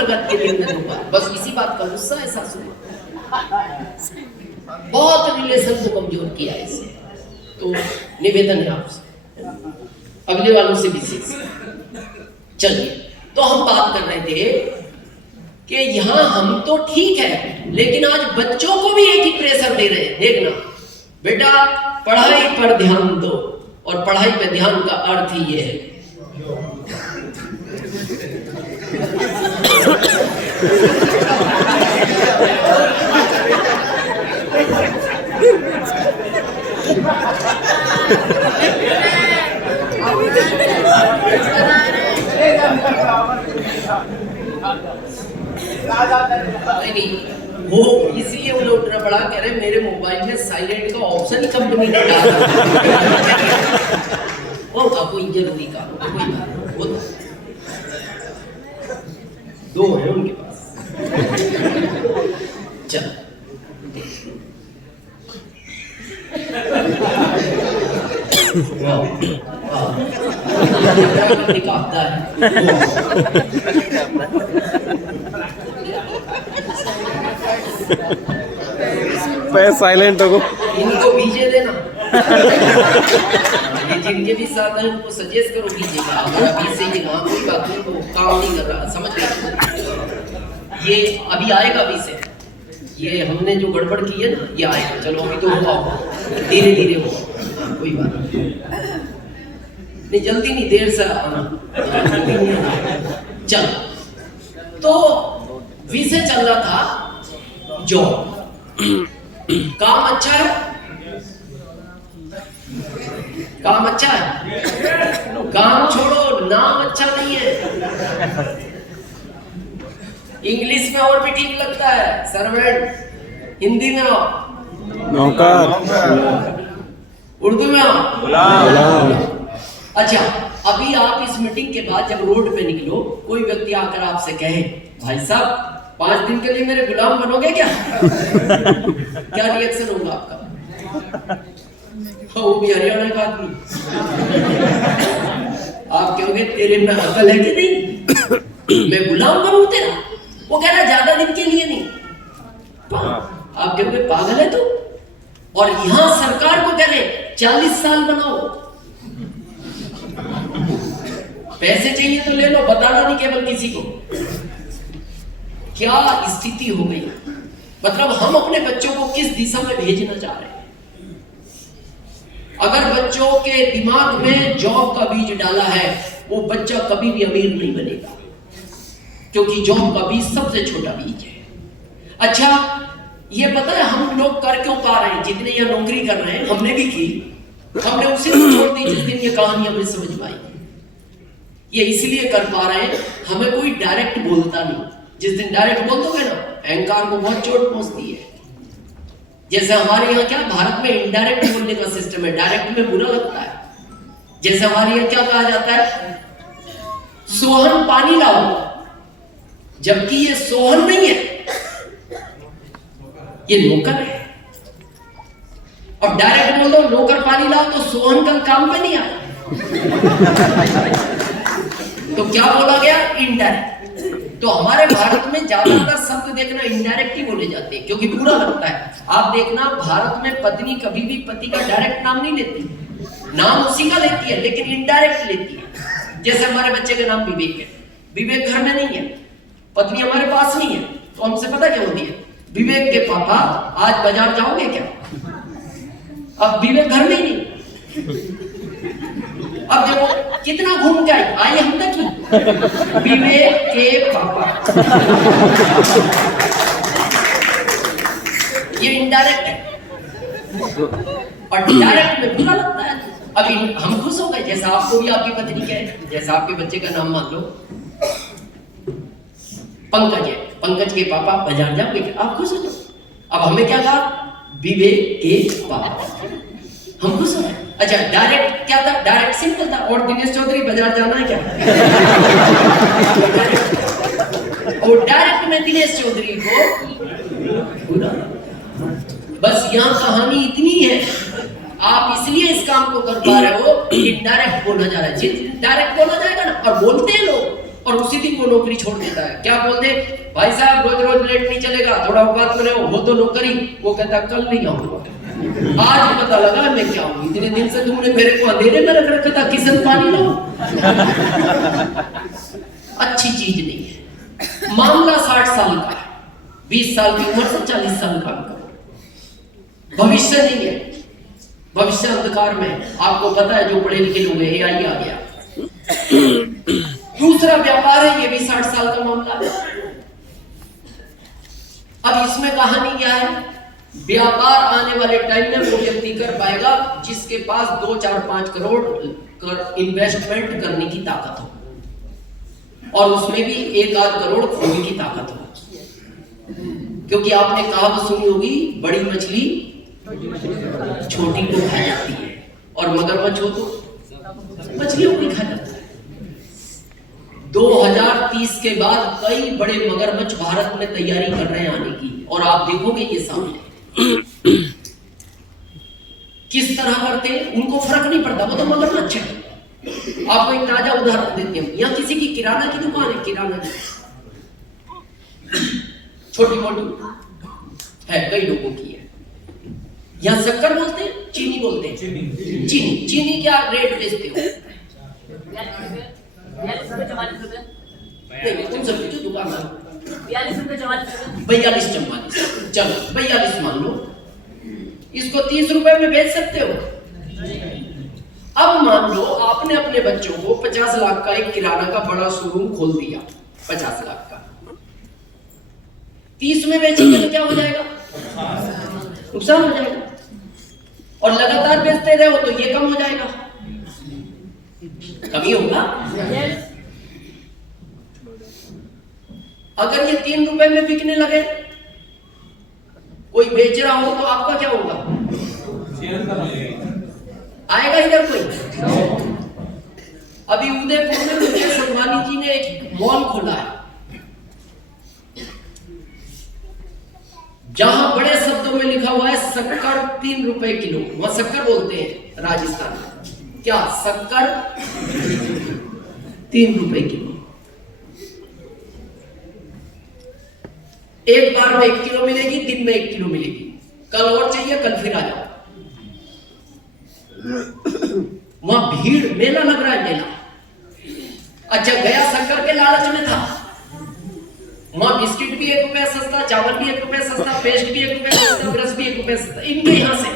प्रगति के लिए नहीं हुआ। बस इसी बात का गुस्सा है सासू को, बहुत रिलेशन को कमजोर किया इसे। तो निवेदन है आपसे, अगले वालों से विशेष। चलिए, तो हम बात कर रहे थे कि यहाँ हम तो ठीक है, लेकिन आज बच्चों को भी एक ही प्रेशर दे रहे हैं। देखना बेटा, पढ़ाई पर ध्यान दो, और पढ़ाई पर ध्यान का अर्थ ही ये है नहीं, वो इसलिए उन्हें उठना पड़ा, कह रहे मेरे मोबाइल में साइलेंट का ऑप्शन ही कंपनी ने डाला। वो का कोई जरूरी काम, कोई वो दो है उनके पास। चल निकालता है साइलेंट हो, इनको भीजे देना। जिनके भी साथ हैं उनको सजेस्ट करो भीजेगा। अगर अभी से ये ना कोई बात नहीं, तो काम नहीं कर रहा, समझ गया? ये अभी आएगा अभी से, ये हमने जो गड़बड़ की है ना, ये आएगा। चलो अभी तो हुआ, धीरे धीरे हो, कोई बात नहीं, जल्दी नहीं, देर से आना। चल, तो विषय चल रहा था जॉब। काम अच्छा है, काम अच्छा है, काम छोड़ो, नाम अच्छा नहीं है। इंग्लिश में और भी ठीक लगता है, सर्वेंट। हिंदी में आओ, नौकर। उर्दू में आओ, गुलाम। अच्छा, अभी आप इस मीटिंग के बाद जब रोड पे निकलो, कोई व्यक्ति आकर आपसे कहे भाई साहब 5 दिन के लिए मेरे गुलाम बनोगे क्या? क्या रिएक्शन होगा आपका? वो भी हरियाणा का आदमी। आप कहोगे तेरे में अकल है कि नहीं, मैं गुलाम बनूं तेरा? वो कह रहा ज्यादा दिन के लिए नहीं। आप कहोगे पागल है तू? और यहां सरकार को कह रहे 40 साल बनाओ, पैसे चाहिए तो ले लो, बताना नहीं केवल किसी को। क्या स्थिति हो गई? मतलब हम अपने बच्चों को किस दिशा में भेजना चाह रहे हैं? अगर बच्चों के दिमाग में जॉब का बीज डाला है, वो बच्चा कभी भी अमीर नहीं बनेगा, क्योंकि जॉब का बीज सबसे छोटा बीज है। अच्छा, ये पता है हम लोग कर क्यों पा रहे हैं? जितने ये नौकरी कर रहे हैं, हमने भी की, हमने उसी दिन छोड़ दी जिस दिन ये कहानी हमें समझ में आई। ये इसलिए कर पा रहे हैं, हमें कोई डायरेक्ट बोलता नहीं। जिस दिन डायरेक्ट बोल दोगे ना, अहंकार को बहुत चोट पहुंचती है। जैसे हमारे यहाँ क्या भारत में इनडायरेक्ट बोलने का सिस्टम है, डायरेक्ट में बुरा लगता है। जैसे हमारे यहाँ क्या कहा जाता है, सोहन पानी लाओ, जबकि ये सोहन नहीं है, ये नौकर है। और डायरेक्ट बोल दो नौकर पानी लाओ, तो सोहन कल काम पे नहीं आया। तो क्या बोला गया? इनडायरेक्ट। तो हमारे भारत में ज्यादातर शब्द देखना इनडायरेक्ट ही बोले जाते हैं, क्योंकि बुरा लगता है। आप देखना, भारत में पत्नी कभी भी पति का डायरेक्ट नाम नहीं लेती, नाम उसी का लेती है, लेकिन इनडायरेक्ट लेती है। जैसे हमारे बच्चे का नाम विवेक है, विवेक घर में नहीं है, पत्नी हमारे पास नहीं है, तो हमसे पता क्या होती है, विवेक के पापा आज बाजार जाओगे क्या? अब विवेक घर में ही नहीं। अब देखो कितना घूम के आए हम तक ही, विवेक के पापा। ये इनडायरेक्ट है, और डायरेक्ट में बुरा लगता है। अभी हम खुश हो गए, जैसा आपको भी आपकी पत्नी कहे, जैसा आपके बच्चे का नाम मान लो पंकज है, पंकज के पापा बाजार जाओगे, आप खुश हो जाओ। अब हमें क्या कहा? विवेक के पापा, हम खुश हो गए। अच्छा, डायरेक्ट क्या था? डायरेक्ट सिंपल था, और दिनेश चौधरी बाजार जाना है क्या? और डायरेक्ट में दिनेश चौधरी को बस यहाँ कहानी इतनी है, आप इसलिए इस काम को कर पा रहे हो, इनडायरेक्ट बोला जा रहा है। डायरेक्ट बोला जाएगा ना, और बोलते हैं लोग, और उसी दिन वो नौकरी छोड़ देता है। क्या बोलते, भाई साहब रोज रोज लेट नहीं चलेगा, थोड़ा औकात में रहो, हो तो नौकरी। वो कहता कल नहीं आऊंगा, आज पता लगा मैं क्या हूं, इतने दिन से तुमने मेरे को अंधेरे में रख रखा था, किसन पानी लो। अच्छी चीज नहीं है। मामला 60 साल का है, 20 साल की उम्र से 40 साल का करो। भविष्य नहीं है, भविष्य अंधकार में। आपको पता है जो पढ़े लिखे लोग हैं, AI आ गया। दूसरा व्यापार है, ये भी 60 साल का मामला है। अब इसमें कहानी क्या है, व्यापार आने वाले टाइम में वो व्यक्ति कर पाएगा जिसके पास 2, 4, 5 करोड़ इन्वेस्टमेंट करने की ताकत हो, और उसमें भी 1-8 करोड़ खोने की ताकत हो। क्योंकि आपने कहावत सुनी होगी, बड़ी मछली छोटी को खा जाती है, और मगरमच्छ हो तो मछलियों को खा जाता है। 2030 के बाद कई बड़े मगरमच्छ भारत में तैयारी कर रहे हैं आने की, और आप देखोगे ये सामने किस तरह करते हैं, उनको फर्क नहीं पड़ता, वो तो मगरमच्छ है। आपको एक ताजा उदाहरण देते हैं, यहाँ किसी की किराना की दुकान है, किराना की छोटी मोटी है, कई लोगों की है। यहाँ शक्कर बोलते हैं, चीनी बोलते हैं, चीनी क्या रेट बेचते हो? 42 रुपए। नहीं, तुमसे पूछो दुकानदार। 42 रुपए, 44 रुपए। 42-44, चलो 42 मान लो। इसको 30 रुपए में बेच सकते हो। अब मान लो आपने अपने बच्चों को 50 लाख का एक किराना का बड़ा शोरूम खोल दिया, 50 लाख का, 30 में बेचेंगे तो क्या हो जाएगा? नुकसान हो जाएगा। और लगातार बेचते रहो तो ये कम हो जाएगा, कमी होगा। अगर ये 3 रुपए में बिकने लगे, कोई बेच रहा हो तो आपका क्या होगा? आएगा इधर कोई? अभी उदयपुर में मुकेश अंबानी जी ने एक मॉल खोला है, जहां बड़े शब्दों में लिखा हुआ है शक्कर 3 रुपए किलो। वहां शक्कर बोलते हैं राजस्थान में, क्या शक्कर 3 रुपए किलो। एक बार में 1 किलो मिलेगी, दिन में 1 किलो मिलेगी। कल और चाहिए, कल फिर आ जाओ। वहां भीड़, मेला लग रहा है, मेला। अच्छा, गया शक्कर के लालच में था, वहां बिस्किट भी 1 रुपया सस्ता, चावल भी 1 रुपया सस्ता, पेस्ट भी 1 रुपया सस्ता, ब्रश भी 1 रुपया सस्ता, इनके यहां से,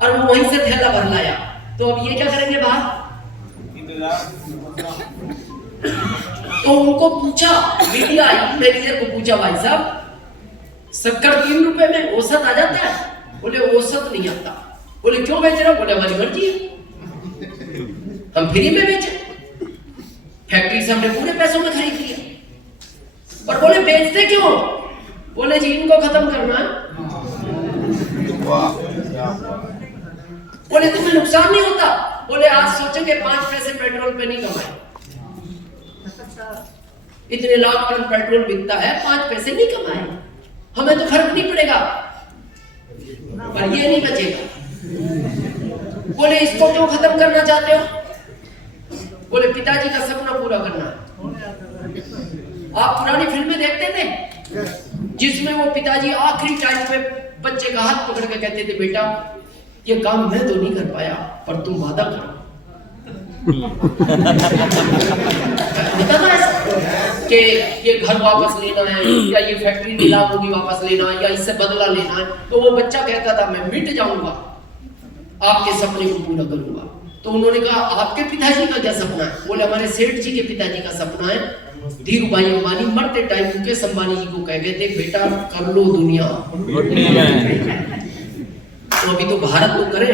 और वो वहीं से थैला भर लाया। तो अब ये क्या करेंगे बाहर? तो उनको पूछा, मीडिया आई, मैनेजर को पूछा, भाई साहब शक्कर 3 रुपए में औसत आ जाता है? बोले औसत नहीं आता। बोले क्यों बेच रहे हो? बोले हमारी मर्जी है, हम फ्री में बेचे, फैक्ट्री से हमने पूरे पैसों में खरीद लिया। पर बोले बेचते क्यों? बोले जी इनको खत्म करना है। बोले तुम्हें नुकसान नहीं होता? बोले आज सोचो कि 5 पैसे पेट्रोल पे नहीं कमाए, इतने लाख टन पेट्रोल बिकता है, 5 पैसे नहीं कमाए, हमें तो फर्क नहीं पड़ेगा, पर ये नहीं बचेगा। बोले इसको क्यों खत्म करना चाहते हो? बोले पिताजी का सपना पूरा करना। आप पुरानी फिल्में देखते थे जिसमें वो पिताजी आखिरी टाइम पे बच्चे का हाथ पकड़ के कहते थे, बेटा ये काम मैं तो नहीं कर पाया, पर तुम वादा करो। कि ये घर वापस लेना है, या ये फैक्ट्री नीलाम होगी वापस लेना है, या इससे बदला लेना है। तो वो बच्चा कहता था मैं मिट जाऊंगा, आपके सपने को पूरा करूंगा। तो उन्होंने कहा आपके पिताजी का क्या सपना है? बोले हमारे सेठ जी के पिताजी का सपना है, धीरू भाई अंबानी मरते टाइम मुकेश अंबानी जी को कह गए थे, बेटा कर लो दुनिया। तो अभी तो भारत को करे।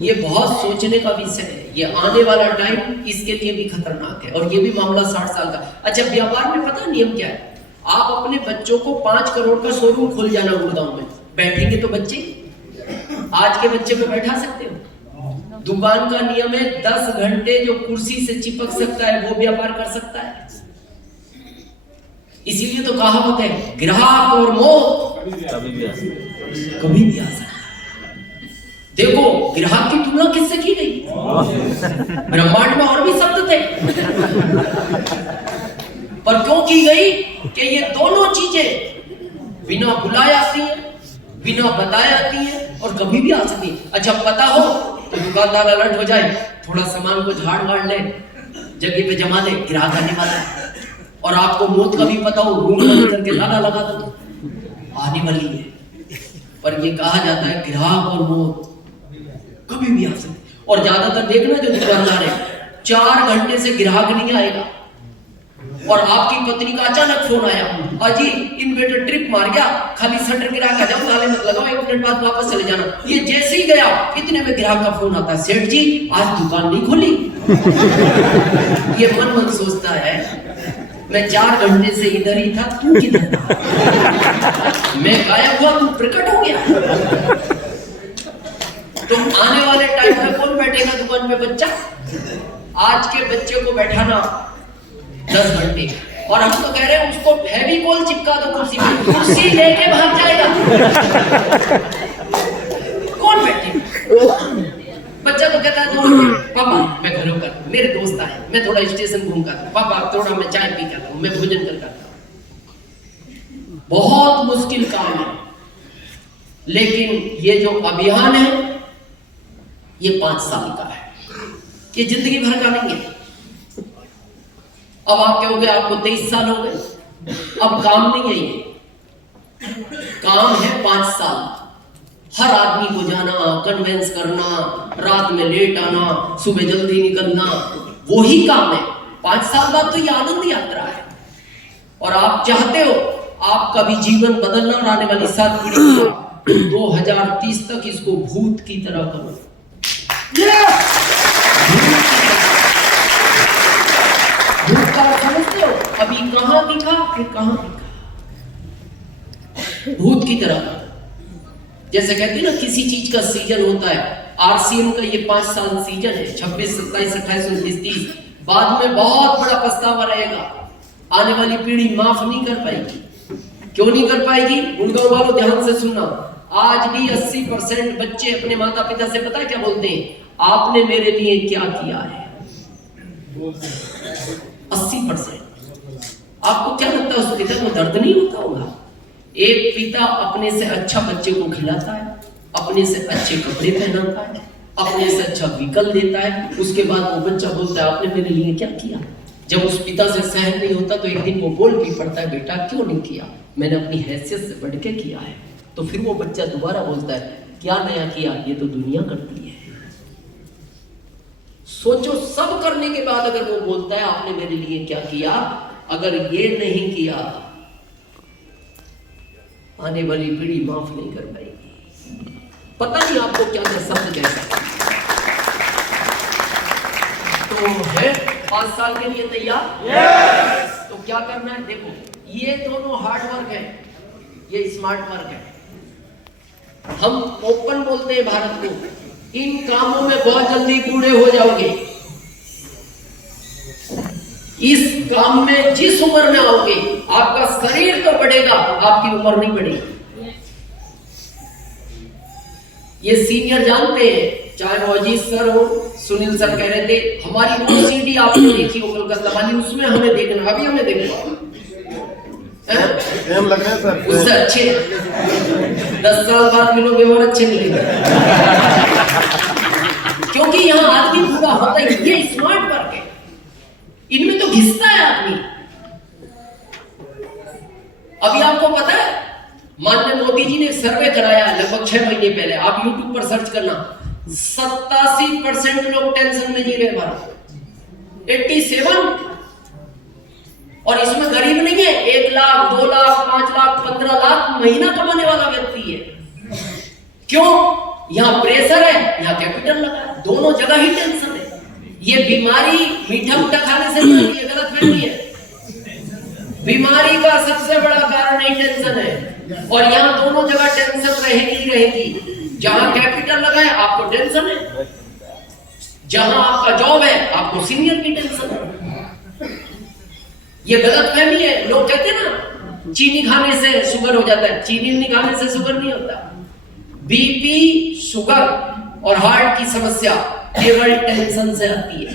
ये बहुत सोचने का विषय है, ये आने वाला टाइम इसके लिए भी खतरनाक है, और ये भी मामला 60 साल का। अच्छा, व्यापार में पता नियम क्या है? आप अपने बच्चों को 5 करोड़ का शोरूम खोल जाना गुड़गांव में, बैठेंगे तो बच्चे, आज के बच्चे को बैठा सकते हो? दुकान का नियम है 10 घंटे जो कुर्सी से चिपक सकता है वो व्यापार कर सकता है। इसीलिए तो कहावत है ग्राहक और मौत कभी भी आ सकता है। देखो ग्राहक की तुलना किससे की गई? ब्रह्मांड में और भी शब्द थे, पर क्यों की गई कि ये दोनों चीजें बिना बुलाए आती हैं, बिना बताए आती हैं और कभी भी आ सकती हैं। अच्छा पता हो तो दुकानदार अलर्ट हो जाए, थोड़ा सामान को झाड़ वाड़ ले, जगह पे जमा दे, ग्राहक आने वाला है। और आपको मौत का भी पता हो, रूम बंद करके ताला लगा दो, आने वाली है। पर ये कहा जाता है ग्राहक और मौत कभी भी आ सकती। और ज्यादातर देखना जो दुकानदार है 4 घंटे से ग्राहक नहीं आएगा और आपकी पत्नी का अचानक फोन आया, अजी इन्वर्टर ट्रिप मार गया, खाली शटर गिरा के जाओ, ताले मत लगाओ, 1 मिनट बाद वापस चले जाना। ये जैसे ही गया इतने में ग्राहक का फोन आता है, सेठ जी आज दुकान नहीं खोली। ये मन मन सोचता है मैं 4 घंटे से इधर ही था, तू किधर था? मैं गायब हुआ, तू प्रकट हो गया। तो आने वाले टाइम में कौन बैठेगा दुकान पे? बच्चा। आज के बच्चे को बैठाना 10 घंटे और हम तो कह रहे हैं उसको फेविकोल चिपका दो कुर्सी पे, कुर्सी लेके भाग जाएगा। कौन बैठेगा? बच्चा तो कहता है 2 घंटे, पापा मैं घरों का, मेरे दोस्त आए, मैं थोड़ा स्टेशन घूम कर, पापा थोड़ा मैं चाय पी कर, मैं भोजन कर कर। बहुत मुश्किल काम है, लेकिन ये जो अभियान है ये 5 साल का है, ये जिंदगी भर का नहीं है। अब आप कहोगे आपको 23 साल हो गए, अब काम नहीं है ये, काम है 5 साल। हर आदमी को जाना, कन्वेंस करना, रात में लेट आना, सुबह जल्दी निकलना, वो ही काम है। 5 साल बाद तो ये आनंद यात्रा है और आप चाहते हो आपका भी जीवन बदलना और आने वाली 7 पीढ़ी को 2030 तक इसको भूत की तरह करो। भूत का समझते हो? अभी कहां दिखा फिर कहां दिखा, भूत की तरह। जैसे कहते हैं ना किसी चीज का सीजन होता है, आरसीएम का ये 5 साल सीजन है, 26, 27, 28, 29, 30। बाद में बहुत बड़ा पछतावा रहेगा, आने वाली पीढ़ी माफ नहीं कर पाएगी। क्यों नहीं कर पाएगी? गुड़गांव वालों ध्यान से सुनना, आज भी 80% बच्चे अपने माता पिता से पता है क्या बोलते हैं? आपने मेरे लिए क्या किया है? 80%। आपको क्या लगता है उस पिता को दर्द नहीं होता होगा? एक पिता अपने से अच्छा बच्चे को खिलाता है, अपने से अच्छे कपड़े पहनाता है, अपने से अच्छा व्हीकल देता है, उसके बाद वो बच्चा बोलता है आपने मेरे लिए क्या किया? जब उस पिता से सहन नहीं होता तो एक दिन वो बोल भी पड़ता है बेटा क्यों नहीं किया? मैंने अपनी हैसियत से बढ़ के किया है। तो फिर वो बच्चा दोबारा बोलता है क्या नया किया? ये तो दुनिया करती है। सोचो सब करने के बाद अगर वो बोलता है आपने मेरे लिए क्या किया, अगर ये नहीं किया आने वाली पीढ़ी माफ नहीं कर पाएगी। पता नहीं आपको क्या क्या शब्द कैसा तो है। 5 साल के लिए तैयार? yes! तो क्या करना है? देखो ये दोनों हार्ड वर्क है, ये स्मार्ट वर्क है। हम ओपन बोलते हैं भारत को, इन कामों में बहुत जल्दी बूढ़े हो जाओगे। इस काम में जिस उम्र में आओगे आपका शरीर तो बढ़ेगा, आपकी उम्र नहीं बढ़ेगी। ये सीनियर जानते हैं, चाहे वो अजीत सर हो, सुनील सर कह रहे थे हमारी वो सीडी आपने देखी हो कलकत्ता वाली, उसमें हमें देखना, अभी हमें देखना लग रहा है सर, उससे अच्छे 10 साल बाद मिलोगे और अच्छे मिलेंगे। क्योंकि यहाँ आदमी पूरा होता है, ये स्मार्ट वर्क है, इनमें तो घिसता है आदमी। अभी आपको पता है माननीय मोदी जी ने सर्वे कराया लगभग 6 महीने पहले, आप YouTube पर सर्च करना, 87% लोग टेंशन में जी रहे भारत, 87। और इसमें गरीब नहीं है, 1 लाख 2 लाख 5 लाख 15 लाख महीना कमाने वाला व्यक्ति है। क्यों? यहाँ प्रेशर है, यहाँ कैपिटल लगा है, दोनों जगह ही टेंशन है। ये बीमारी मीठा मीठा खाने से नहीं है, गलतफहमी है। बीमारी का सबसे बड़ा कारण ही टेंशन है और यहाँ दोनों जगह टेंशन रहेगी रहेगी। जहां कैपिटल लगा है आपको टेंशन है, जहां आपका जॉब है आपको सीनियर की टेंशन है। ये गलतफहमी है। लोग कहते हैं ना चीनी खाने से शुगर हो जाता है, चीनी नहीं खाने से शुगर नहीं होता। बीपी शुगर और हार्ट की समस्या केवल टेंशन से आती है।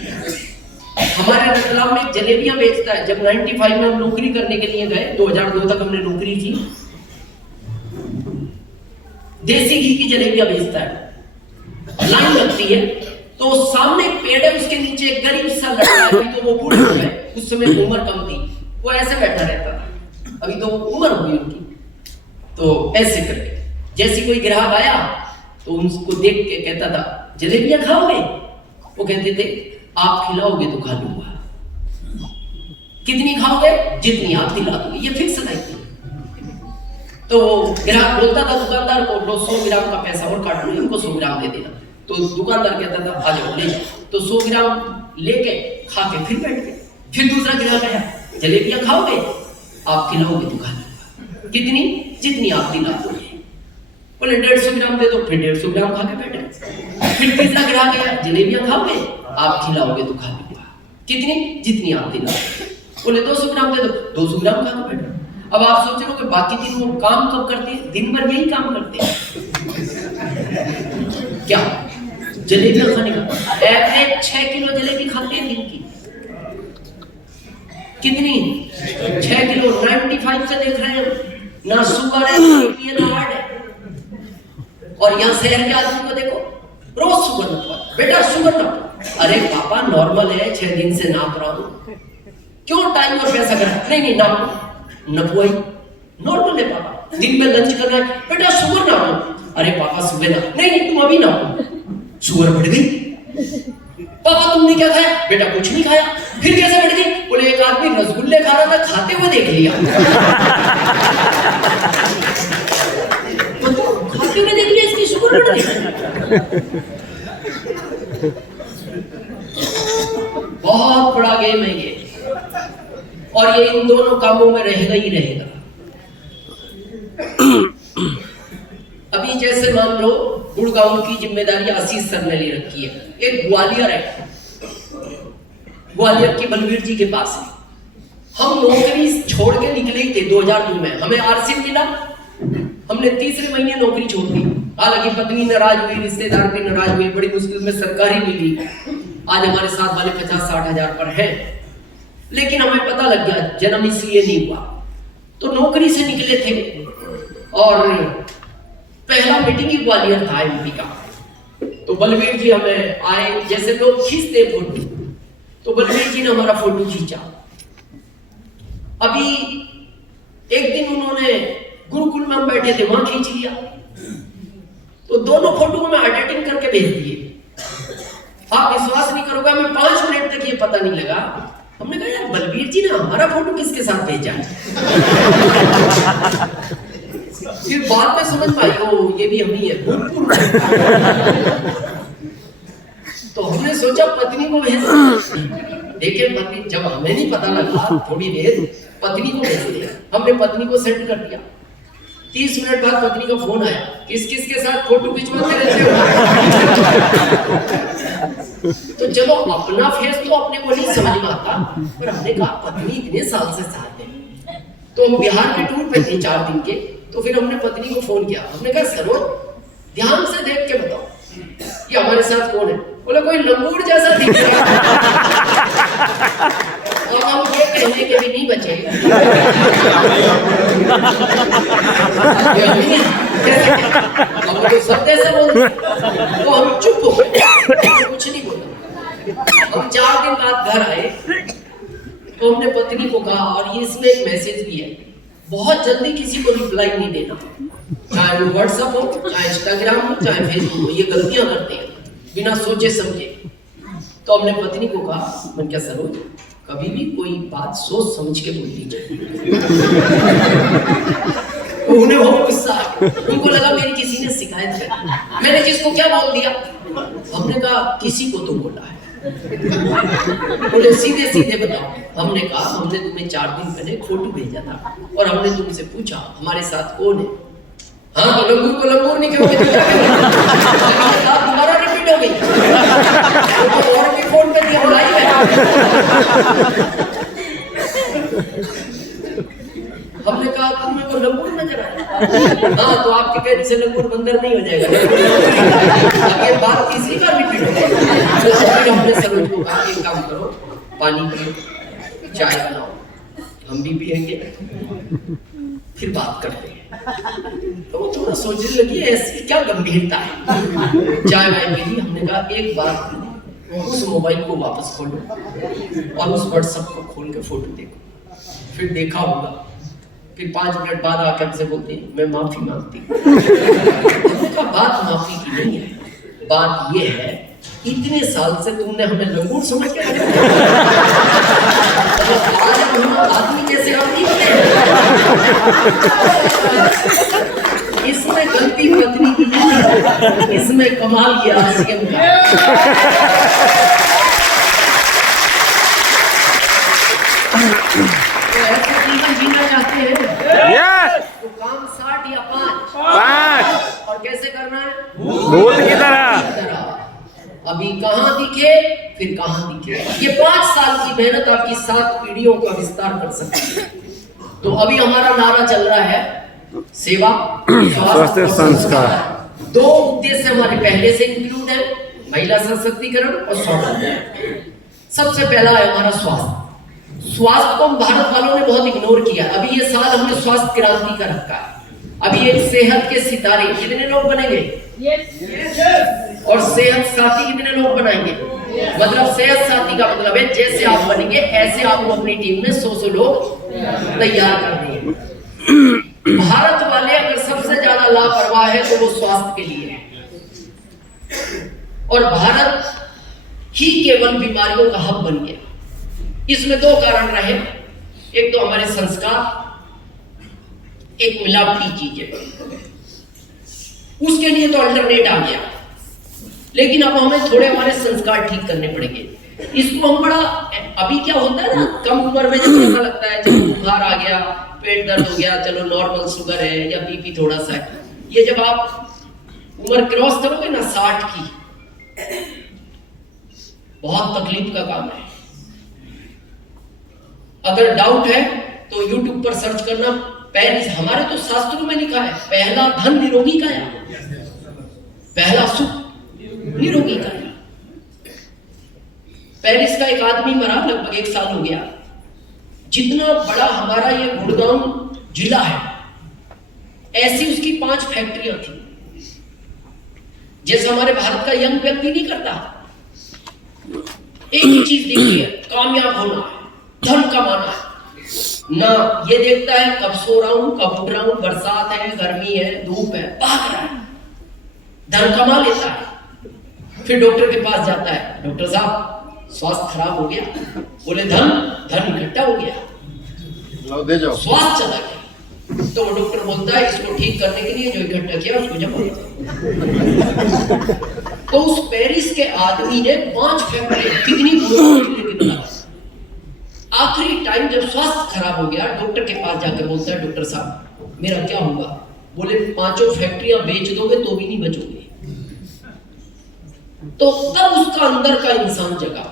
हमारे रतलाम में एक जलेबियां बेचता है। जब 95 में हम नौकरी करने के लिए गए, 2002 तक हमने नौकरी की, देसी घी की जलेबियां बेचता है। लाइन लगती है तो सामने एक पेड़ है, उसके नीचे एक गरीब सा लड़का है। अभी तो वो बूढ़े हो गए, उस समय उम्र कम थी, वो ऐसे बैठा रहता था। अभी तो उम्र हो गई उनकी, तो ऐसे करके जैसे कोई ग्राहक आया तो उसको देख के कहता था जलेबियां खाओगे? वो कहते थे आप खिलाओगे तो खा लूंगा। कितनी खाओगे? जितनी आप दिला दोगे। ये फिक्स लाइन थी। तो ग्राहक बोलता था दुकानदार को, लो 100 ग्राम का पैसा और काट लो, इनको 100 ग्राम दे देना। तो दुकानदार कहता था आ जाओ ले जाओ। तो 100 ग्राम लेके खा के फिर बैठ गए। फिर दूसरा ग्राहक आया, जलेबियां खाओगे? आप खिलाओगे तो खा लूंगा। कितनी? जितनी आप दिला दोगे। बोले 150 ग्राम दे दो। फिर 150 ग्राम खा के बैठे। फिर तीसरा ग्राहक आया, जलेबियां खाओगे? आप खिलाओगे तो खा लूंगा। कितनी? जितनी आप दिलाओगे। बोले 200 ग्राम दे दो। 200 ग्राम खा के बैठे। अब आप सोच रहे हो कि बाकी दिन वो काम कब करते हैं? दिन भर यही काम करते हैं। क्या? जलेबियां खाने का। एवरेज 6 किलो जलेबी खाते हैं दिन की। कितनी? 6 किलो। 95 से देख रहे हैं, ना शुगर है, ना हार्ट है। और यहाँ शहर के आदमी को देखो, रोज शुगर नपा, बेटा शुगर नपा। अरे पापा नॉर्मल है, 6 दिन से नाप रहा हूं। क्यों टाइम और पैसा करा? नहीं नाप नपवाई, नॉर्मल है पापा। दिन में लंच कर रहा है, बेटा शुगर नापो। अरे पापा सुबह ना, नहीं तुम अभी नापो। शुगर बढ़ गई। पापा तुमने क्या खाया? बेटा कुछ नहीं खाया। फिर कैसे बढ़ गई? बोले एक आदमी रसगुल्ले खा रहा था, खाते हुए देख लिया। खाते हुए देख लिया, इसकी शुगर बढ़ गई। बहुत बड़ा गेम है ये, और ये इन दोनों कामों में रहेगा ही रहेगा। अभी जैसे मान लो गुड़गांव की जिम्मेदारी आशीष सर ने ले रखी है। एक ग्वालियर है, ग्वालियर की बलवीर जी के पास है। हम नौकरी छोड़ के निकले ही थे 2002 में। हमें आरसी मिला, हमने तीसरे महीने नौकरी छोड़ दी। हालांकि पत्नी नाराज हुई, रिश्तेदार भी नाराज हुए, बड़ी मुश्किल में सरकारी मिली। आज हमारे साथ वाले 50-60 हजार पर है। लेकिन हमें पता लग गया जन्म इसलिए नहीं हुआ। तो नौकरी से निकले थे और पहला मीटिंग ही ग्वालियर था एमपी का। तो बलवीर जी हमें आए, जैसे लोग खींचते फोटो, तो बलवीर जी ने हमारा फोटो खींचा। अभी एक दिन उन्होंने गुरुकुल में हम बैठे थे, वहां खींच लिया। तो दोनों फोटो में एडिटिंग करके भेज दिए। आप विश्वास नहीं करोगे, हमें 5 मिनट तक ये पता नहीं लगा। हमने कहा यार बलवीर जी ने हमारा फोटो किसके साथ भेजा है? फिर बाद में समझ पाई, ओ ये भी हम ही है। तो हमने सोचा पत्नी को भेज। देखिए पत्नी, जब हमें नहीं पता लगा थोड़ी देर, पत्नी को भेज दिया। हमने पत्नी को सेंड कर दिया। 30 मिनट बाद पत्नी का फोन आया, किस किस के साथ फोटो खिंचवाते रहते हो? तो चलो अपना फेस तो अपने को नहीं समझ में आता, पर हमने कहा पत्नी इतने साल से साथ है। तो हम बिहार के टूर पे थे 4 दिन के। तो फिर हमने पत्नी को फोन किया। हमने कहा सरोज ध्यान से देख के बताओ कि हमारे साथ कौन है? बोले कोई लंगूर जैसा दिख रहा है। और हम ये कहने के भी नहीं बचे। अब तो सब ऐसे बोलते, तो हम चुप हो गए, कुछ नहीं बोला। हम 4 दिन बाद घर आए तो हमने पत्नी को कहा, और ये इसमें एक मैसेज भी है, बहुत जल्दी किसी को रिप्लाई नहीं देना, चाहे वो व्हाट्सएप हो, चाहे इंस्टाग्राम हो, चाहे फेसबुक हो। ये गलतियां करते हैं बिना सोचे समझे। तो हमने पत्नी को कहा, मैं क्या सरोज कभी भी कोई बात सोच समझ के बोलनी चाहिए। उन्हें बहुत गुस्सा आया, उनको लगा मेरी किसी ने शिकायत कर। मैंने जिसको क्या बोल दिया? हमने कहा किसी को तो बोला है। बोले सीधे सीधे बताओ। हमने कहा हमने तुम्हें 4 दिन पहले फोटो भेजा था और हमने तुमसे पूछा हमारे साथ कौन है? हाँ तो लंगूर को लंगूर नहीं कहोगे तो क्या करोगे? दोबारा रिपीट हो गई। तो और भी फोन पे दिया लाइव है। हमने कहा तुम्हें को लंगूर नजर आया? हाँ, तो आपके कहने से लंगूर बंदर नहीं हो जाएगा। अब ये बात तीसरी बार रिपीट हो गई। तो फिर हमने सरोज को कहा एक काम करो, पानी पियो, चाय बनाओ, हम भी पिएंगे, फिर बात करते हैं। तो वो थोड़ा सोचने लगी ऐसी क्या गंभीरता है। चाय वाय पी ली, हमने कहा एक बार उस मोबाइल को वापस खोलो और उस व्हाट्सएप को खोल के फोटो देखो, फिर देखा होगा। फिर 5 मिनट बाद आकर हमसे बोलती मैं माफी मांगती हूँ। बात माफी की नहीं है, बात ये है इतने साल से तुमने हमें लंगूर समझ के रखा। आज हम आदमी जैसे आप नहीं बने। इसमें गलती पत्नी की नहीं, इसमें कमाल किया सीएम का। तो ऐसा जीवन जीना चाहते हैं तो काम 60 या 5 और कैसे करना है भूत की तरह। अभी कहां दिखे फिर कहां दिखे। ये 5 साल की मेहनत आपकी 7 पीढ़ियों का विस्तार कर सकती है। तो अभी हमारा नारा चल रहा है सेवा, स्वास्थ्य, संस्कार। 2 उद्देश्य हमारे पहले से इंक्लूड है, महिला सशक्तिकरण और स्वास्थ्य। सबसे पहला है हमारा स्वास्थ्य। स्वास्थ्य को भारत वालों ने बहुत इग्नोर किया। अभी ये साल हमने स्वास्थ्य क्रांति का रखा है। अभी एक सेहत के सितारे कितने लोग बनेंगे? और सेहत साथी कितने लोग बनाएंगे? मतलब सेहत साथी का मतलब है जैसे आप बनेंगे ऐसे आपको अपनी टीम में 100 लोग तैयार करने हैं। भारत वाले अगर सबसे ज्यादा लापरवाह है तो वो स्वास्थ्य के लिए है। और भारत ही केवल बीमारियों का हब बन गया। इसमें 2 कारण रहे, एक तो हमारे संस्कार, एक मिलावटी चीजें। उसके लिए तो अल्टरनेट आ गया, लेकिन अब हमें थोड़े हमारे संस्कार ठीक करने पड़ेंगे। इसको हम बड़ा अभी क्या होता है ना, कम उम्र में जब ऐसा लगता है चलो बुखार आ गया, पेट दर्द हो गया, चलो नॉर्मल शुगर है या बीपी थोड़ा सा है। ये जब आप उम्र क्रॉस करोगे ना 60 की, बहुत तकलीफ का काम है। अगर डाउट है तो YouTube पर सर्च करना। हमारे तो शास्त्रों में लिखा है पहला धन निरोगी का है, पहला सुख निरोगी का है। पेरिस का एक आदमी मरा, लगभग 1 साल हो गया। जितना बड़ा हमारा ये गुड़गांव जिला है, ऐसी उसकी 5 फैक्ट्रियां थी। जैसे हमारे भारत का यंग व्यक्ति नहीं करता, एक ही चीज दिखती है, कामयाब होना है, धन कमाना है, ना ये देखता है कब सो रहा हूं, कब उठ रहा हूं, बरसात है, गर्मी है, धूप है, भाग रहा है, धन कमा लेता है। फिर डॉक्टर के पास जाता है, डॉक्टर साहब स्वास्थ्य खराब हो गया। बोले धन इकट्ठा हो गया, दे जाओ, स्वास्थ्य चला गया। तो वो डॉक्टर बोलता है इसको ठीक करने के लिए जो इकट्ठा किया उसको जमा करो। तो उस पेरिस के आदमी ने 5 फैक्ट्री कितनी आखिरी टाइम जब स्वास्थ्य खराब हो गया, डॉक्टर के पास जाकर बोलता है डॉक्टर साहब मेरा क्या होगा? बोले 5 फैक्ट्रियां बेच दोगे तो भी नहीं बचोगे। तो तब उसका अंदर का इंसान जगा,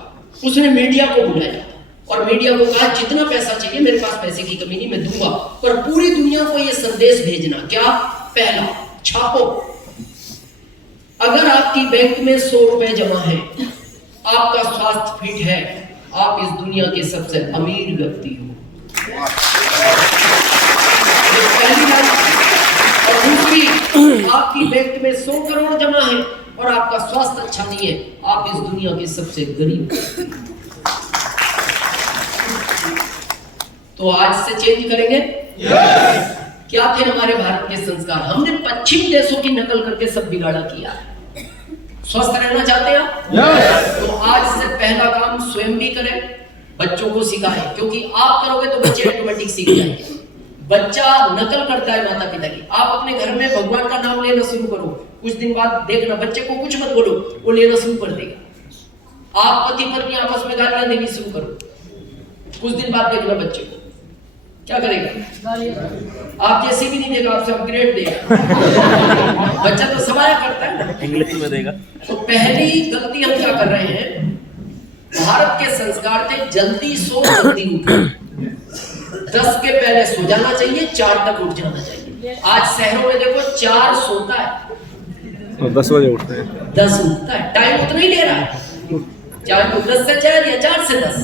उसने मीडिया को बुलाया और मीडिया को कहा जितना पैसा चाहिए, मेरे पास पैसे की कमी नहीं, मैं दूंगा, पर पूरी दुनिया को यह संदेश भेजना। क्या? पहला, छापो, अगर आपकी बैंक में 100 रुपए जमा है, आपका स्वास्थ्य फिट है, आप इस दुनिया के सबसे अमीर व्यक्ति हो। पहली बात। और दूसरी, आपकी बैंक में 100 करोड़ जमा है और आपका स्वास्थ्य अच्छा नहीं है, आप इस दुनिया के सबसे गरीब। तो आज से चेंज करेंगे। क्या थे हमारे भारत के संस्कार? हमने पश्चिम देशों की नकल करके सब बिगाड़ा किया। स्वस्थ रहना चाहते हैं आप? तो आज से पहला काम स्वयं भी करें, बच्चों को सिखाएं, क्योंकि आप करोगे तो बच्चे ऑटोमेटिक सीख जाएंगे। बच्चा नकल करता है माता पिता की। आप अपने घर में भगवान का नाम लेना शुरू करो, कुछ दिन बाद देखना बच्चे को कुछ मत बोलो, वो लेना शुरू कर देगा। आप पति पत्नी आपस में गालियां देनी शुरू करो, कुछ दिन बाद देखना बच्चे को क्या करेगा। आप जैसे भी नहीं देगा, आपसे अपग्रेड देगा। बच्चा तो सवाल करता है, इंग्लिश में देगा। तो पहली गलती हम क्या कर रहे हैं? भारत के संस्कार थे जल्दी सो जल्दी उठो, 10 के पहले सो जाना चाहिए, 4 तक उठ जाना चाहिए। आज शहरों में देखो 4 सोता है, और 10 बजे उठते हैं। 10 उठता है। टाइम उतना ही ले रहा है, चाहे तो 10 से 4 या 4 से 10।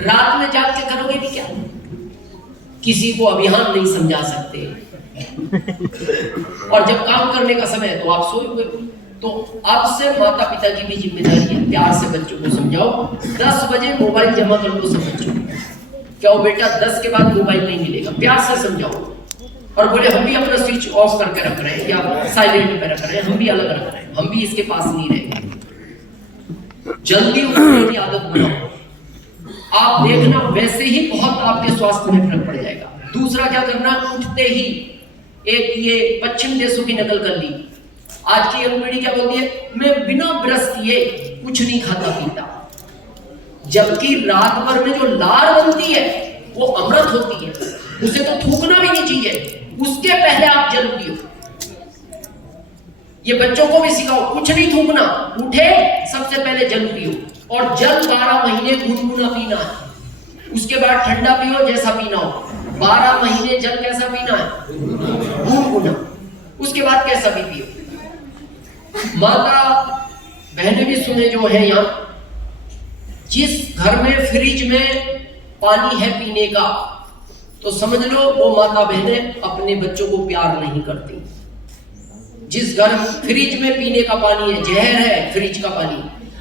रात में जाग के करोगे भी क्या? किसी को अभियान नहीं समझा सकते, और जब काम करने का समय है तो आप सोए। तो अब से माता पिता की भी जिम्मेदारी है, प्यार से बच्चों को समझाओ। 10 बजे मोबाइल जमा कर दो सब बच्चों को, क्या वो बेटा 10 के बाद मोबाइल नहीं मिलेगा, प्यार से समझाओ। और बोले हम भी अपना स्विच ऑफ करके रख रहे हैं या साइलेंट पे रख रहे हैं, हम भी अलग रख रहे हैं, हम भी इसके पास नहीं रहेंगे। जल्दी उठने की आदत बनाओ, आप देखना वैसे ही बहुत आपके स्वास्थ्य में फर्क पड़ जाएगा। दूसरा क्या करना, उठते ही एक ये पश्चिम देशों की नकल कर ली। आज की यंग पीढ़ी क्या बोलती है, मैं बिना ब्रश किए कुछ नहीं खाता पीता, जबकि रात भर में जो लार बनती है वो अमृत होती है, उसे तो थूकना भी नहीं चाहिए, उसके पहले आप जल पियो। ये बच्चों को भी सिखाओ, कुछ नहीं थूकना, उठे सबसे पहले जल पियो, और जल 12 महीने गुनगुना पीना है, उसके बाद ठंडा पियो जैसा पीना हो। 12 महीने जल कैसा पीना है, गुनगुना, उसके बाद कैसा भी पियो। माता बहनें भी सुने जो है यहाँ, जिस घर में फ्रिज में पानी है पीने का, तो समझ लो वो माता बहनें अपने बच्चों को प्यार नहीं करती। जिस घर फ्रिज में पीने का पानी है, जहर है फ्रिज का पानी,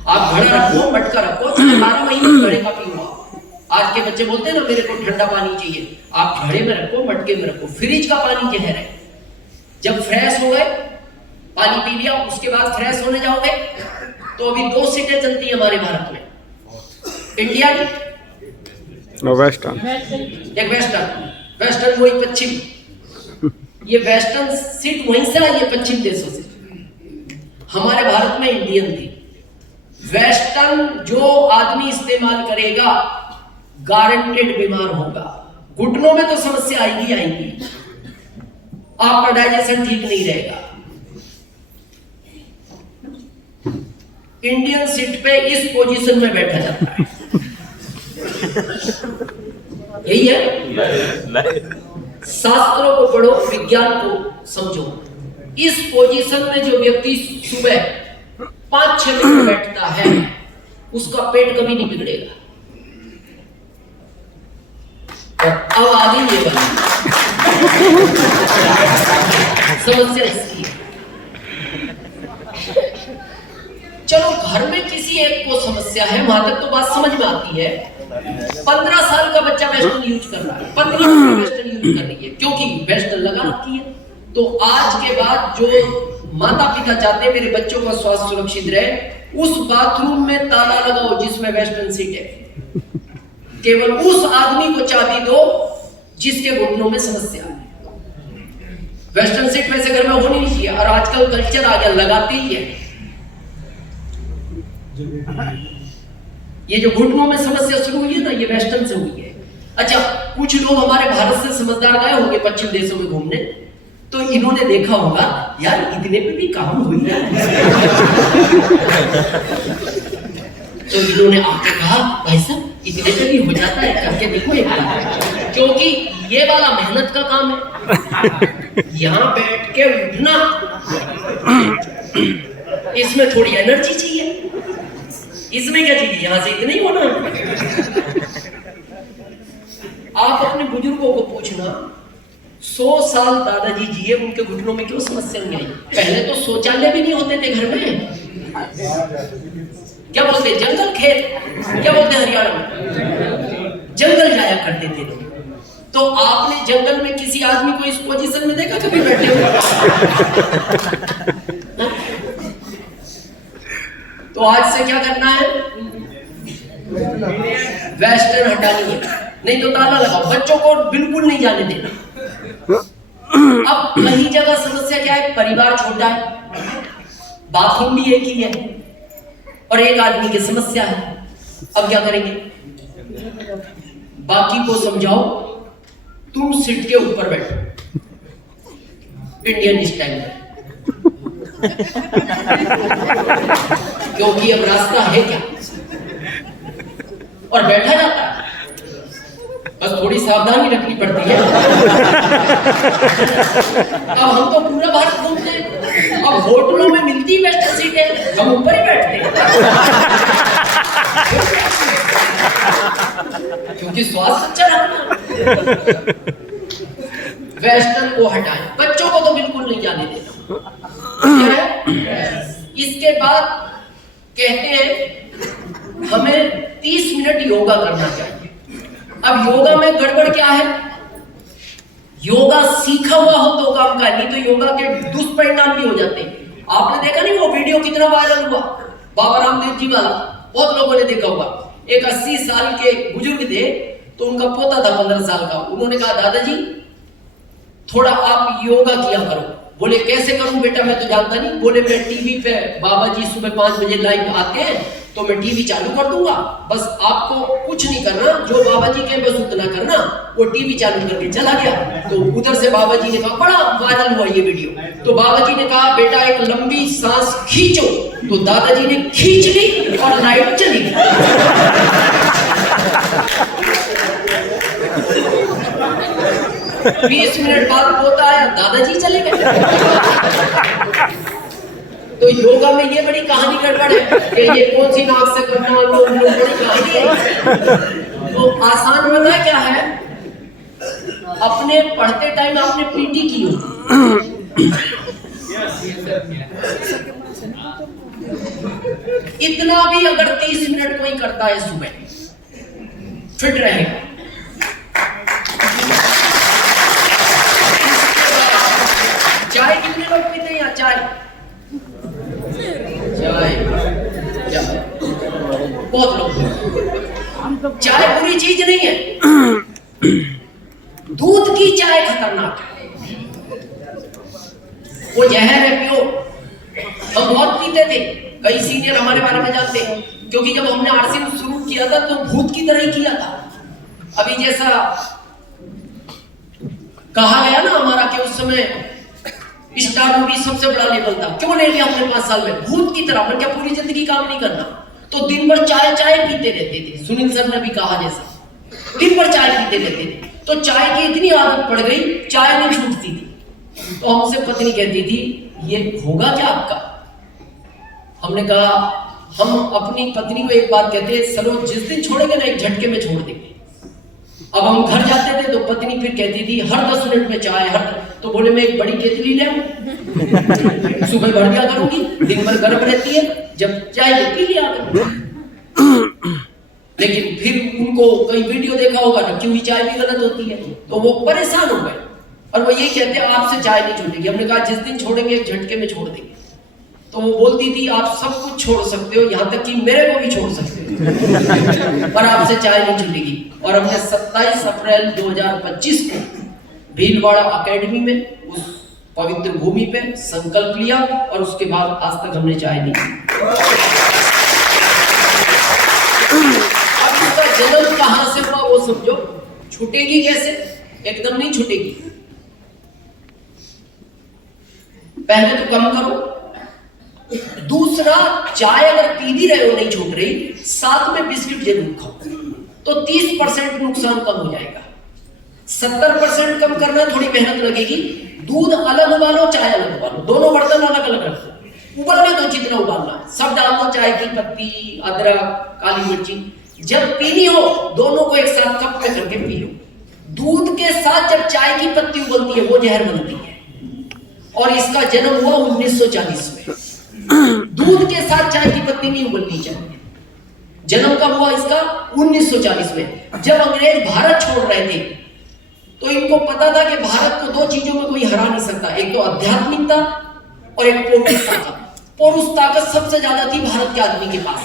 आप घड़ा रखो, मटका रखो, 12 महीने घड़े का पियो। आज के बच्चे बोलते हैं ना मेरे को ठंडा पानी चाहिए, आप घड़े में रखो, मटके में रखो, फ्रिज का पानी जहर है। जब फ्रेश हो गए, पानी पी लिया, उसके बाद फ्रेश होने जाओगे तो अभी 2 सीटें चलती है हमारे भारत में, इंडिया की वेस्टर्न, एक वेस्टर्न वही पश्चिम। ये वेस्टर्न सीट वहीं से आई है, पश्चिम देशों से। हमारे भारत में इंडियन थी। वेस्टर्न जो आदमी इस्तेमाल करेगा गारंटेड बीमार होगा। घुटनों में तो समस्या आएगी आएगी, आपका डाइजेशन ठीक नहीं रहेगा। इंडियन सीट पे इस पोजीशन में बैठा जाता है, यही है। शास्त्रों को पढ़ो, विज्ञान को समझो। इस पोजीशन में जो व्यक्ति सुबह 5-6 मिनट बैठता है, उसका पेट कभी नहीं बिगड़ेगा। और अब आगे ये बात समस्या इसकी है। चलो घर में किसी एक को समस्या है, वहां तक तो बात समझ में आती है। 15 साल का बच्चा वेस्टर्न यूज कर रहा है, 15 साल वेस्टर्न यूज कर रही है, क्योंकि वेस्टर्न लगा रखी है। तो आज के बाद जो माता पिता चाहते हैं मेरे बच्चों का स्वास्थ्य सुरक्षित रहे, उस बाथरूम में ताला लगाओ जिसमें वेस्टर्न सीट है। केवल उस आदमी को चाबी दो जिसके घुटनों में समस्या है। वेस्टर्न सीट वैसे घर में होनी नहीं चाहिए, और आजकल कल्चर आ गया, लगाते ही है। ये जो घुटनों में समस्या शुरू हुई है ना, ये वेस्टर्न से हुई है। अच्छा, कुछ लोग हमारे भारत से समझदार गए होंगे पश्चिम देशों में घूमने, तो इन्होंने देखा होगा यार इतने पे भी काम हो गया। तो इन्होंने आके कहा भाई साहब इतने पे भी हो जाता है, करके देखो एक बार, क्योंकि ये वाला मेहनत का काम है। यहाँ बैठ के उठना, इसमें थोड़ी एनर्जी चाहिए, इसमें क्या चाहिए, यहां से इतना ही होना। आप अपने बुजुर्गों को पूछना, 100 साल दादाजी जिए, उनके घुटनों में क्यों समस्या नहीं आई? पहले तो शौचालय भी नहीं होते थे घर में। क्या बोलते, जंगल खेत, क्या बोलते हरियाणा में, जंगल जाया करते थे लोग। तो आपने जंगल में किसी आदमी को इस पोजीशन में देखा कभी बैठे हुए? तो आज से क्या करना है, वेस्टर्न हटानी है, नहीं तो ताला लगाओ, बच्चों को बिल्कुल नहीं जाने देना। अब कई जगह समस्या क्या है, परिवार छोटा है, बाथरूम भी एक ही है, और एक आदमी की समस्या है। अब क्या करेंगे, बाकी को समझाओ तुम सीट के ऊपर बैठो, इंडियन स्टाइल में, क्योंकि अब रास्ता है क्या, और बैठा जाता है। बस थोड़ी सावधानी रखनी पड़ती है। अब हम तो पूरा भारत घूमते हैं, अब होटलों में मिलती वेस्टर्न सीटें, हम ऊपर ही बैठते हैं क्योंकि स्वास्थ्य अच्छा रखना। वेस्टर्न को हटाएं, बच्चों को तो बिल्कुल नहीं जाने देना। इसके बाद कहते हैं हमें 30 मिनट योगा करना चाहिए। अब योगा में गड़बड़ क्या है? योगा सीखा हुआ हो तो काम का, नहीं तो योगा के दुष्परिणाम भी हो जाते हैं। आपने देखा नहीं वो वीडियो कितना वायरल हुआ, बाबा रामदेव जी वाला, बहुत लोगों ने देखा होगा। एक 80 साल के बुजुर्ग थे, तो उनका पोता था 15 साल का। उन्होंने कहा दादाजी थोड़ा आप योगा किया करो। बोले कैसे करूं बेटा, मैं तो जानता नहीं। बोले मैं टीवी पे बाबा जी सुबह 5 बजे लाइव आते हैं, तो मैं टीवी चालू कर दूंगा, बस आपको कुछ नहीं करना, जो बाबा जी के बस उतना करना। वो टीवी चालू करके चला गया। तो उधर से बाबा जी ने कहा, बड़ा वायरल हुआ ये वीडियो, तो बाबा जी ने कहा बेटा एक लंबी सांस खींचो। तो दादाजी ने खींच ली और लाइट चली गई। 20 मिनट बाद पोता आया, दादाजी चले गए। तो योगा में ये बड़ी कहानी गड़बड़ है कि ये कौन सी नाक से करना, वो बड़ी कहानी है। तो आसान पता क्या है, अपने पढ़ते टाइम आपने पीटी की हो, इतना भी अगर 30 मिनट कोई करता है सुबह, फिट रहेगा। चाय कितने लोग पीते हैं यहाँ? चाय बहुत लोग। चाय बुरी चीज नहीं है, दूध की चाय खतरनाक है, वो जहर है, पियो। हम बहुत पीते थे, कई सीनियर हमारे बारे में जानते हैं, क्योंकि जब हमने आरसी शुरू किया था तो भूत की तरह ही किया था। अभी जैसा कहा गया ना हमारा कि उस समय स्टार मूवी सबसे बड़ा लेवल था, क्यों ले लिया हमने 5 साल में? भूत की तरह, क्या पूरी जिंदगी काम नहीं करना, तो दिन भर चाय चाय पीते रहते थे। सुनील सर ने भी कहा जैसा, दिन भर चाय पीते रहते थे, तो चाय की इतनी आदत पड़ गई, चाय नहीं छूटती थी। तो हमसे पत्नी कहती थी ये होगा क्या आपका? हमने कहा हम अपनी पत्नी को एक बात कहते हैं, सरो जिस दिन छोड़ेंगे ना एक झटके में छोड़ देंगे। अब हम घर जाते थे तो पत्नी फिर कहती थी हर 10 मिनट में चाय, तो बोले मैं एक बड़ी केतली ले आऊं, सुबह भर दिया करूंगी, दिन भर गर्म रहती है, जब चाय पी लिया करूंगी। लेकिन फिर उनको कई वीडियो देखा होगा ना, क्यों ही चाय भी गलत होती है, तो वो परेशान हो गए और वो ये कहते हैं आपसे चाय नहीं छूटेगी। हमने कहा जिस दिन छोड़ेंगे एक झटके में छोड़ देंगे। तो वो बोलती थी आप सब कुछ छोड़ सकते हो, यहाँ तक कि मेरे को भी छोड़ सकते हो, पर आपसे चाय नहीं छूटेगी। और हमने 27 अप्रैल 2025 को भीलवाड़ा अकेडमी में उस पवित्र भूमि पे संकल्प लिया और उसके बाद आज तक हमने चाय नहीं पी। अब इसका जन्म कहां से हुआ वो समझो, छूटेगी कैसे? एकदम नहीं छूटेगी, पहले तो कम करो। दूसरा, चाय अगर पी भी रहे हो नहीं छूट रही, साथ में बिस्किट जरूर खाओ, तो 30% नुकसान कम हो जाएगा। 70% कम करना थोड़ी मेहनत लगेगी। दूध अलग उबालो, चाय अलग उबालो, दोनों बर्तन अलग अलग रखो, उबलने दो जितना उबालना है, सब डाल दो, चाय की पत्ती, अदरक, काली मिर्ची। जब पीनी हो दोनों को एक साथ कप में करके पी लो। दूध के साथ जब चाय की पत्ती उबलती है वो जहर बनती है, और इसका जन्म हुआ 1940 में। दूध के साथ चाय की पत्ती नहीं उबलनी चाहिए। जन्म कब हुआ इसका? 1940 में, जब अंग्रेज भारत छोड़ रहे थे। तो इनको पता था कि भारत को 2 चीजों में कोई हरा नहीं सकता, एक तो आध्यात्मिकता और एक पौरुष ताकत। पौरुष ताकत सबसे ज्यादा थी भारत के आदमी के पास,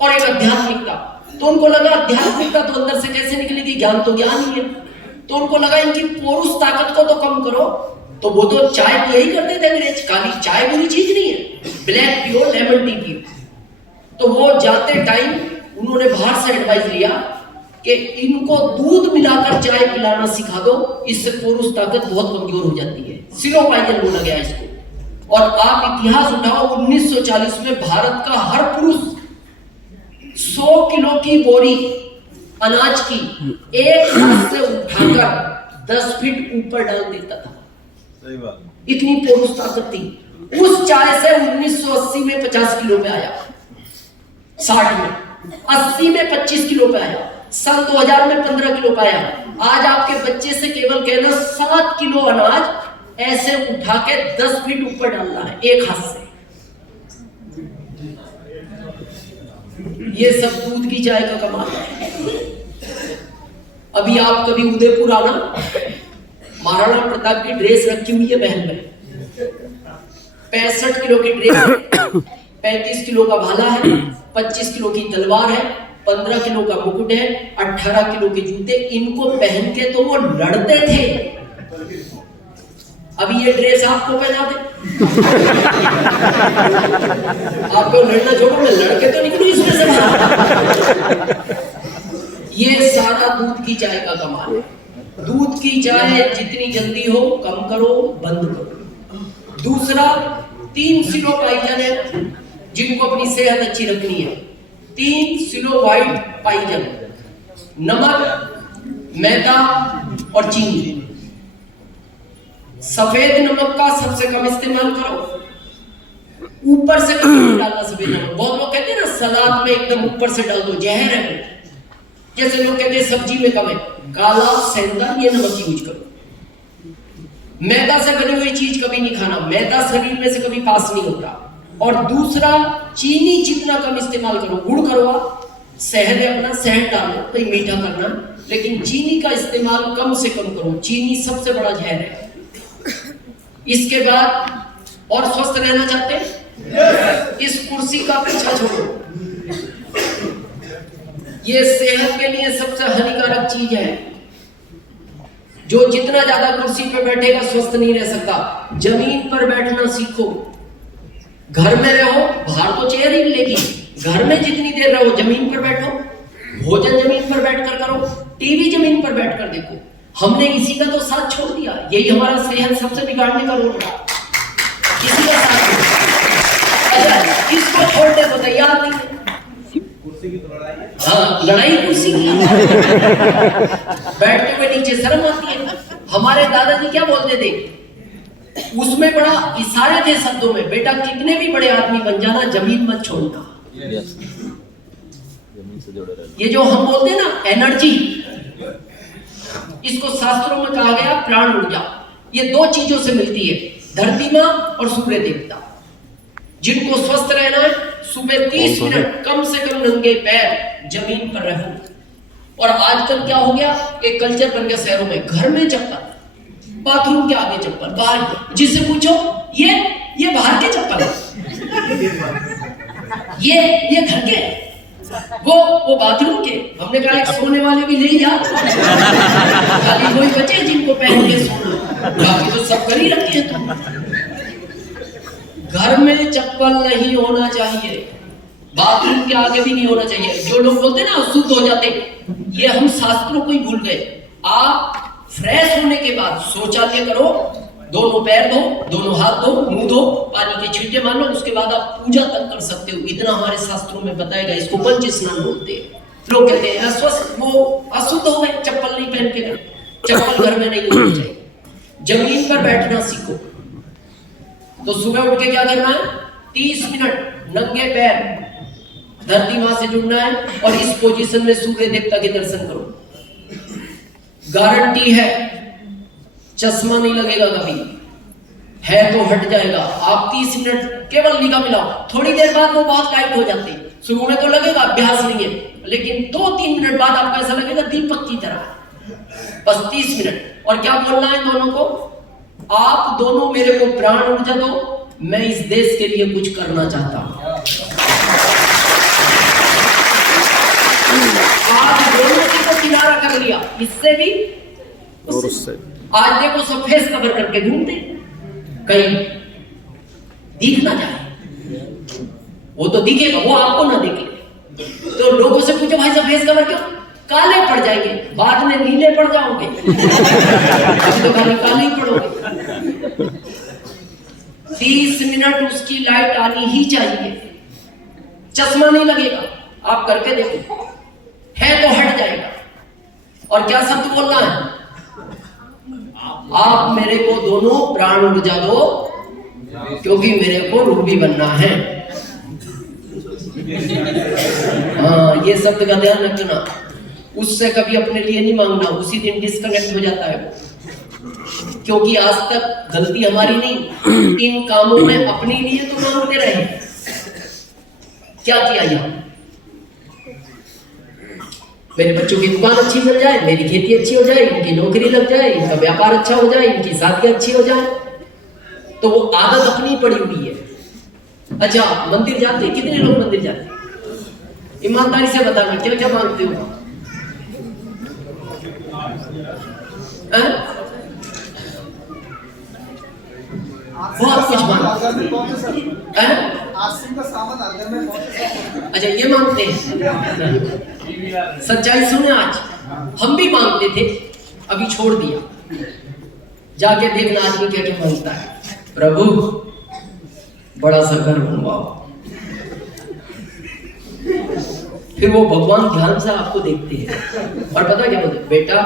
और एक आध्यात्मिकता। तो उनको लगा आध्यात्मिकता तो अंदर से कैसे निकलेगी, ज्ञान तो ज्ञान ही है। तो उनको लगा इनकी पौरुष ताकत को तो कम करो। तो वो तो चाय यही करते थे अंग्रेज, काली चाय बुरी चीज नहीं है, ब्लैक पियो, लेमन टी पियो। तो वो जाते टाइम उन्होंने बाहर से एडवाइस लिया कि इनको दूध मिलाकर चाय पिलाना सिखा दो, इससे पौरुष ताकत बहुत कमजोर हो जाती है। सिलोपाइजन बोला गया इसको। और आप इतिहास उठाओ, 1940 में भारत का हर पुरुष 100 किलो की बोरी अनाज की एक हाथ से उठाकर 10 फीट ऊपर डाल देता था। सही बात। इतनी पौरुष ताकत थी। उस चाय से 1980 में 50 किलो पे आया, 60 में 80 में 25 किलो पे आया, सन 2000 में 15 किलो पे आया। आज आपके बच्चे से केवल कहना 7 किलो अनाज ऐसे उठा के 10 फीट ऊपर डालना है एक हाथ से। ये सब दूध की चाय का कमाल है। अभी आप कभी उदयपुर आना, महाराणा प्रताप की ड्रेस रखी हुई है महल में, 65 किलो की ड्रेस, 35 किलो का भाला है, 25 किलो की तलवार है, 15 किलो का मुकुट है, 18 किलो के जूते। इनको पहन के तो वो लड़ते थे। अभी ये ड्रेस आपको पहना दे, आपको लड़ना छोड़ो, मैं लड़के तो निकलूं इसमें से। ये सारा दूध की चाय का कमाल है। दूध की चाय जितनी जल्दी हो कम करो, बंद करो। दूसरा, 3 सिलो पाइजन है जिनको अपनी सेहत अच्छी रखनी है। 3 सिलो व्हाइट पाइजन, नमक, मैदा और चीनी। सफेद नमक का सबसे कम इस्तेमाल करो, ऊपर से कभी नहीं डालना सफेद नमक। बहुत लोग कहते हैं ना सलाद में एकदम ऊपर से डाल दो, जहर है। जैसे लोग कहते हैं सब्जी में कम है, काला सेंधा ये नमक यूज करो। मैदा से बनी हुई चीज कभी नहीं खाना, मैदा शरीर में से कभी पास नहीं होता। और दूसरा, चीनी जितना कम इस्तेमाल करो। गुड़ करो, शहद है अपना, शहद डालो, कोई मीठा करना, लेकिन चीनी का इस्तेमाल कम से कम करो। चीनी सबसे बड़ा जहर है। इसके बाद और स्वस्थ रहना चाहते हैं, इस कुर्सी का पीछा छोड़ो। ये सेहत के लिए सबसे हानिकारक चीज है। जो जितना ज्यादा कुर्सी पे बैठेगा स्वस्थ नहीं रह सकता। जमीन पर बैठना सीखो। घर में रहो, बाहर तो चेयर ही मिलेगी, घर में जितनी देर रहो जमीन पर बैठो। भोजन जमीन पर बैठकर करो, टीवी जमीन पर बैठकर देखो। हमने इसी का तो साथ छोड़ दिया। यही हमारा सेहत सबसे बिगाड़ने का रोल रहा, इसी का साथ। अच्छा, इसको छोड़ने को तैयार नहीं है। कुर्सी की तो लड़ाई है। हाँ, लड़ाई कुर्सी की। बैठते हुए नीचे शर्म आती है। हमारे दादाजी क्या बोलते थे, उसमें बड़ा इशारे थे शब्दों में, बेटा कितने भी बड़े आदमी बन जाना, जमीन मत छोड़ना। ये जो हम बोलते हैं ना एनर्जी, इसको शास्त्रों में कहा गया प्राण ऊर्जा। ये 2 चीजों से मिलती है, धरती मां और सूर्य देवता। जिनको स्वस्थ रहना है, सुबह 30 मिनट कम से कम नंगे पैर जमीन पर रहो। और आजकल क्या हो गया, एक कल्चर बन गया शहरों में, घर में चप्पल, बाथरूम के आगे चप्पल, बाहर। जिससे पूछो ये बाहर के चप्पल है, ये घर के, वो बाथरूम के। हमने कहा एक सोने वाले भी ले जा, खाली वही बचे जिनको पहन के सोना, बाकी तो सब कर ही रखे हैं। तुम घर में चप्पल नहीं होना चाहिए, बाथरूम के आगे भी नहीं होना चाहिए। जो लोग बोलते हैं ना अशुद्ध हो जाते, ये हम शास्त्रों को ही भूल गए। आप फ्रेश होने के बाद शौचालय करो, दोनों पैर धो, दोनों हाथ धो, मुंह धो, पानी के छींटे मार लो, उसके बाद आप पूजा तक कर सकते हो। इतना हमारे शास्त्रों में बताया गया। इसको पंच स्नान बोलते हैं। लोग कहते हैं अस्वस्थ, वो अशुद्ध हो गए, चप्पल नहीं पहन के गए। चप्पल घर में नहीं होनी चाहिए। जमीन पर बैठना सीखो। तो सुबह उठ के क्या करना है, 30 मिनट नंगे पैर धरती मां से जुड़ना है और इस पोजीशन में सूर्य देवता के दर्शन करो। गारंटी है चश्मा नहीं लगेगा कभी, है तो हट जाएगा। आप 30 मिनट केवल निगाह मिलाओ, थोड़ी देर बाद वो बहुत लाइट हो जाती है। शुरू में तो लगेगा अभ्यास नहीं है, लेकिन 2-3 मिनट बाद आपको ऐसा लगेगा दीपक की तरह। बस 30 मिनट। और क्या बोलना है दोनों को, आप दोनों मेरे को प्राण ऊर्जा दो, मैं इस देश के लिए कुछ करना चाहता हूं। आज दोनों की तो किनारा कर लिया, इससे भी और उससे आज देखो सब फेस कवर करके घूमते, कहीं दिख ना जाए। वो तो दिखेगा, वो आपको ना दिखे। तो लोगों से पूछो भाई साहब फेस कवर क्यों, काले पड़ जाएंगे, बाद में नीले पड़ जाओगे। तो खाली काले ही पड़ोगे। 30 मिनट उसकी लाइट आनी ही चाहिए। चश्मा नहीं लगेगा, आप करके देखो, है तो हट जाएगा। और क्या शब्द बोलना है? आप मेरे को दोनों प्राण ऊर्जा दो, क्योंकि मेरे को रूबी बनना है। हाँ, ये शब्द का ध्यान रखना। उससे कभी अपने लिए नहीं मांगना, उसी दिन डिस्कनेक्ट हो जाता है वो। क्योंकि आज तक गलती हमारी नहीं, इन कामों में अपने लिए तो मांगते रहे। क्या किया यहाँ? मेरे बच्चों की दुकान अच्छी चल जाए, मेरी खेती अच्छी हो जाए, इनकी नौकरी लग जाए, इनका व्यापार अच्छा हो जाए, इनकी शादी अच्छी हो जाए, तो वो आदत अपनी पड़ी हुई है। अच्छा, मंदिर जाते, कितने लोग मंदिर जाते? ईमानदारी से बताना, क्या क्या मांगते हो? बहुत कुछ मांगते हैं। अच्छा, ये मांगते हैं। सच्चाई सुने, आज हम भी मांगते थे, अभी छोड़ दिया। जाके देखना आदमी क्या क्या मांगता है। प्रभु बड़ा सा घर बनवाओ। फिर वो भगवान ध्यान से आपको देखते हैं और पता क्या बोलते? बेटा,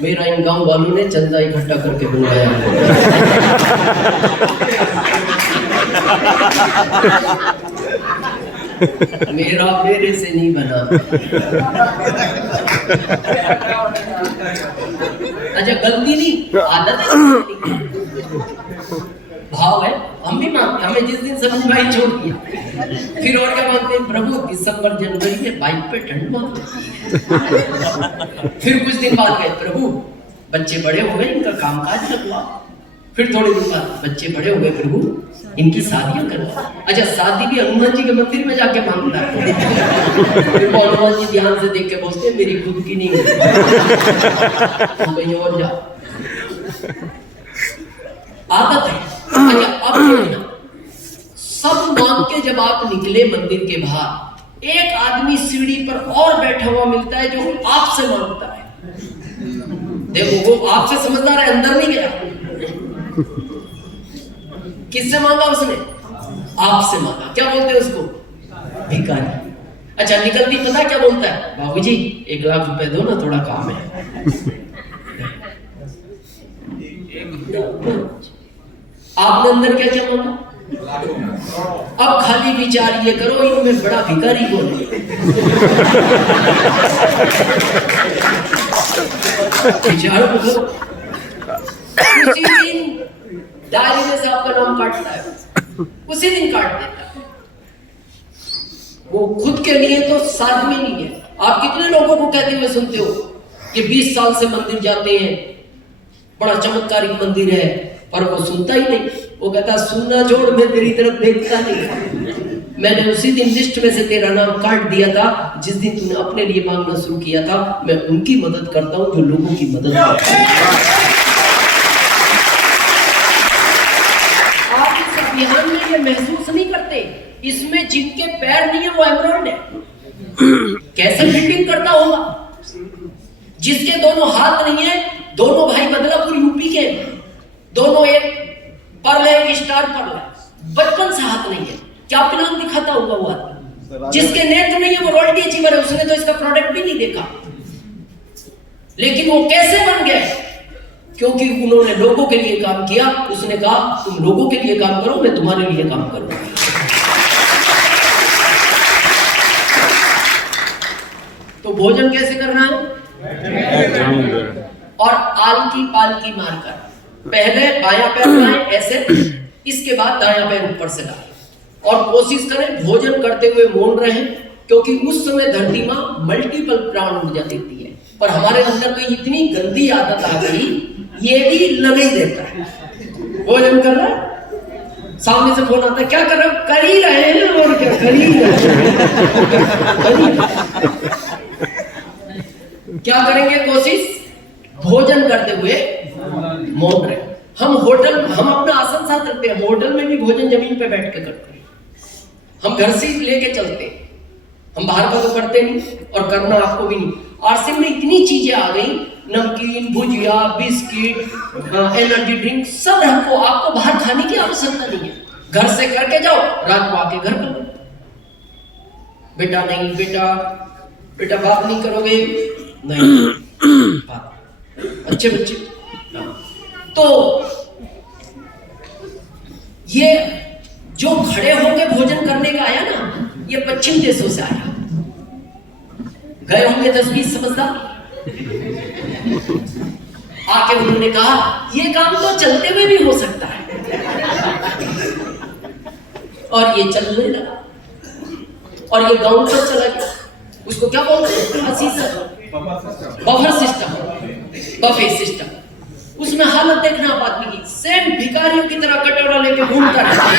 मेरा इन गांव वालों ने चंदा इकट्ठा करके बनवाया है। मेरा मेरे से नहीं बना। अच्छा, गलती नहीं, आदत है, भाव है। हम भी मांगते, हमें जिस दिन समझ में आई छोड़ दिया। फिर और क्या मांगते हैं? प्रभु दिसंबर जनवरी में बाइक पे ठंड मांगती है। फिर कुछ दिन बाद गए, प्रभु बच्चे बड़े हो गए, इनका कामकाज लगवा। फिर थोड़े दिन बाद बच्चे बड़े हो गए, प्रभु इनकी शादियां करवा। अच्छा, शादी भी हनुमान जी के मंदिर में जाके मांगता है। फिर हनुमान जी ध्यान से देख के बोलते हैं, मेरी खुद की नहीं है, कहीं और जा। आदत है। अच्छा, अब देखना, सब मांग के जब आप निकले मंदिर के बाहर, एक आदमी सीढ़ी पर और बैठा हुआ मिलता है जो आपसे मांगता है। देखो, वो आपसे समझदार है, अंदर नहीं गया। किससे मांगा उसने? आपसे मांगा। क्या बोलते हैं उसको? भिखारी। अच्छा, निकलती पता क्या बोलता है? बाबूजी 1 लाख रुपए दो ना, थोड़ा काम है। आपने अंदर क्या क्या मांगा? अब खाली विचार ये करो, इनमें बड़ा भिखारी कौन है? विचार करो। उसी दिन डायरी में से आपका नाम काटता है, उसी दिन काट देता है। वो खुद के लिए तो साथ में नहीं है। आप कितने लोगों को कहते हुए सुनते हो कि 20 साल से मंदिर जाते हैं, बड़ा चमत्कारिक मंदिर है, पर वो सुनता ही नहीं। वो कहता सुनना छोड़, मैं तेरी तरफ देखता नहीं। मैंने उसी दिन लिस्ट में से तेरा नाम काट दिया था जिस दिन तूने अपने लिए मांगना शुरू किया था। मैं उनकी मदद करता हूं जो लोगों की मदद करते हैं। आप इस अभियान में ये महसूस नहीं करते, इसमें जिनके पैर नहीं है वो एमराल्ड है। कैसे फिटिंग करता होगा? जिसके दोनों हाथ नहीं है, दोनों भाई बदलापुर यूपी के, दोनों एक पर्ल है, एक स्टार पर्ल है, बचपन से हाथ नहीं है। क्या प्लान दिखाता होगा वो आदमी? जिसके नेत्र नहीं है वो रॉयल्टी अचीवर है, उसने तो इसका प्रोडक्ट भी नहीं देखा। लेकिन वो कैसे बन गए? क्योंकि उन्होंने लोगों के लिए काम किया। उसने कहा तुम लोगों के लिए काम करो, मैं तुम्हारे लिए काम करूंगा। तो भोजन कैसे करना है? और आलकी पालकी मारकर पहले बायां पैर लाएं ऐसे, इसके बाद दायां पैर ऊपर से लाएं और कोशिश करें भोजन करते हुए मौन रहें, क्योंकि उस समय धरती मां मल्टीपल प्राण ऊर्जा देती है। पर हमारे अंदर तो इतनी गंदी आदत आ गई, ये भी लग ही देता है। भोजन कर रहा है, सामने से फोन आता है, क्या कर रहे हो? कर ही रहे हैं, और क्या कर ही रहे हैं। क्या करेंगे? कोशिश भोजन करते हुए मौन रहे। हम अपना आसन साथ रखते हैं, होटल में भी भोजन जमीन पे बैठ के करते हैं। हम घर से लेके चलते हैं, हम बाहर का तो करते नहीं और करना आपको भी नहीं। आरसीएम में इतनी चीजें आ गई, नमकीन, भुजिया, बिस्किट, एनर्जी ड्रिंक, सब आपको बाहर खाने की आवश्यकता नहीं है। घर से करके जाओ, रात को आके घर पर बेटा नहीं, बेटा बात नहीं करोगे, नहीं अच्छे बच्चे। तो ये जो खड़े होकर भोजन करने का आया ना, ये पश्चिम देशों से आया। गए होंगे 10-20 समझदार, आके उन्होंने कहा ये काम तो चलते हुए भी हो सकता है, और ये चलने लगा और ये गांव तक चला गया। उसको क्या बोलते हैं? Buffer system, buffet system. उसमें हालत देखना आप आदमी की, सेम भिखारियों की तरह कटोरा लेके घूमता रहता है।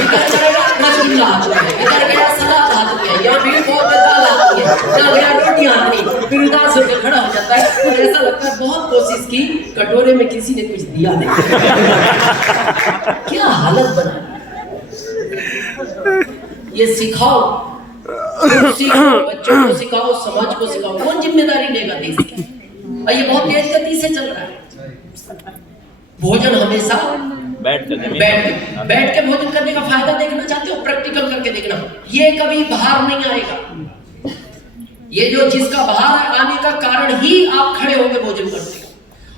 इधर चलेगा रसगुल्ला हाथ में, इधर गया सलाद हाथ में, यहाँ भी बहुत दाल हाथ में, यहाँ गया रोटी हाथ में, फिर उदास होकर खड़ा हो जाता है। तो ऐसा लगता है बहुत कोशिश की, कटोरे में किसी ने कुछ दिया नहीं। क्या हालत बना। ये सिखाओ, बच्चों को सिखाओ, समाज को सिखाओ, कौन जिम्मेदारी लेगा देश की? और ये बहुत तेज गति से चल रहा है। भोजन हमेशा बैठ के भोजन करने का फायदा देखना चाहते हो, प्रैक्टिकल करके देखना। ये कभी बाहर नहीं आएगा। ये जो जिसका बाहर आने का कारण ही आप खड़े होकर भोजन करते हो,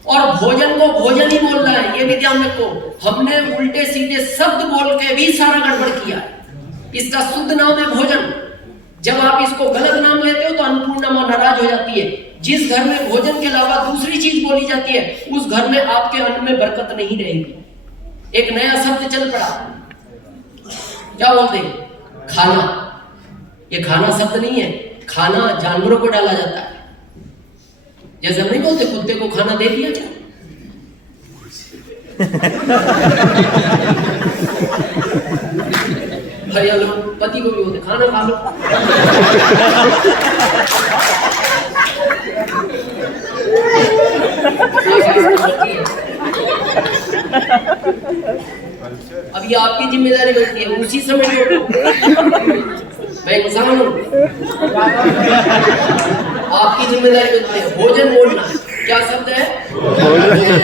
और भोजन को भोजन ही बोलना है, ये भी ध्यान रखो। हमने उल्टे सीधे शब्द बोल के भी सारा गड़बड़ किया है। इसका शुद्ध नाम है भोजन। जब आप इसको गलत नाम लेते हो तो अन्नपूर्णा मां नाराज हो जाती है। जिस घर में भोजन के अलावा दूसरी चीज बोली जाती है, उस घर में आपके अन्न में बरकत नहीं रहेगी। एक नया शब्द चल पड़ा, क्या बोलते हैं? खाना। ये खाना शब्द नहीं है, खाना जानवरों को डाला जाता है। जैसे हम नहीं बोलते कुत्ते को खाना दे दिया जाए। भैया लोग पति को भी बोलते खाना खा लो। अब ये आपकी जिम्मेदारी बनती है, उसी समय मैं इंसान हूं, आपकी जिम्मेदारी बनती है भोजन बोलना। क्या शब्द है?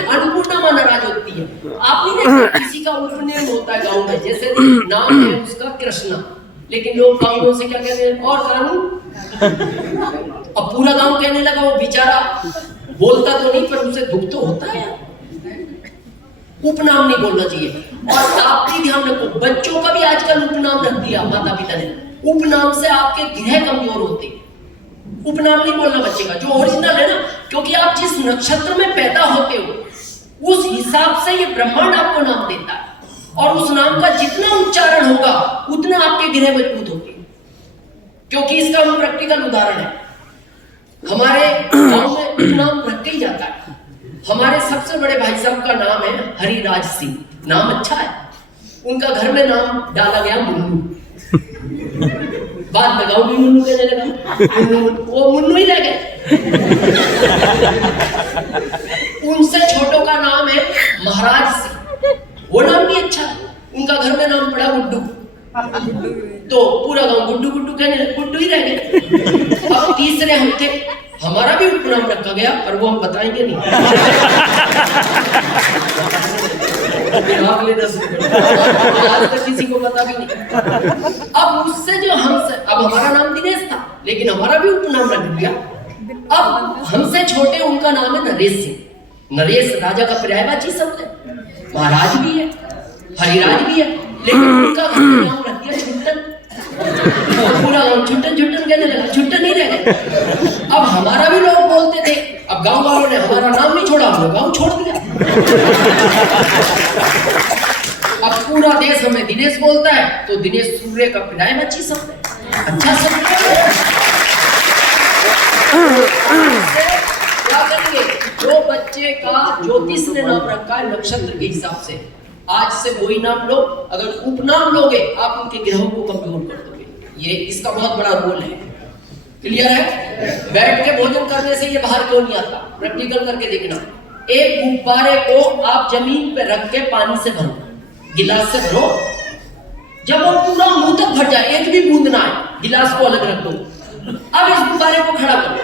अन्नपूर्णा मां नाराज होती है। आप नहीं देखते किसी का उपनेम होता है गांव में, जैसे नाम है उसका कृष्णा, लेकिन लोग गांवों से क्या कहते हैं? और कानून। अब पूरा गांव कहने लगा वो बेचारा बोलता तो नहीं पर उसे दुख तो होता है। उपनाम नहीं बोलना चाहिए। और आप भी ध्यान रखो, बच्चों का भी आजकल उपनाम रख दिया माता पिता ने। उपनाम से आपके गृह कमजोर होते। उपनाम नहीं बोलना बच्चे का, जो ओरिजिनल है ना, क्योंकि आप जिस नक्षत्र में पैदा होते हो उस हिसाब से ये ब्रह्मांड आपको नाम देता है, और उस नाम का जितना उच्चारण होगा उतना आपके गृह मजबूत होंगे। क्योंकि इसका हम प्रैक्टिकल उदाहरण है। हमारे गांव में उपनाम रख के ही जाता है। हमारे सबसे बड़े भाई साहब का नाम है हरिराज सिंह, नाम अच्छा है। उनका घर में नाम डाला गया मुन्नू। बाद में गांव भी मुन्नू कहने लगा, वो मुन्नू ही रह गए। उनसे छोटों का नाम है महाराज सिंह, वो नाम भी अच्छा। उनका घर में नाम पड़ा गुड्डू, तो पूरा गांव गुड्डू गुड्डू कहने लगे, गुड्डू ही रह गए। अब तीसरे हम थे, हमारा भी उपनाम रखा गया, पर वो हम बताएंगे नहीं। आज तक किसी को पता भी नहीं। अब उससे जो हमसे, अब हमारा नाम दिनेश था, लेकिन हमारा भी उपनाम रख दिया। अब हमसे छोटे उनका नाम है नरेश सिंह। नरेश राजा का पर्यायवाची शब्द है, महाराज भी है, हरिराज भी है, लेकिन उनका नाम रख दिया छुट्टन। पूरा गांव छुट्टन छुट्टन कहने लगा, छुट्टन नहीं रह गए। अब हमारा भी लोग बोलते थे, अब गांव वालों ने हमारा नाम नहीं छोड़ा, हमने गांव छोड़ दिया। अब पूरा देश हमें दिनेश बोलता है, तो दिनेश सूर्य का पर्यायवाची शब्द है, अच्छा शब्द है। क्या करेंगे? जो बच्चे का ज्योतिष ने नाम रखा है नक्षत्र के हिसाब से, आज से वही नाम लो। अगर उपनाम लोगे आप उनके ग्रहों को कमजोर कर दोगे। ये इसका बहुत बड़ा रोल है। क्लियर है? बैठ के भोजन करने से ये बाहर क्यों नहीं आता? प्रैक्टिकल करके देखना। एक गुब्बारे को आप जमीन पे रख के पानी से भरो, गिलास से भरो, जब वो पूरा मुंह तक भर जाए, एक भी बूंद ना आए, गिलास को अलग रख दो। अब इस गुब्बारे को खड़ा करो,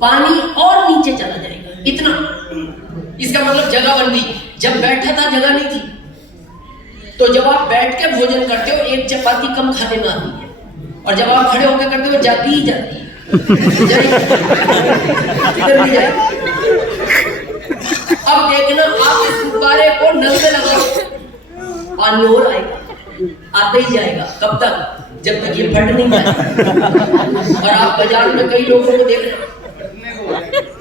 पानी और नीचे चला जाएगा, इतना। इसका मतलब जगह बन गई। जब बैठा था जगह नहीं थी, तो जब आप बैठ के भोजन करते हो एक चपाती कम खाने में आती है, और जब आप खड़े होकर करते हो जाती ही जाती है, इधर नहीं जाएगी। अब देखना आप इस गुब्बारे को नल में लगाओ और नूर आएगा, आते ही जाएगा। कब तक? जब तक ये फट नहीं जाए। और आप बाजार में कई लोगों को देखना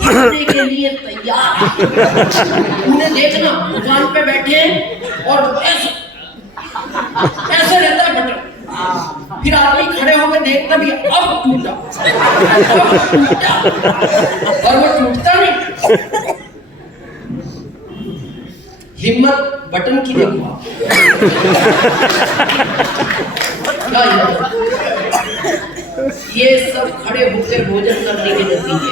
फटने के लिए तैयार, उन्हें देखना दुकान पे बैठे और ऐसे रहता है बटन, फिर आदमी खड़े होकर देखता भी अब टूटा, और वो टूटता नहीं। हिम्मत बटन की देखो क्या ये सब खड़े होकर भोजन करने के नतीजे।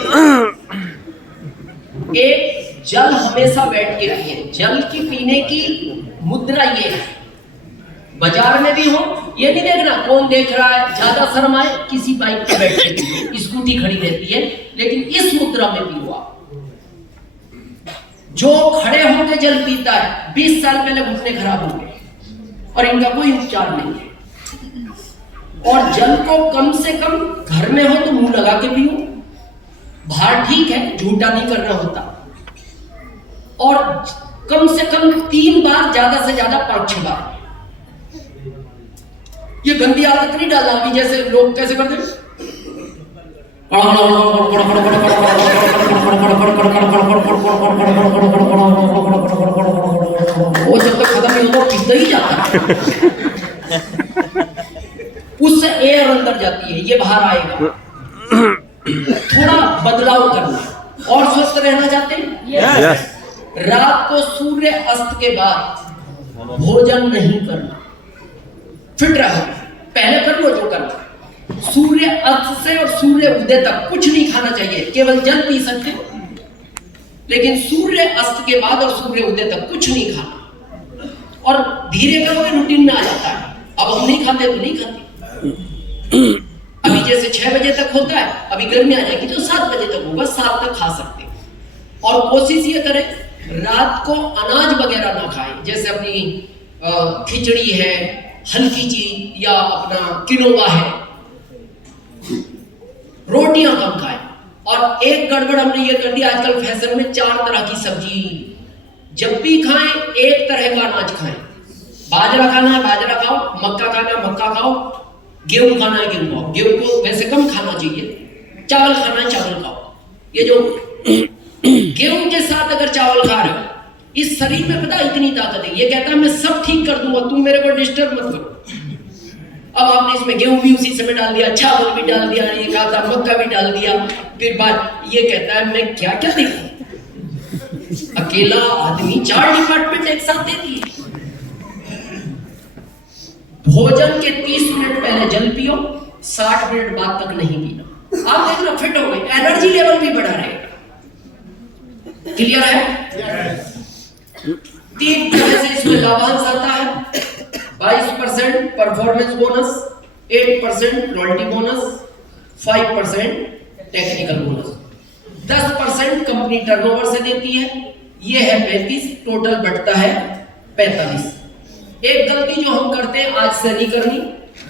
एक जल हमेशा बैठ के पिए, जल की पीने की मुद्रा ये है। बाजार में भी हो, ये नहीं देखना कौन देख रहा है, ज्यादा शर्म आए किसी बाइक पे बैठ के पियो, स्कूटी खड़ी रहती है, लेकिन इस मुद्रा में पियो आप। जो खड़े होकर जल पीता है 20 साल पहले घुटने खराब हो गए और इनका कोई उपचार नहीं है। और जल को कम से कम घर में हो तो मुंह लगा के पियो, बाहर ठीक है, झूठा नहीं करना होता। और कम से कम 3 बार, ज्यादा से ज्यादा 5-6 बार। ये गंदी आदत नहीं डालना अभी, जैसे लोग कैसे करते हैं, वो जब तक खत्म नहीं होता पीता ही जाता है, उससे एयर अंदर जाती है, ये बाहर आएगा। थोड़ा बदलाव करना। और स्वस्थ रहना चाहते हैं? रात को सूर्य अस्त के बाद भोजन नहीं करना, फिट रहो। पहले कर लो जो करना, सूर्य अस्त से और सूर्य उदय तक कुछ नहीं खाना चाहिए, केवल जल पी सकते हो, लेकिन सूर्य अस्त के बाद और सूर्य उदय तक कुछ नहीं खाना। और धीरे करोगे रूटीन में आ जाता है। अब हम नहीं खाते तो नहीं खाते, अभी जैसे 6 बजे तक होता है, अभी गर्मी आ जाएगी तो 7 बजे तक होगा, 7 तक खा सकते हैं। और कोशिश ये करें रात को अनाज वगैरह ना खाएं, जैसे अपनी खिचड़ी है, हल्की चीज, या अपना किनोवा है, रोटियां कम खाएं। और एक गड़बड़ हमने ये कर दी आजकल फैशन में, 4 तरह की सब्जी। जब भी खाएं एक तरह का अनाज खाएं। बाजरा खाना है बाजरा खाओ, मक्का खाना है मक्का खाओ, गेहूं खाना है गेहूं खाओ। गेहूं को वैसे कम खाना चाहिए, चावल खाना है चावल खाओ। ये जो गेहूं के साथ अगर चावल खा रहे हो, इस शरीर में पता इतनी ताकत है, ये कहता है मैं सब ठीक कर दूंगा, तुम मेरे को डिस्टर्ब मत करो। अब आपने इसमें गेहूं भी उसी समय डाल दिया, चावल भी डाल दिया, ये कहा था मक्का भी डाल दिया, फिर बात ये कहता है मैं क्या क्या देखूं। अकेला आदमी 4 डिपार्टमेंट एक साथ दे दिए। भोजन के 30 मिनट पहले जल पियो, 60 मिनट बाद तक नहीं पीना। आप देखना फिट हो गए, एनर्जी लेवल भी बढ़ा रहेगा। क्लियर है? 3 तरह से इसमें लाभांश आता है। 22% performance bonus, 8% royalty bonus, 5% technical bonus, 10% company turnover से देती है, ये है 35, टोटल बढ़ता है 45। एक गलती जो हम करते हैं आज से नहीं करनी,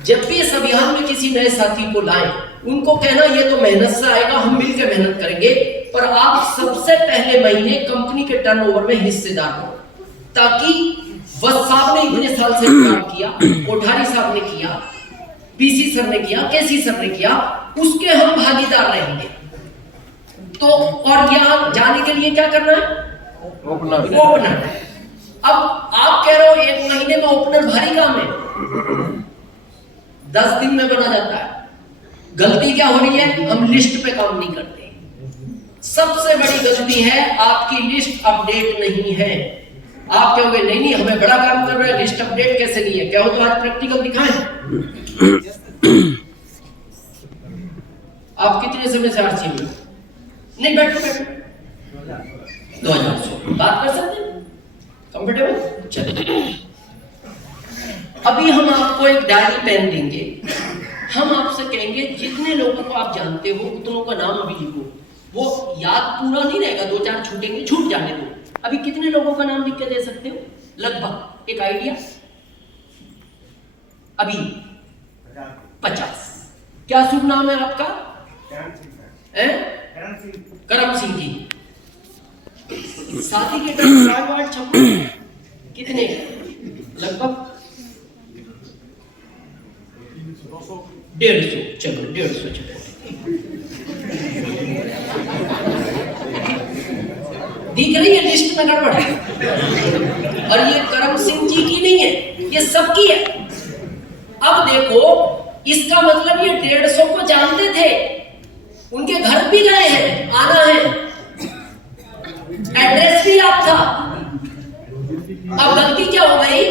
जब भी इस अभियान में किसी नए साथी को लाएं, उनको कहना ये तो मेहनत से आएगा, हम मिलकर मेहनत करेंगे, पर आप सबसे पहले महीने कंपनी के टर्नओवर में हिस्सेदार हो, ताकि वत्स साहब ने इतने साल से काम किया, कोठारी साहब ने किया, पीसी सर ने किया, केसी सर ने किया, उसके हम भागीदार रहेंगे। तो और यहाँ जाने के लिए क्या करना है? ओपनर। अब आप कह रहे हो 1 महीने में ओपनर भारी काम है, 10 दिन में बना जाता है। गलती क्या हो रही है? हम लिस्ट पे काम नहीं करते। सबसे बड़ी गलती है आपकी लिस्ट अपडेट नहीं है। आप कहोगे नहीं हमें बड़ा काम कर रहे हैं, लिस्ट अपडेट कैसे नहीं है? क्या हो तो आज प्रैक्टिकल दिखाएं। आप कितने समय से आरसी में? नहीं बैठो 2016 बात कर सकते हैं, कंफर्टेबल? चलिए अभी हम आपको एक डायरी पेन देंगे, हम आपसे कहेंगे जितने लोगों को आप जानते हो उतनों का नाम अभी लिखो। वो याद पूरा नहीं रहेगा, 2-4 छूटेंगे, छूट जाने दो। अभी कितने लोगों का नाम लिख के दे सकते हो? लगभग एक आइडिया? अभी 50। क्या शुभ नाम है आपका? करम सिंह जी। शादी के टाइम कार्ड वार्ड छपे कितने? लगभग 150। चलो 150 छपे। दिख रही है लिस्ट में गड़बड़ है। और ये करम सिंह जी की नहीं है, ये सबकी है। अब देखो, इसका मतलब ये 150 को जानते थे, उनके घर भी गए हैं, आना है, एड्रेस भी याद था। अब गलती क्या हो गई,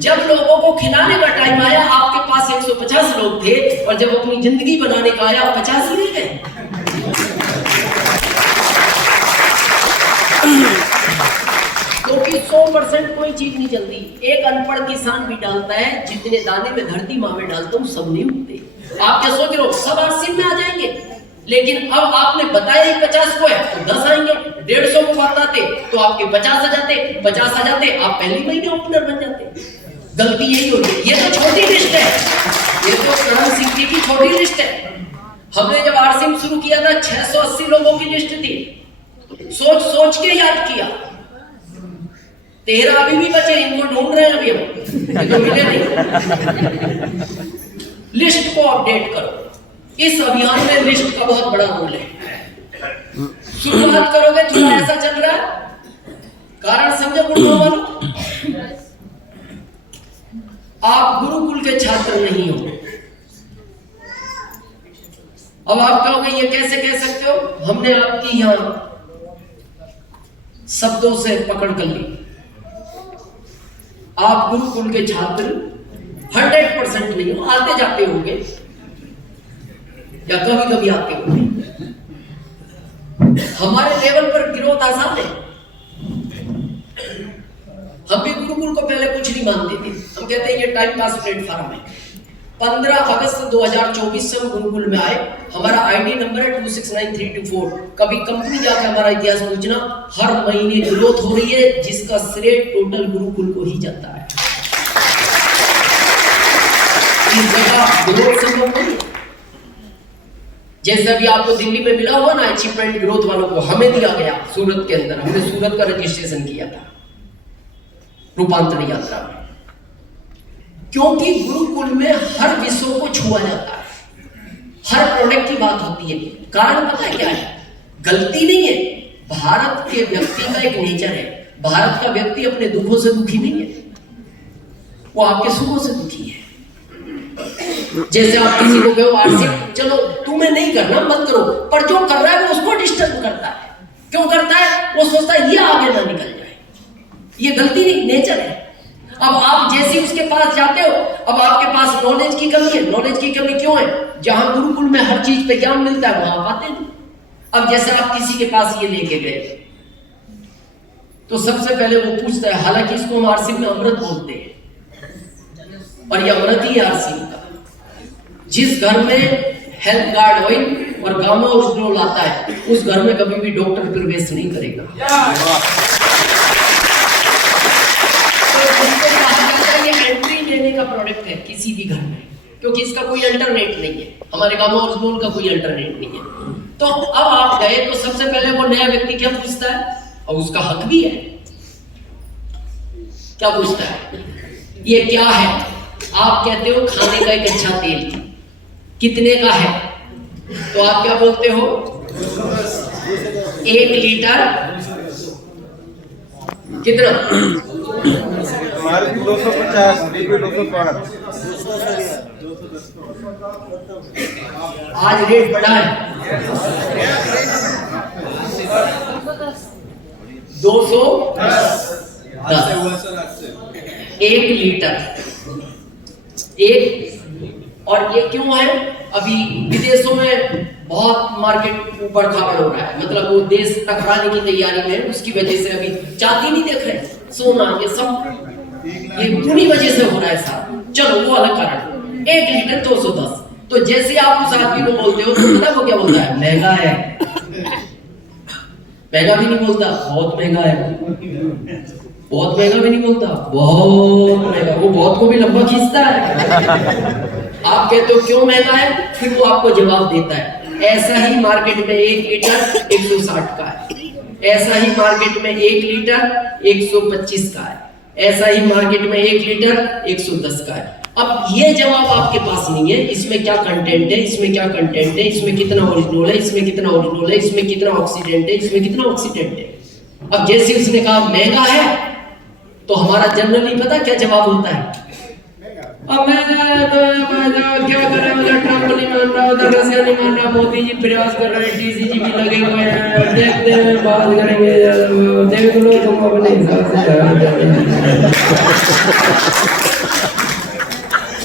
जब लोगों को खिलाने का टाइम आया, आपके पास 150 लोग थे, और जब अपनी जिंदगी बनाने का आया, 50 ही रह गए। क्योंकि 100% कोई चीज नहीं चलती। एक अनपढ़ किसान भी डालता है, जितने दाने में धरती माँ में डालता हूँ सब नहीं उगते। आप क्या सोच रहे हो सब आरसीएम में आ जाएंगे? लेकिन अब आपने बताया ही 50 को है तो 10 आएंगे। 150 को बताते तो आपके 50 आ जाते, 50 आ जाते, आप पहले महीने ओपनर बन जाते। गलती यही होती है। ये तो छोटी लिस्ट है, ये तो करम सिंह जी की छोटी लिस्ट है। हमने जब आरसीएम शुरू किया था 680 लोगों की लिस्ट थी, सोच सोच के याद किया। 13 अभी भी बचे, इनको ढूंढ रहे हैं अभी हम, तो मिले नहीं। लिस्ट को अपडेट करो। इस अभियान में लिस्ट का बहुत बड़ा रोल है। शुरुआत करोगे थोड़ा ऐसा चल रहा है, कारण समझो गुरुकुल वालों, आप गुरुकुल के छात्र नहीं हो। अब आप कहोगे ये कैसे कह सकते हो? हमने आपकी यहां शब्दों से पकड़ कर ली। आप गुरुकुल के छात्र 100% नहीं हो, आते जाते होंगे या कभी कभी आते होंगे। हमारे लेवल पर ग्रोथ आसान है। हम भी गुरुकुल को पहले कुछ नहीं मानते थे, हम कहते हैं ये टाइम पास प्लेटफॉर्म है। 15 अगस्त 2024 से हम गुरुकुल में आए। हमारा आईडी नंबर है 269324। कभी कंपनी जाकर हमारा इतिहास पूछना, हर महीने ग्रोथ हो रही है, जिसका श्रेय टोटल गुरुकुल को ही जाता है। इस जगह ग्रोथ संभव नहीं। जैसे अभी आपको दिल्ली में मिला हुआ ना अचीवमेंट ग्रोथ वालों को, हमें दिया गया सूरत के अंदर। हमने सूरत का रजिस्ट्रेशन किया था रूपांतरण यात्रा में, क्योंकि गुरुकुल में हर विषय को छुआ जाता है, हर प्रोडक्ट की बात होती है। कारण पता है क्या है? गलती नहीं है, भारत के व्यक्ति का एक नेचर है। भारत का व्यक्ति अपने दुखों से दुखी नहीं है, वो आपके सुखों से दुखी है। जैसे आप किसी को कहो आरसीएम चलो तुम्हें नहीं करना मत करो, पर जो कर रहा है वो उसको डिस्टर्ब करता है। क्यों करता है? वो सोचता है ये आगे ना निकल जाए। ये गलती नहीं, नेचर है। अब आप जैसे उसके पास जाते हो, अब आपके पास नॉलेज की कमी है। नॉलेज की कमी क्यों है? जहां गुरुकुल में हर चीज पे ज्ञान मिलता है वहां पाते नहीं। अब जैसे आप किसी के पास ये लेके गए तो सबसे पहले वो पूछता है, हालांकि इसको हम आरसीएम में अमृत बोलते हैं, और ये अमृत ही आरसीएम का। जिस घर में हेल्थ गार्ड ऑयल और गामा ओरिजिनल आता है, उस घर में कभी भी डॉक्टर प्रवेश नहीं करेगा। ये एंट्री लेने का प्रोडक्ट है किसी भी घर में, क्योंकि इसका कोई अल्टरनेट नहीं है। हमारे गामा ओरिजिनल का कोई अल्टरनेट नहीं है। तो अब आप गए तो सबसे पहले वो नया व्यक्ति क्या पूछता है, और उसका हक भी है, क्या पूछता है? ये क्या है? आप कहते हो खाने का एक अच्छा तेल, कितने का है? तो आप क्या बोलते हो? 1 लीटर कितना? हमारे 250, 205। आज रेट बढ़ा है 210। 1 लीटर एक। और ये क्यों है? अभी विदेशों में बहुत मार्केट ऊपर खाबड़ हो रहा है, मतलब वो देश टकराने की तैयारी में है। उसकी वजह से अभी चांदी नहीं देख रहे, सोना, ये सब ये उन्हीं वजह से हो रहा है साहब। चलो वो अलग कारण। 1 लीटर 210। तो जैसे आप उस आदमी को बोलते हो तो पता वो क्या बोलता है? महंगा है। महंगा भी नहीं बोलता, बहुत महंगा है। बहुत महंगा भी नहीं बोलता, बहुत महंगा। वो बहुत को भी लंबा खींचता है। आप कहते हो क्यों महंगा है, फिर वो आपको जवाब देता है ऐसा ही मार्केट में 1 लीटर 160 का है, ऐसा ही मार्केट में 1 लीटर 125 का है, ऐसा ही मार्केट में 1 लीटर 110 का है। अब ये जवाब आपके पास नहीं है, इसमें क्या कंटेंट है, इसमें क्या कंटेंट है, इसमें कितना ओरिजिनल है, इसमें कितना ओरिजिनल है, इसमें कितना ऑक्सीडेंट है, इसमें कितना ऑक्सीडेंट है। अब जैसे उसने कहा महंगा है, तो हमारा जनरली पता क्या जवाब होता है, अब मैं क्या कर रहा हूँ, ट्रम्प नहीं मान रहा, रसिया नहीं मान रहा, मोदी जी प्रयास कर रहे हैं, टीसीजी भी लगे हुए हैं, देखते हैं बात करेंगे, देख लो तुम अपने हिसाब से।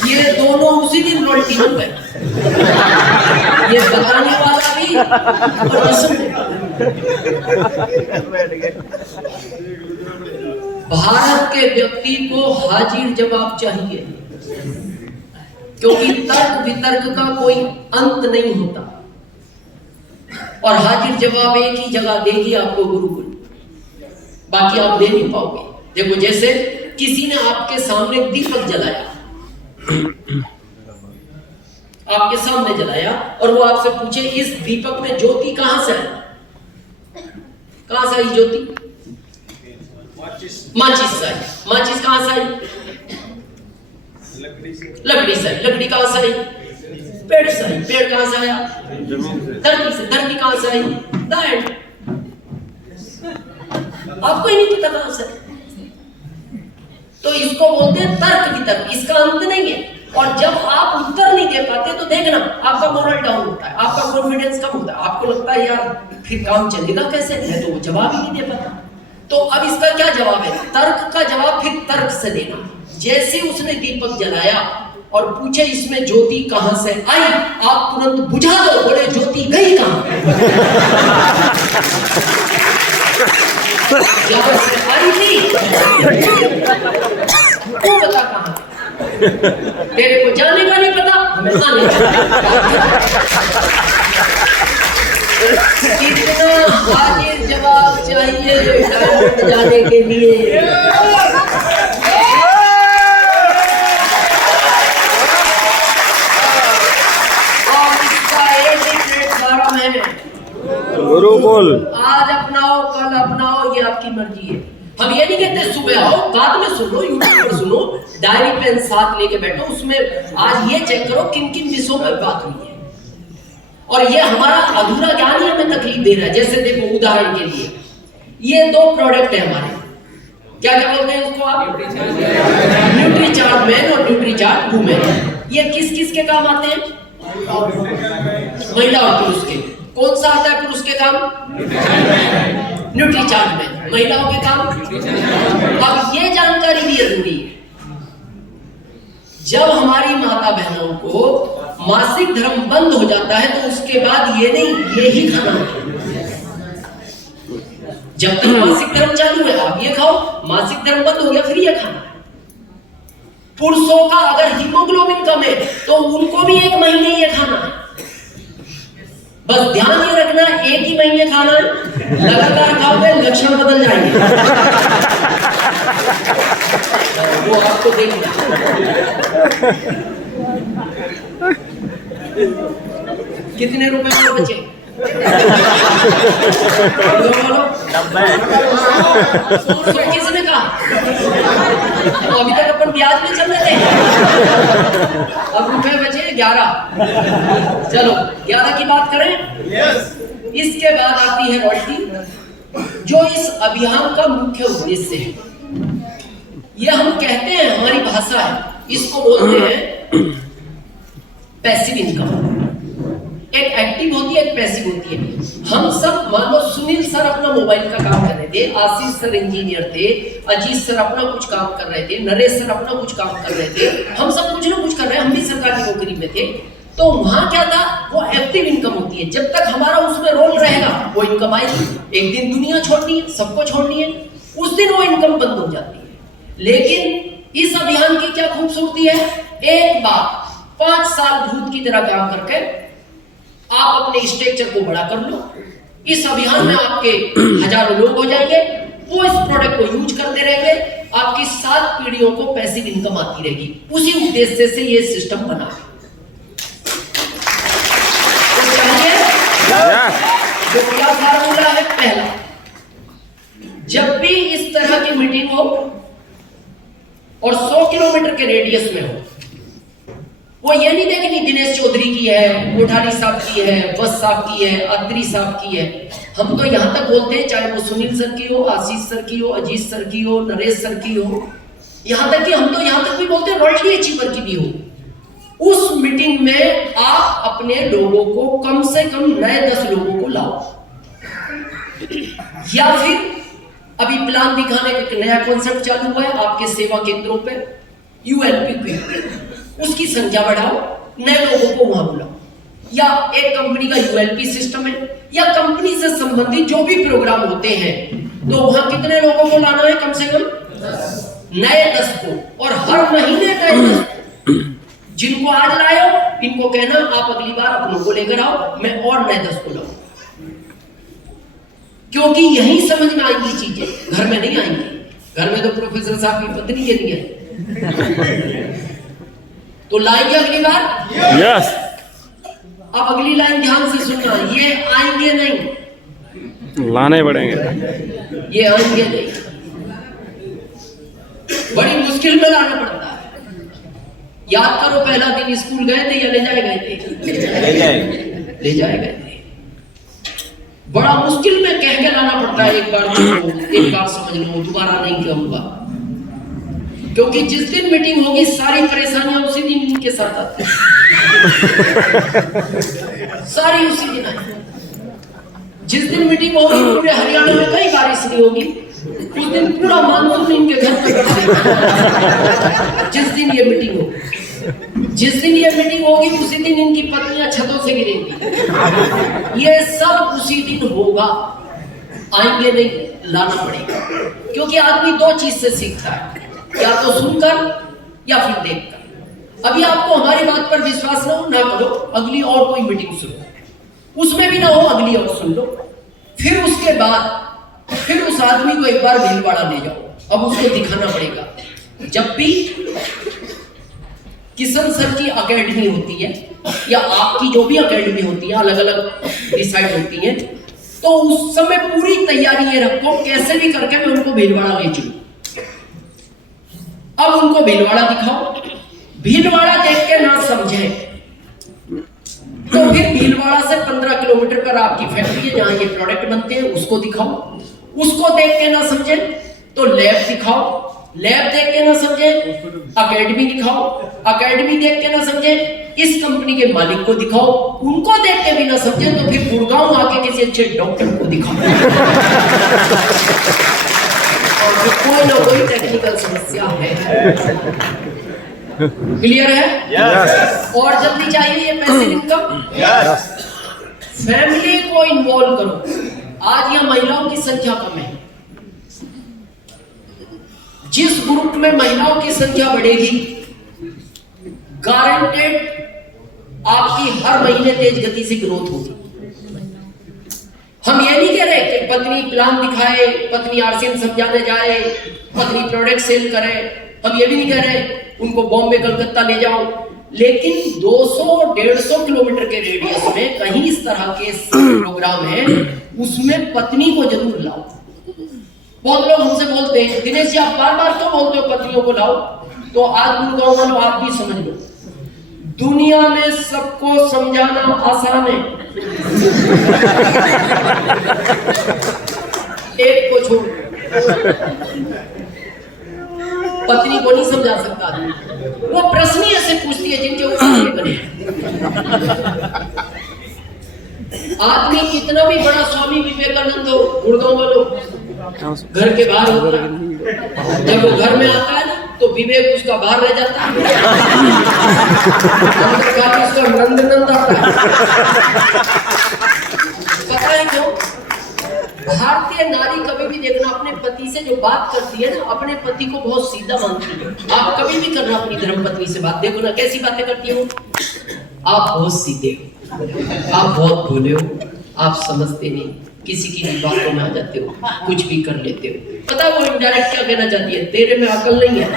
ये दोनों उसी दिन पलटी हो गए, ये बताने वाला भी और सुनने भारत के व्यक्ति को हाजिर जवाब चाहिए, क्योंकि तर्क वितर्क का कोई अंत नहीं होता और हाजिर जवाब एक ही जगह देगी आपको गुरुकुल, बाकी आप दे नहीं पाओगे। देखो जैसे किसी ने आपके सामने दीपक जलाया, आपके सामने जलाया और वो आपसे पूछे इस दीपक में ज्योति कहां से आई, कहां से आई ज्योति, माचिस से आई, माचिस कहां से आई, लकड़ी से, लकड़ी कहां से आई, पेड़ से आई, पेड़ कहां से आया, धरती से, धरती कहां से आई, दैट आपको ही नहीं पता कहां से। तो इसको बोलते हैं तर्क वितर्क, इसका अंत नहीं है। और जब आप उत्तर नहीं दे पाते तो देखना आपका मोरल डाउन होता है, आपका कॉन्फिडेंस कम होता है, आपको लगता है यार फिर काम चलेगा कैसे, है तो वो जवाब ही नहीं दे पाता। तो अब इसका क्या जवाब है, तर्क का जवाब फिर तर्क से देना। जैसे उसने दीपक जलाया और पूछे इसमें ज्योति कहां से आई, आप तुरंत बुझा दो, बोले ज्योति गई कहां, जहां से आई थी तू बता कहां, तेरे को जाने का नहीं पता, हमें आने का। कितना हाजिर जवाब चाहिए डायरेक्ट जाने के लिए। गुरुकुल आज अपनाओ कल अपनाओ, ये आपकी मर्जी है। हम ये नहीं कहते सुबह आओ, बाद में सुनो, यूट्यूब पर सुनो, डायरी पेन साथ लेके बैठो, उसमें आज ये चेक करो किन किन विषयों पर बात हुई है। और ये हमारा अधूरा ज्ञान ही हमें तकलीफ दे रहा है। जैसे देखो उदाहरण के लिए ये 2 प्रोडक्ट है हमारे, क्या क्या बोलते हैं उसको आप, न्यूट्रीचार्ज मेन और न्यूट्रीचार्ज वुमेन। ये किस किस के काम आते हैं, महिला और पुरुष के। कौन सा आता है पुरुष के काम, न्यूट्रीचार्ज में, महिलाओं के काम। अब ये जानकारी भी जरूरी है। जब हमारी माता बहनों को मासिक धर्म बंद हो जाता है तो उसके बाद ये नहीं, ये ही खाना है। जब तक मासिक धर्म चालू है आप ये खाओ, मासिक धर्म बंद हो गया फिर ये खाना है। पुरुषों का अगर हीमोग्लोबिन कम है तो उनको भी 1 महीने ये खाना है। बस ध्यान ये रखना 1 ही महीने खाना है, लगातार खाओगे लक्षण बदल जाएंगे। वो आपको देखना। कितने रुपए में बचे, किसने कहा, तो अभी तक अपन ब्याज में चल रहे थे, अब रुपए बचे 11। चलो 11 की बात करें। इसके बाद आती है रॉयल्टी, जो इस अभियान का मुख्य उद्देश्य है। ये हम कहते हैं, हमारी भाषा है, इसको बोलते हैं पैसिव इनकम। एक एक्टिव होती है, एक पैसिव होती है। हम सब मान लो सुनील सर अपना मोबाइल का काम कर रहे थे, आशीष सर इंजीनियर थे, अजीत सर अपना कुछ काम कर रहे थे, नरेश सर अपना कुछ काम कर रहे थे, हम सब कुछ ना कुछ कर रहे हैं, हम भी सरकारी नौकरी में थे। तो वहां क्या था, वो एक्टिव इनकम होती है। जब तक हमारा उसमें रोल रहेगा वो इनकम आएगी। एक दिन दुनिया छोड़नी है, सबको छोड़नी है, उस दिन वो इनकम बंद हो जाती है। लेकिन इस अभियान की क्या खूबसूरती है, एक बार 5 साल भूत की तरह काम करके आप अपने स्ट्रक्चर को बड़ा कर लो। इस अभियान में आपके हजारों लोग हो जाएंगे, वो इस प्रोडक्ट को यूज करते रहेंगे, आपकी 7 पीढ़ियों को पैसिव इनकम आती रहेगी। उसी उद्देश्य से ये सिस्टम बना है। पहला, जब भी इस तरह की मीटिंग हो और 100 किलोमीटर के रेडियस में हो, वो ये नहीं देखनी दिनेश चौधरी की है, कोठारी साहब की है, बस साहब की है, अत्री साहब की है। हम तो यहां तक बोलते हैं, चाहे वो सुनील सर की हो, आशीष सर की हो, अजीत सर की हो, नरेश सर की हो, यहां तक कि हम तो यहां तक भी बोलते हैं वर्ल्ड अचीवर की भी हो। उस मीटिंग में आप अपने लोगों को कम से कम नए 10 लोगों को लाओ, या फिर अभी प्लान दिखाने का एक नया कॉन्सेप्ट चालू हुआ है आपके सेवा केंद्रों पे, यूएलपी, उसकी संख्या बढ़ाओ, नए लोगों को वहां बुलाओ। या एक कंपनी का यूएलपी सिस्टम है, या कंपनी से संबंधित जो भी प्रोग्राम होते हैं, तो वहां कितने लोगों को लाना है? कम से कम नए 10 को, और हर महीने नए 10 को। जिनको आज लाओ, इनको कहना आप अगली बार अपनों को लेकर आओ, मैं और नए 10 को लाऊं। क्योंकि यही समझ में आएंगी चीजें, घर में नहीं आएंगी। घर में तो प्रोफेसर साहब की पत्नी के लिए तो लाएंगे अगली बार। यस। अब अगली लाइन ध्यान से सुनना, ये आएंगे नहीं, लाने पड़ेंगे। ये आएंगे नहीं, बड़ी मुश्किल में लाना पड़ता है। याद करो, पहला दिन स्कूल गए थे या ले जाए गए थे? ले जाए गए थे। बड़ा मुश्किल में कह के लाना पड़ता है, एक बार समझ लो, दोबारा नहीं कहूंगा। क्योंकि जिस दिन मीटिंग होगी सारी परेशानियां उसी दिन इनके साथ आती हैं। सारी उसी दिन आएगी। जिस दिन मीटिंग होगी पूरे हरियाणा में कहीं बारिश नहीं होगी, उस दिन पूरा मानसून इनके घर पे बैठ जाएगा। जिस दिन ये मीटिंग होगी, जिस दिन ये मीटिंग होगी उसी दिन इनकी पत्नियां छतों से गिरेंगी। ये सब उसी दिन होगा। आएंगे नहीं, लाना पड़ेगा। क्योंकि आदमी 2 चीज से सीखता है, या तो सुनकर या फिर देखकर। अभी आपको हमारी बात पर विश्वास ना हो, ना करो, अगली और कोई मीटिंग सुनो, उसमें भी ना हो, अगली और सुन लो। फिर उसके बाद फिर उस आदमी को एक बार भीलवाड़ा ले जाओ। अब उसको दिखाना पड़ेगा। जब भी किशन सर की एकेडमी होती है, या आपकी जो भी एकेडमी होती है, अलग अलग डिसाइड होती है, तो उस समय पूरी तैयारी ये रखो, कैसे भी करके मैं उनको भीलवाड़ा ले चलूं। अब उनको भीलवाड़ा दिखाओ, भीलवाड़ा देख के ना समझे तो फिर भीलवाड़ा से 15 किलोमीटर पर आपकी फैक्ट्री है जहां ये प्रोडक्ट बनते हैं, उसको दिखाओ। उसको देख के ना समझे तो लैब दिखाओ, लैब देख के ना समझे एकेडमी दिखाओ, एकेडमी देख के ना समझे इस कंपनी के मालिक को दिखाओ, उनको देख के भी ना समझे तो फिर गुड़गांव आके किसी अच्छे डॉक्टर को दिखाओ। और कोई ना कोई टेक्निकल समस्या है। क्लियर है? यस। और जल्दी चाहिए ये पैसिव इनकम। यस। फैमिली को इन्वॉल्व करो। आज यह महिलाओं की संख्या कम है। जिस ग्रुप में महिलाओं की संख्या बढ़ेगी, गारंटेड आपकी हर महीने तेज गति से ग्रोथ होगी। हम ये नहीं कह रहे कि पत्नी प्लान दिखाए, पत्नी आरसीएम समझाने जाए, पत्नी प्रोडक्ट सेल करे। हम ये भी नहीं कह रहे उनको बॉम्बे कलकत्ता ले जाओ, लेकिन 200-150 किलोमीटर के रेडियस में कहीं इस तरह के प्रोग्राम है, उसमें पत्नी को जरूर लाओ। बहुत लोग हमसे बोलते हैं, दिनेश जी आप बार बार क्यों बोलते हो पत्नियों को लाओ? तो आज गुड़गांव वालों आप भी समझ लो, दुनिया में सबको समझाना आसान है, एक को छोड़ पत्नी को नहीं समझा सकता आदमी। वो प्रश्न ही ऐसे पूछती है जिनके ऊपर बने। आदमी कितना भी बड़ा स्वामी विवेकानंद हो, गुड़गांव वालों घर के बाहर होता है, जब वो घर में आता है ना तो विवेक उसका बाहर रह जाता है, उसका नंद आता है। पता है क्यों? भारतीय नारी कभी भी देखना अपने पति से जो बात करती है ना, अपने पति को बहुत सीधा मानती है। आप कभी भी करना अपनी धर्मपत्नी से बात, देखो ना कैसी बातें करती हो। आप बहुत सीधे हो, आप बहुत भोले हो, आप समझते नहीं, किसी की भी बातों में आ जाते हो, कुछ भी कर लेते हो। पता वो इनडायरेक्ट क्या कहना चाहती है? तेरे में अकल नहीं है।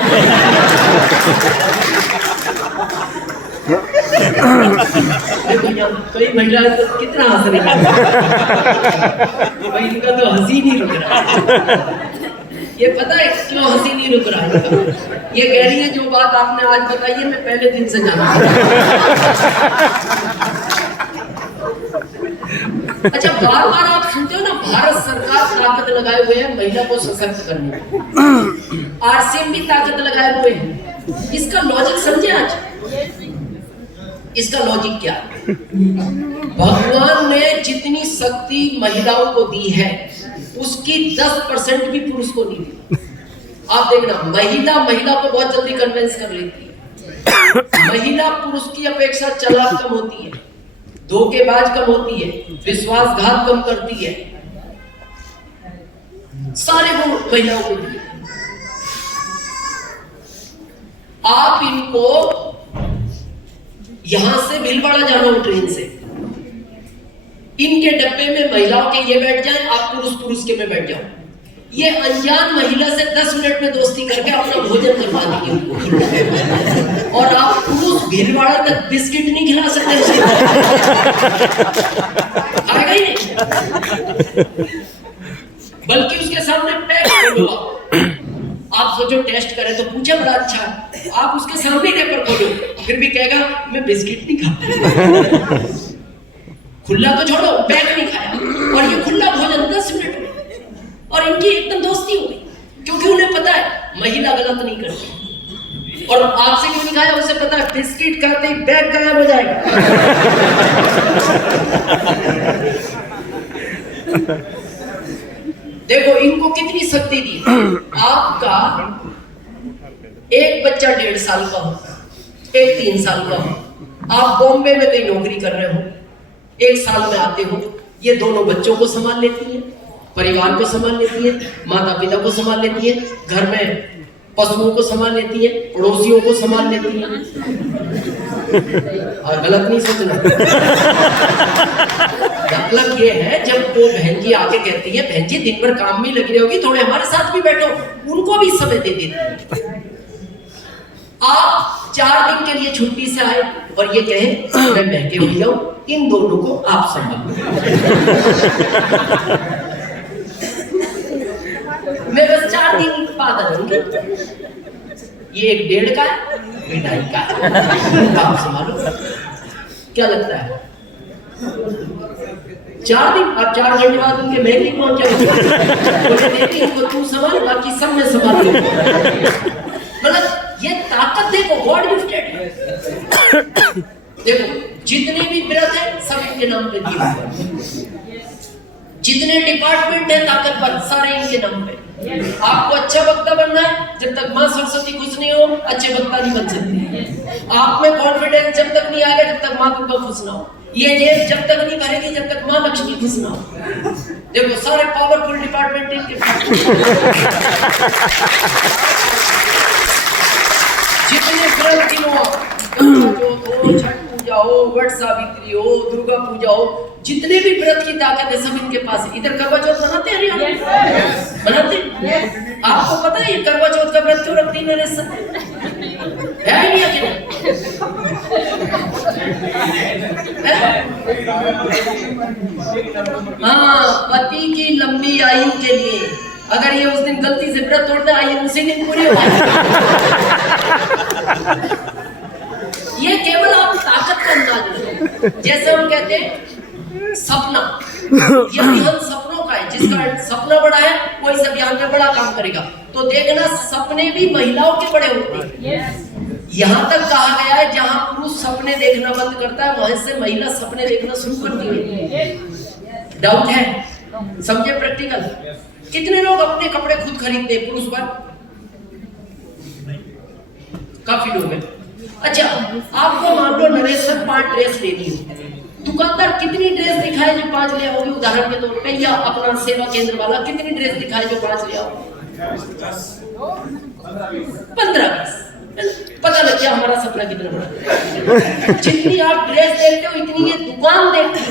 देखो यहाँ कई महिलाएं तो कितना हंस रही हैं। भाई इनका तो हंसी नहीं रुक रहा है। ये पता है क्यों हंसी नहीं रुक रहा है इनका? ये कह रही है जो बात आपने आज बताई है मैं पहले दिन से जानती हूँ। अच्छा, बार बार आप सुनते हो ना भारत सरकार ताकत लगाए हुए है महिला को सशक्त करने में, आरसीएम भी ताकत लगाए हुए है। इसका लॉजिक समझे आज? इसका लॉजिक क्या है? भगवान ने जितनी शक्ति महिलाओं को दी है उसकी 10% भी पुरुष को नहीं दी। आप देखना, महिला को बहुत जल्दी कन्विंस कर लेती है। महिला पुरुष की अपेक्षा चालाक कम होती है, धोखेबाज कम होती है, विश्वासघात कम करती है। सारे गुण महिलाओं को दिए। आप इनको यहां से भीलवाड़ा जाना हो ट्रेन से, इनके डब्बे में महिलाओं के ये बैठ जाए, आप पुरुष के में बैठ जाओ। ये अनजान महिला से 10 मिनट में दोस्ती करके अपना भोजन करवा देंगे उनको। और आप पुरुष भीलवाड़ा तक बिस्किट नहीं खिला सकते उसे। आएगा ही नहीं। बल्कि उसके सामने पैक खोलो। आप सोचो टेस्ट करें तो पूछे बड़ा अच्छा, आप उसके सामने पेपर खोलो फिर भी कहेगा मैं बिस्किट नहीं खाता। खुला तो छोड़ो, पैक नहीं खाया और ये खुला भोजन 10 मिनट में, और इनकी एकदम दोस्ती हो गई क्योंकि उन्हें पता है महिला गलत नहीं करती। और आपसे क्यों नहीं खाया? उसे पता है बिस्किट खाते ही बैग गायब हो जाएगा। देखो इनको कितनी शक्ति दी। आपका एक बच्चा 1.5 साल का हो, एक 3 साल का हो, आप बॉम्बे में कहीं नौकरी कर रहे हो, 1 साल में आते हो, ये दोनों बच्चों को संभाल लेती है, परिवार को संभाल लेती है, माता पिता को संभाल लेती है, घर में पशुओं को संभाल लेती है, पड़ोसियों को संभाल लेती है। और गलत नहीं सोचना। मतलब ये है जब वो बहन जी आके कहती है बहन जी दिन भर काम में लगी रहोगी, थोड़े हमारे साथ भी बैठो, उनको भी समय दे देती है। आप 4 दिन के लिए छुट्टी से आए और ये कहें मैं महके हो जाऊं, इन दोनों को आप संभालो। मैं बस 4 दिन बाद आ जाऊंगी। ये एक 1.5 का है, 2.5 का है, आप संभालो। क्या लगता है? 4 दिन और 4 घंटे बाद उनके महंगे पहुंच जाएंगे। उनको तू संभाल, बाकी सब मैं संभाल लूंगा। मतलब ये ताकत देखो, गॉड गिफ्टेड है। देखो जितने भी व्रत है सब इनके नाम पे दिए हुए, जितने डिपार्टमेंट है ताकतवर सारे इनके नाम पे। आपको अच्छा वक्ता बनना है, जब तक माँ सरस्वती खुश नहीं हो अच्छे वक्ता नहीं बन सकते। आप में कॉन्फिडेंस जब तक नहीं आएगा जब तक माँ दुर्गा खुश ना हो, ये जेब जब तक नहीं भरेगी जब तक माँ लक्ष्मी खुश ना हो। देखो सारे पावरफुल डिपार्टमेंट इनके जितने व्रत गिनो, छठ पूजा हो, वट सावित्री हो, दुर्गा पूजा हो, जितने भी व्रत की ताकत है सब इनके पास है। इधर करवा चौथ बनाते हैं बनाते आपको पता है ये करवा चौथ का व्रत क्यों रखती मेरे साथ है नहीं है? हाँ, पति की लंबी आयु के लिए। अगर ये उस दिन गलती से व्रत तोड़ता आयु उसी दिन पूरी हो जाएगी। ये केवल आप ताकत का अंदाज लो। जैसे हम कहते हैं सपना, ये अभियान सपनों का है, जिसका सपना बड़ा है वो इस अभियान में बड़ा काम करेगा। तो देखना सपने भी महिलाओं के बड़े होते हैं। यहाँ तक कहा गया है जहाँ पुरुष सपने देखना बंद करता है वहां से महिला सपने देखना शुरू करती है। डाउट है? समझे प्रैक्टिकल? कितने लोग अपने कपड़े खुद खरीदते हैं पुरुष पर? काफी लोग हैं। अच्छा आपको मान लो नरेश सर 5 ड्रेस लेनी हो, दुकानदार कितनी ड्रेस दिखाए जो 5 ले आओगे उदाहरण के तौर पे, या अपना सेवा केंद्र वाला कितनी ड्रेस दिखाए जो 5 ले आओगे? 15-20। पता लग गया हमारा सपना कितना बड़ा। जितनी आप ड्रेस देखते हो इतनी ये दुकान देखती है।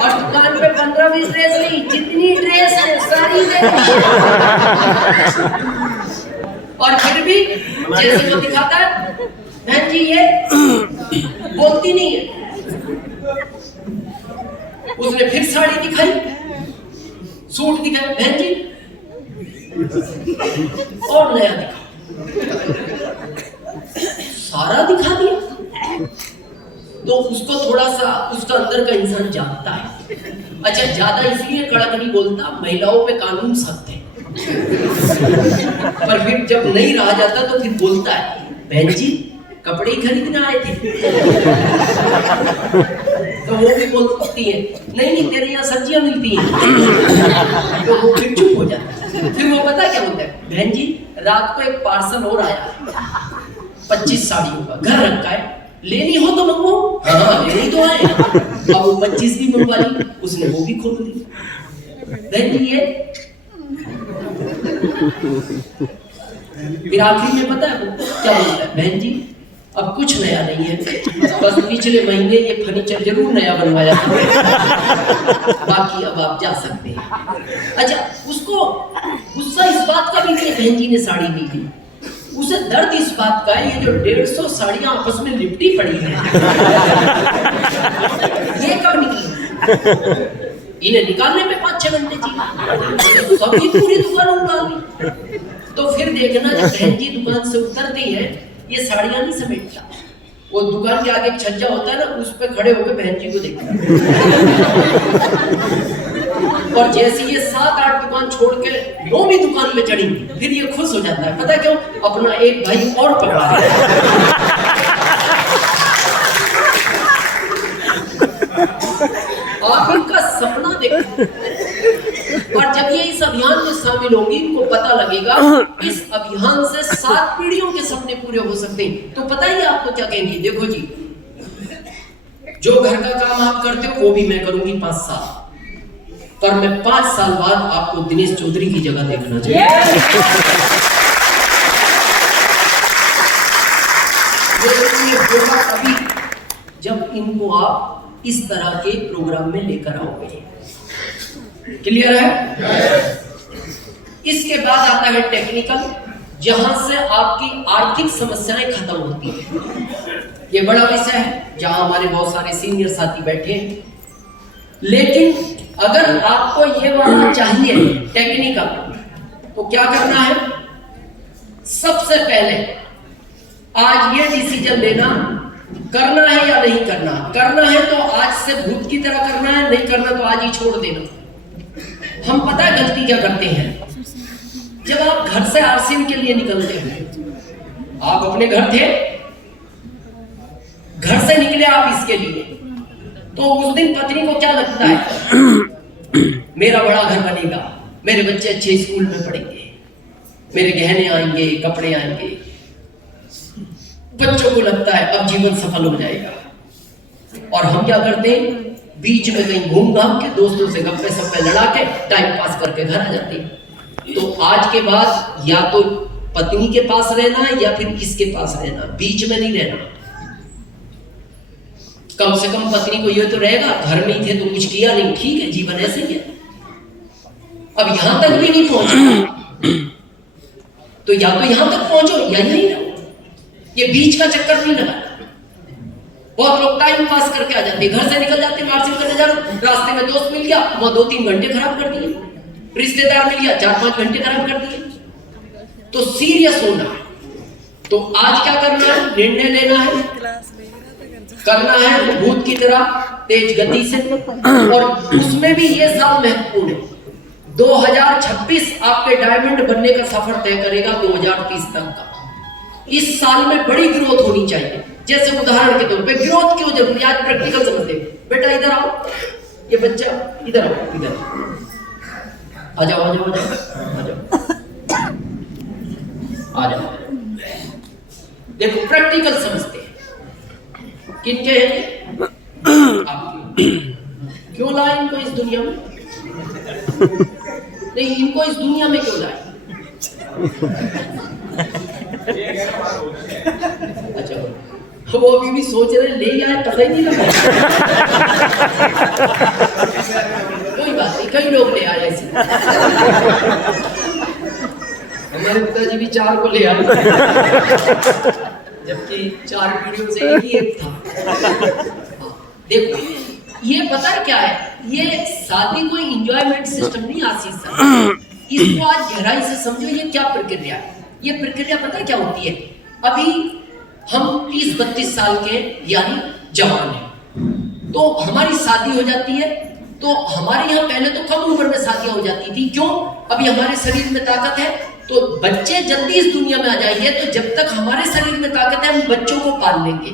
और दुकान पे 15-20 ड्रेस नहीं, जितनी ड्रेस है सारी साड़ी दे और फिर भी जैसे वो दिखाता है, बहन जी ये बोलती नहीं है। उसने फिर साड़ी दिखाई, सूट दिखाया, बहन जी और नया दिखा, सारा दिखा दिया। तो उसको थोड़ा सा उसका अंदर का इंसान जानता है। अच्छा, ज्यादा इसलिए कड़क नहीं बोलता, महिलाओं पे कानून सख्त है। पर फिर जब नहीं रहा जाता तो फिर बोलता है, बहन जी कपड़े ही खरीदने आए थे। तो वो भी बोलती है, नहीं नहीं तेरे यहाँ सब्जियां मिलती हैं। तो वो फिर चुप हो जाता है। फिर वो पता क्या बोलता है, बहन जी रात को एक पार्सल और आया 25 साड़ियों का, घर रखा है, लेनी हो तो मंगवाओ। हाँ लेनी तो आए। अब वो 25 भी मंगवा ली, उसने वो भी खोल दी। बहन जी ये फिर आखिर में पता है वो क्या बोलता है, बहन जी अब कुछ नया नहीं है, बस पिछले महीने ये फर्नीचर जरूर नया बनवाया था, बाकी अब आप जा सकते हैं। अच्छा, उसको गुस्सा इस बात का भी नहीं है बहन जी ने साड़ी दी थी, उसे दर्द इस बात का है ये जो 150 साड़ियां आपस में लिपटी पड़ी हैं, ये कब निकली? इन्हें निकालने में 5-6 घंटे चाहिए, सभी पूरी दुकान उड़ा ली। तो फिर देखना जब बहन जी दुकान से उतरती है, ये साड़ियां नहीं समेटता, वो दुकान के आगे एक छज्जा होता है ना, उस पे खड़े होकर बहन जी को देखता और जैसे ये 7-8 दुकान छोड़ के 9वीं दुकान में चढ़ी, फिर ये खुश हो जाता है। पता क्यों? अपना एक भाई और पकड़ा है। आप इनका सपना देखो, और जब ये इस अभियान में शामिल होंगी, इनको पता लगेगा इस अभियान से 7 पीढ़ियों के सपने पूरे हो सकते हैं। तो पता ही आपको क्या कहेंगी, देखो जी जो घर का काम आप करते हो वो भी मैं करूंगी 5 साल, पर मैं 5 साल बाद आपको दिनेश चौधरी की जगह देखना चाहिए। ये होगा अभी जब इनको आप इस तरह के प्रोग्राम में लेकर आओगे। क्लियर है? इसके बाद आता है टेक्निकल, जहां से आपकी आर्थिक समस्याएं खत्म होती हैं। ये बड़ा विषय है जहां हमारे बहुत सारे सीनियर साथी बैठे हैं। लेकिन अगर आपको ये वाला चाहिए टेक्निकल, तो क्या करना है? सबसे पहले आज ये डिसीजन लेना, करना है या नहीं करना। करना है तो आज से भूत की तरह करना है, नहीं करना तो आज ही छोड़ देना। हम पता है गलती क्या करते हैं, जब आप घर से आरसीएम के लिए निकलते हैं, आप अपने घर थे, घर से निकले आप इसके लिए, तो उस दिन पत्नी को क्या लगता है, मेरा बड़ा घर बनेगा, मेरे बच्चे अच्छे स्कूल में पढ़ेंगे, मेरे गहने आएंगे, कपड़े आएंगे। बच्चों को लगता है अब जीवन सफल हो जाएगा, और हम क्या करते हैं, बीच में कहीं घूम घाम के दोस्तों से गप्पे सप्पे लड़ा के टाइम पास करके घर आ जाते हैं। तो आज के बाद या तो पत्नी के पास रहना है या फिर किसके पास रहना, बीच में नहीं रहना। कम से कम पत्नी को ये तो रहेगा, घर में ही थे तो कुछ किया नहीं, ठीक है जीवन ऐसे ही है। अब यहां तक भी नहीं पहुंचे तो या तो यहां तक पहुंचो या यहीं रहो, ये बीच का चक्कर नहीं लगा। बहुत लोग टाइम पास करके आ जाते, घर से निकल जाते, मार्केट करने जा रहे, रास्ते में दोस्त मिल गया, वहां 2-3 घंटे खराब कर दिए, रिश्तेदार मिल गया 4-5 घंटे खराब कर दिए। तो सीरियस होना है। तो आज क्या करना है, निर्णय लेना है, करना है भूत की तरह तेज गति से। और उसमें भी ये साल महत्वपूर्ण है, 2026 आपके डायमंड बनने का सफर तय करेगा 2030 तक का। इस साल में बड़ी ग्रोथ होनी चाहिए। जैसे उदाहरण के तौर पे ग्रोथ क्यों जरूरी, आज प्रैक्टिकल समझते हैं। बेटा इधर आओ, ये बच्चा इधर आओ, इधर आ जाओ, आ जाओ, आ जाओ, आ जाओ। देखो प्रैक्टिकल समझते हैं। किनके हैं? आपके। क्यों लाए इनको इस दुनिया में? नहीं, इनको इस दुनिया में क्यों लाए? अच्छा, वो अभी भी सोच रहे ले आए, पता ही नहीं लगा। कोई बात नहीं, कई लोग ले आए ऐसे। हमारे पिताजी भी 4 को ले आए, जबकि 4 पीढ़ियों से एक ही एक था। देखो ये पता है क्या है, ये शादी कोई इंजॉयमेंट सिस्टम नहीं आशीष सर, इसको आज गहराई से समझो। ये क्या प्रक्रिया है, ये प्रक्रिया पता है क्या होती है। अभी हम 30-32 साल के यानी जवान हैं, तो हमारी शादी हो जाती है। तो हमारे यहाँ पहले तो कम उम्र में शादियां हो जाती थी, क्यों? अभी हमारे शरीर में ताकत है, तो बच्चे जल्दी इस दुनिया में आ जाएंगे, तो जब तक हमारे शरीर में ताकत है हम बच्चों को पाल लेंगे,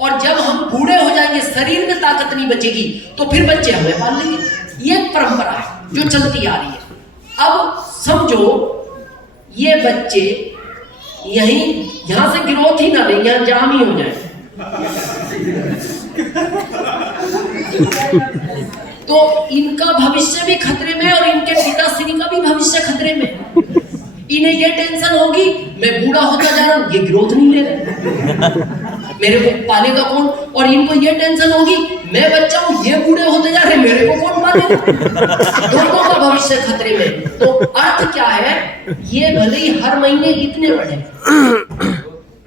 और जब हम बूढ़े हो जाएंगे, शरीर में ताकत नहीं बचेगी, तो फिर बच्चे हमें पाल लेंगे। ये परंपरा है जो चलती आ रही है। अब समझो ये बच्चे यहां से ग्रोथ ही ना ले, यहां जाम ही हो जाए, तो इनका भविष्य भी खतरे में और इनके पिताश्री का भी भविष्य खतरे में। इन्हें ये टेंशन होगी मैं बूढ़ा होता जा रहा हूं, ये ग्रोथ नहीं ले रहे, मेरे को पालेगा कौन? और इनको ये टेंशन होगी मैं बच्चा हूं, ये बूढ़े होते जा रहे, मेरे को कौन पालेगा? दोनों का भविष्य खतरे में। तो अर्थ क्या है, ये भले ही हर महीने इतने बढ़े,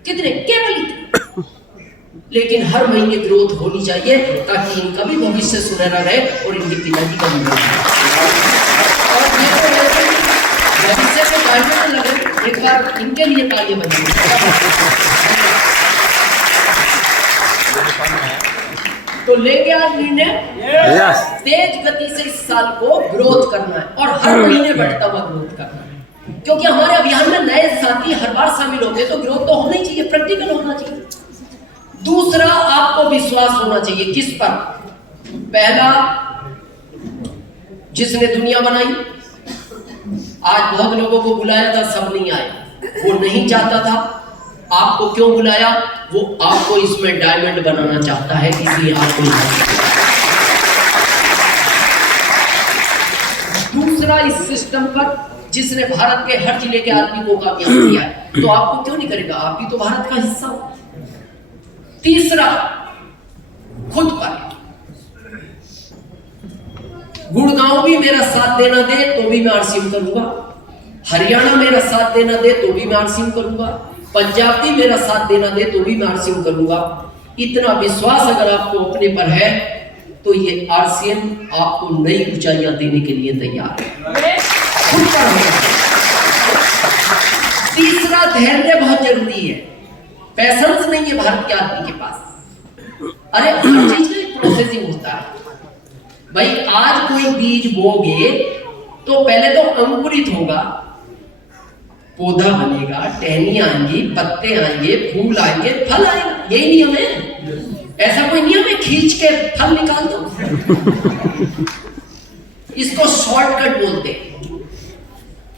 कितने? केवल इतने, लेकिन हर महीने ग्रोथ होनी चाहिए, ताकि इनका भी भविष्य सुनहरा रहे और इनके पिताजी का भी। और भविष्य को डायमंड लगे, एक बार इनके लिए तालियां बजाइए। तो लेंगे आज निर्णय, तेज गति से इस साल को ग्रोथ करना है और हर महीने बढ़ता हुआ ग्रोथ करना है, क्योंकि हमारे अभियान में नए साथी हर बार शामिल होते, तो ग्रोथ तो होना ही चाहिए, प्रैक्टिकल होना चाहिए। दूसरा, आपको विश्वास होना चाहिए किस पर? पहला, जिसने दुनिया बनाई। आज बहुत लोगों को बुलाया था, सब नहीं आए, वो नहीं चाहता था। आपको क्यों बुलाया? वो आपको इसमें डायमंड बनाना चाहता है, इसलिए आपको। दूसरा, इस सिस्टम पर जिसने भारत के हर जिले के आदमी को कामयाब किया है, तो आपको क्यों नहीं करेगा? आप भी तो भारत का हिस्सा हो। तीसरा, खुद पर। गुड़गांव भी मेरा साथ देना दे तो भी मैं आरसीएम करूंगा, हरियाणा मेरा साथ देना दे तो भी मैं आरसीएम करूंगा, पंजाब भी मेरा साथ देना दे तो भी मैं आरसीएम करूंगा। इतना विश्वास अगर आपको अपने पर है, तो ये आरसीएम आपको नई ऊंचाइयां देने के लिए तैयार है। खुद पर है। तीसरा, धैर्य बहुत जरूरी है। पैशंस नहीं है भारत के आदमी के पास। अरे हर चीज का एक प्रोसेसिंग होता है भाई। आज कोई बीज बोगे तो पहले तो अंकुरित होगा, पौधा बनेगा, टहनियां आएंगी, पत्ते आएंगे, फूल आएंगे, फल आएगा। यही नियम है, ऐसा कोई नियम है खींच के फल निकाल दो। इसको शॉर्टकट बोलते हैं,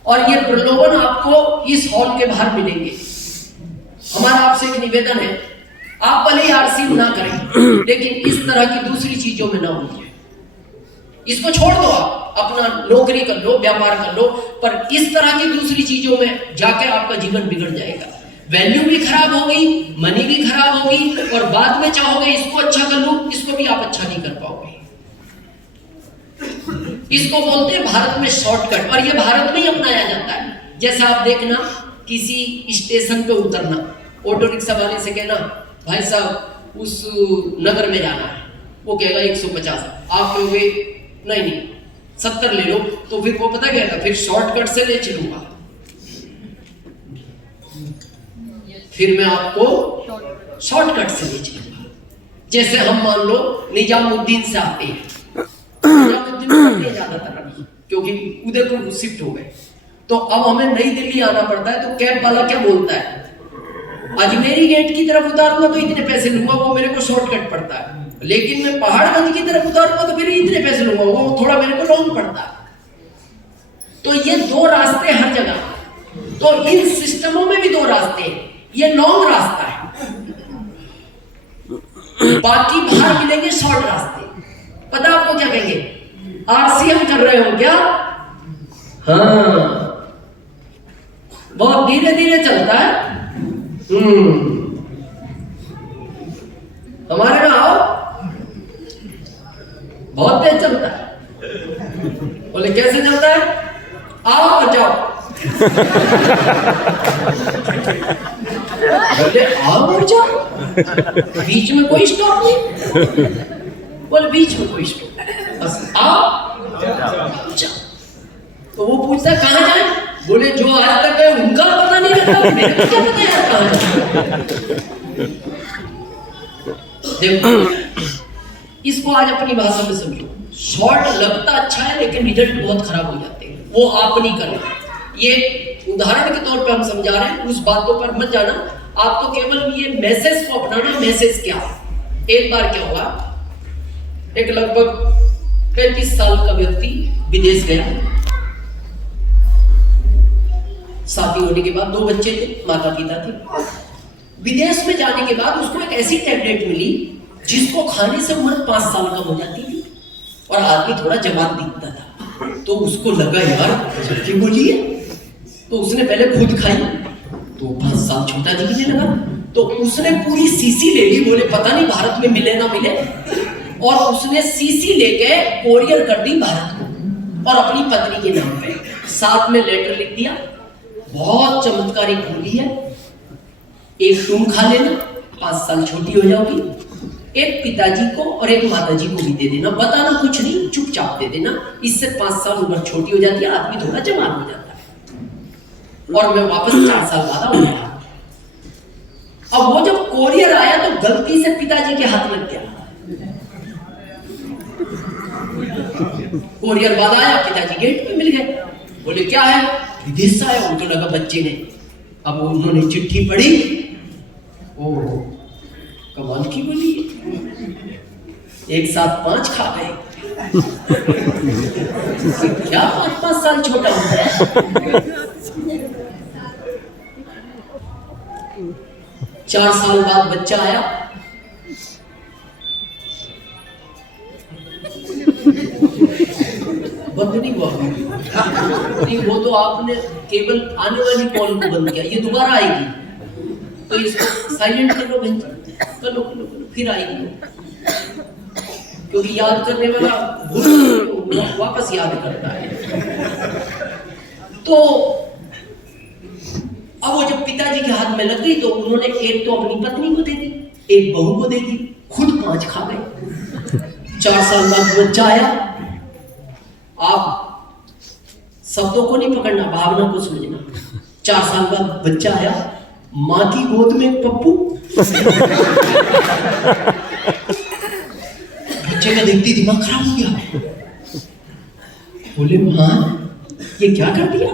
और ये प्रलोभन आपको इस हॉल के बाहर मिलेंगे। हमारा आपसे एक निवेदन है, आप भले ही आरसीएम ना करें, लेकिन इस तरह की दूसरी चीजों में ना उलझे। इसको छोड़ दो, आप अपना नौकरी कर लो, व्यापार कर लो, पर इस तरह की दूसरी चीजों में जाकर आपका जीवन बिगड़ जाएगा। वैल्यू भी खराब होगी, मनी भी खराब होगी, और बाद में चाहोगे इसको अच्छा कर लूं, इसको भी आप अच्छा नहीं कर पाओगे। इसको बोलते हैं भारत में शॉर्टकट, और ये भारत में ही अपनाया जाता है। जैसा आप देखना, किसी स्टेशन पे उतरना, ऑटो रिक्शा वाले से कहना भाई साहब उस नगर में जाना है, वो कहेगा 150, आप कहोगे नहीं 70 ले लो, तो फिर वो पता क्या, फिर शॉर्टकट से ले चलूंगा, फिर मैं आपको शॉर्टकट से ले चलूंगा। जैसे हम मान लो निजामुद्दीन से आते हैं, निजामुद्दीन में ज्यादातर अभी क्योंकि उदयपुर शिफ्ट हो गए, तो अब हमें नई दिल्ली आना पड़ता है। तो कैब वाला क्या बोलता है, अजमेरी गेट की तरफ उतारूंगा तो इतने पैसे लूंगा, वो मेरे को शॉर्टकट पड़ता है। लेकिन मैं पहाड़गंज की तरफ उतारूंगा तो फिर इतने पैसे लूंगा, वो थोड़ा मेरे को लॉन्ग पड़ता है। तो ये दो रास्ते हर जगह, तो इन सिस्टमों में भी दो रास्ते हैं। ये लॉन्ग रास्ता है, बाकी बाहर मिलेंगे शॉर्ट रास्ते। पता आपको क्या कहेंगे, आरसीएम कर रहे हो क्या? हाँ, बहुत धीरे धीरे चलता है। हमारे में आओ, बहुत तेज चलता है। बोले कैसे चलता है? आओ और जाओ। बोले आओ और जाओ, बीच में कोई स्टॉप नहीं। बोले बीच में कोई स्टॉप, बस आओ जाओ। तो वो पूछता कहाँ जाए? बोले जो आज तक है उनका पता नहीं लगता, मेरे को क्या पता यार कहाँ जाए। देखो इसको आज अपनी भाषा में समझो। शॉर्ट लगता अच्छा है लेकिन रिजल्ट बहुत खराब हो जाते हैं, वो आप नहीं करना। ये उदाहरण के तौर पे हम समझा रहे हैं, उस बातों पर मत जाना। आप तो केवल ये मैसेज को अपनाना। मैसेज क्या? एक बार क्या हुआ, एक लगभग 35 साल का व्यक्ति विदेश गया। शादी होने के बाद 2 बच्चे थे, माता पिता थे। विदेश में जाने के बाद उसको एक ऐसी टैबलेट मिली जिसको खाने से उम्र 5 साल कम हो जाती थी और आदमी थोड़ा जवान दिखता था। तो उसको लगा यार सच्ची बोली है, तो उसने पहले खुद खाई तो 5 साल छोटा दिखने लगा। तो उसने पूरी सीसी ले ली, बोले पता नहीं भारत में मिले ना मिले, और उसने सीसी लेके कोरियर कर दी भारत को और अपनी पत्नी के नाम पे। साथ में लेटर लिख दिया, बहुत चमत्कारिक गोली है, एक तुम खा लेना, 5 साल छोटी हो जाओगी, एक पिताजी को और एक माताजी को भी दे देना, बताना कुछ नहीं, चुपचाप दे देना। इससे 5 साल उम्र छोटी हो जाती है, आदमी थोड़ा जवान हो जाता है। और मैं वापस 4 साल बाद आया। अब वो जब कोरियर आया तो गलती से पिताजी के हाथ लग गया। कोरियर बाद आया, पिताजी गेट पे मिल गए। बोले क्या है? विदेश से आया। उनको लगा बच्चे ने, अब उन्होंने चिट्ठी पढ़ी, ओह कमाल की बोली, एक साथ 5 खा गए। क्या 5-5 साल छोटा होता है? 4 साल बाद बच्चा आया। बंद नहीं हुआ नहीं, वो तो आपने केवल आने वाली कॉल को बंद किया, ये दोबारा आएगी तो इसको साइलेंट कर लो बहन, कर लो फिर आएगी, क्योंकि याद करने वाला भूल वापस याद करता है। तो अब वो जब पिताजी के हाथ में लग गई तो उन्होंने एक तो अपनी पत्नी को दे दी, एक बहू को दे दी, खुद 5 खा गए। 4 साल बाद बच्चा आया। आप शब्दों को नहीं पकड़ना, भावना को समझना। 4 साल बाद बच्चा आया, माँ की गोद में पप्पू। बच्चे का देखते दिमाग खराब हो गया। बोले माँ ये क्या कर दिया?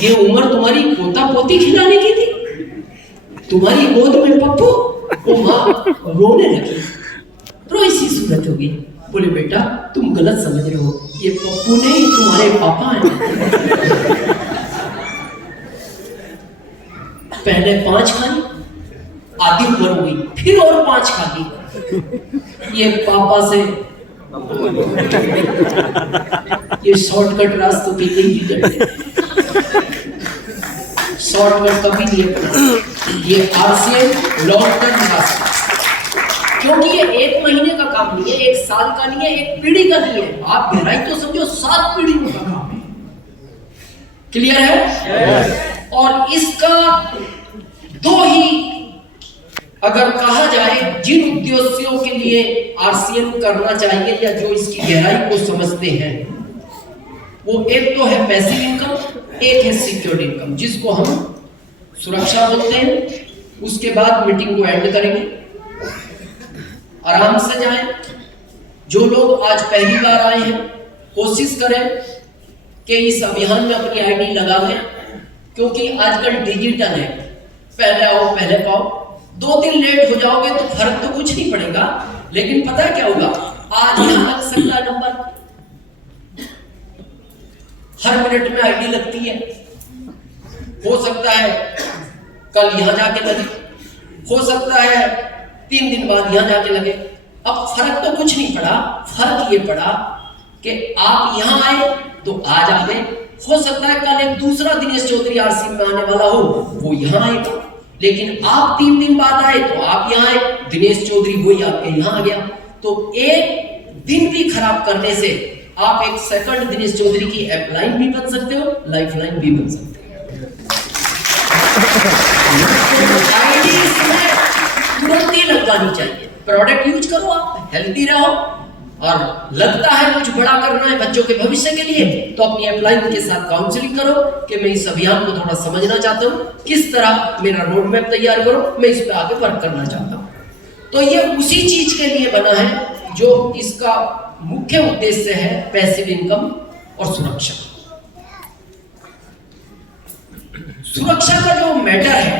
ये उम्र तुम्हारी पोता पोती खिलाने की थी, तुम्हारी गोद में पप्पू। वो माँ रोने लगी, रोई सी सूरत हो गई। बोले बेटा तुम गलत समझ रहे हो, ये पप्पू नहीं तुम्हारे पापा हैं। पहले 5 खाई, आधी उम्र हो गई, फिर और 5 खा गई। ये पापा से ये शॉर्टकट रास्तों पे नहीं रिजल्ट, शॉर्टकट कभी नहीं अपना। ये RCM लॉन्ग टर्म रास्ता, क्योंकि ये 1 महीने का काम नहीं है, 1 साल का नहीं है, 1 पीढ़ी का नहीं है। आप गहराई तो समझो, 7 पीढ़ियों का काम है। क्लियर है? और इसका 2 ही अगर कहा जाए जिन उद्देश्यों के लिए RCM करना चाहिए या जो इसकी गहराई को समझते हैं, वो एक तो है पैसिव इनकम, एक है सिक्योर्ड इनकम, जिसको हम सुरक्षा बोलते हैं। उसके बाद मीटिंग को एंड करेंगे, आराम से जाएं। जो लोग आज पहली बार आए हैं कोशिश करें कि इस अभियान में अपनी ID लगा लें, क्योंकि आजकल डिजिटल है, पहले आओ पहले पाओ। 2 दिन लेट हो जाओगे तो फर्क तो कुछ नहीं पड़ेगा, लेकिन पता है क्या होगा, आज यहाँ लग सकता है नंबर, हर मिनट में ID लगती है, हो सकता है कल यहाँ जाके लगे, हो सकता है 3 दिन बाद यहाँ जाके लगे। अब फर्क तो कुछ नहीं पड़ा, फर्क ये पड़ा कि आप यहाँ आए तो आज आ गए। हो सकता है कल एक दूसरा दिनेश चौधरी RCM में आने वाला हो, वो यहाँ आएगा, लेकिन आप 3 दिन बाद आए तो आप यहाँ आए, दिनेश चौधरी वही आपके यहाँ आ गया। तो एक दिन भी खराब करने से आप एक सेकंड दिनेश चौधरी की अपलाइन भी बन सकते हो, लाइफलाइन भी बन सकते हो। आईडी इसमें तुरंत ही लगवानी चाहिए। प्रोडक्ट यूज करो, आप हेल्दी रहो, और लगता है कुछ बड़ा करना है बच्चों के भविष्य के लिए, तो अपनी अपलाइन के साथ काउंसलिंग करो कि मैं इस अभियान को थोड़ा समझना चाहता हूँ, किस तरह मेरा रोड मैप तैयार करो, मैं इस पे आगे वर्क करना चाहता हूँ। तो ये उसी चीज के लिए बना है जो इसका मुख्य उद्देश्य है, पैसिव इनकम और सुरक्षा। सुरक्षा का जो मैटर है,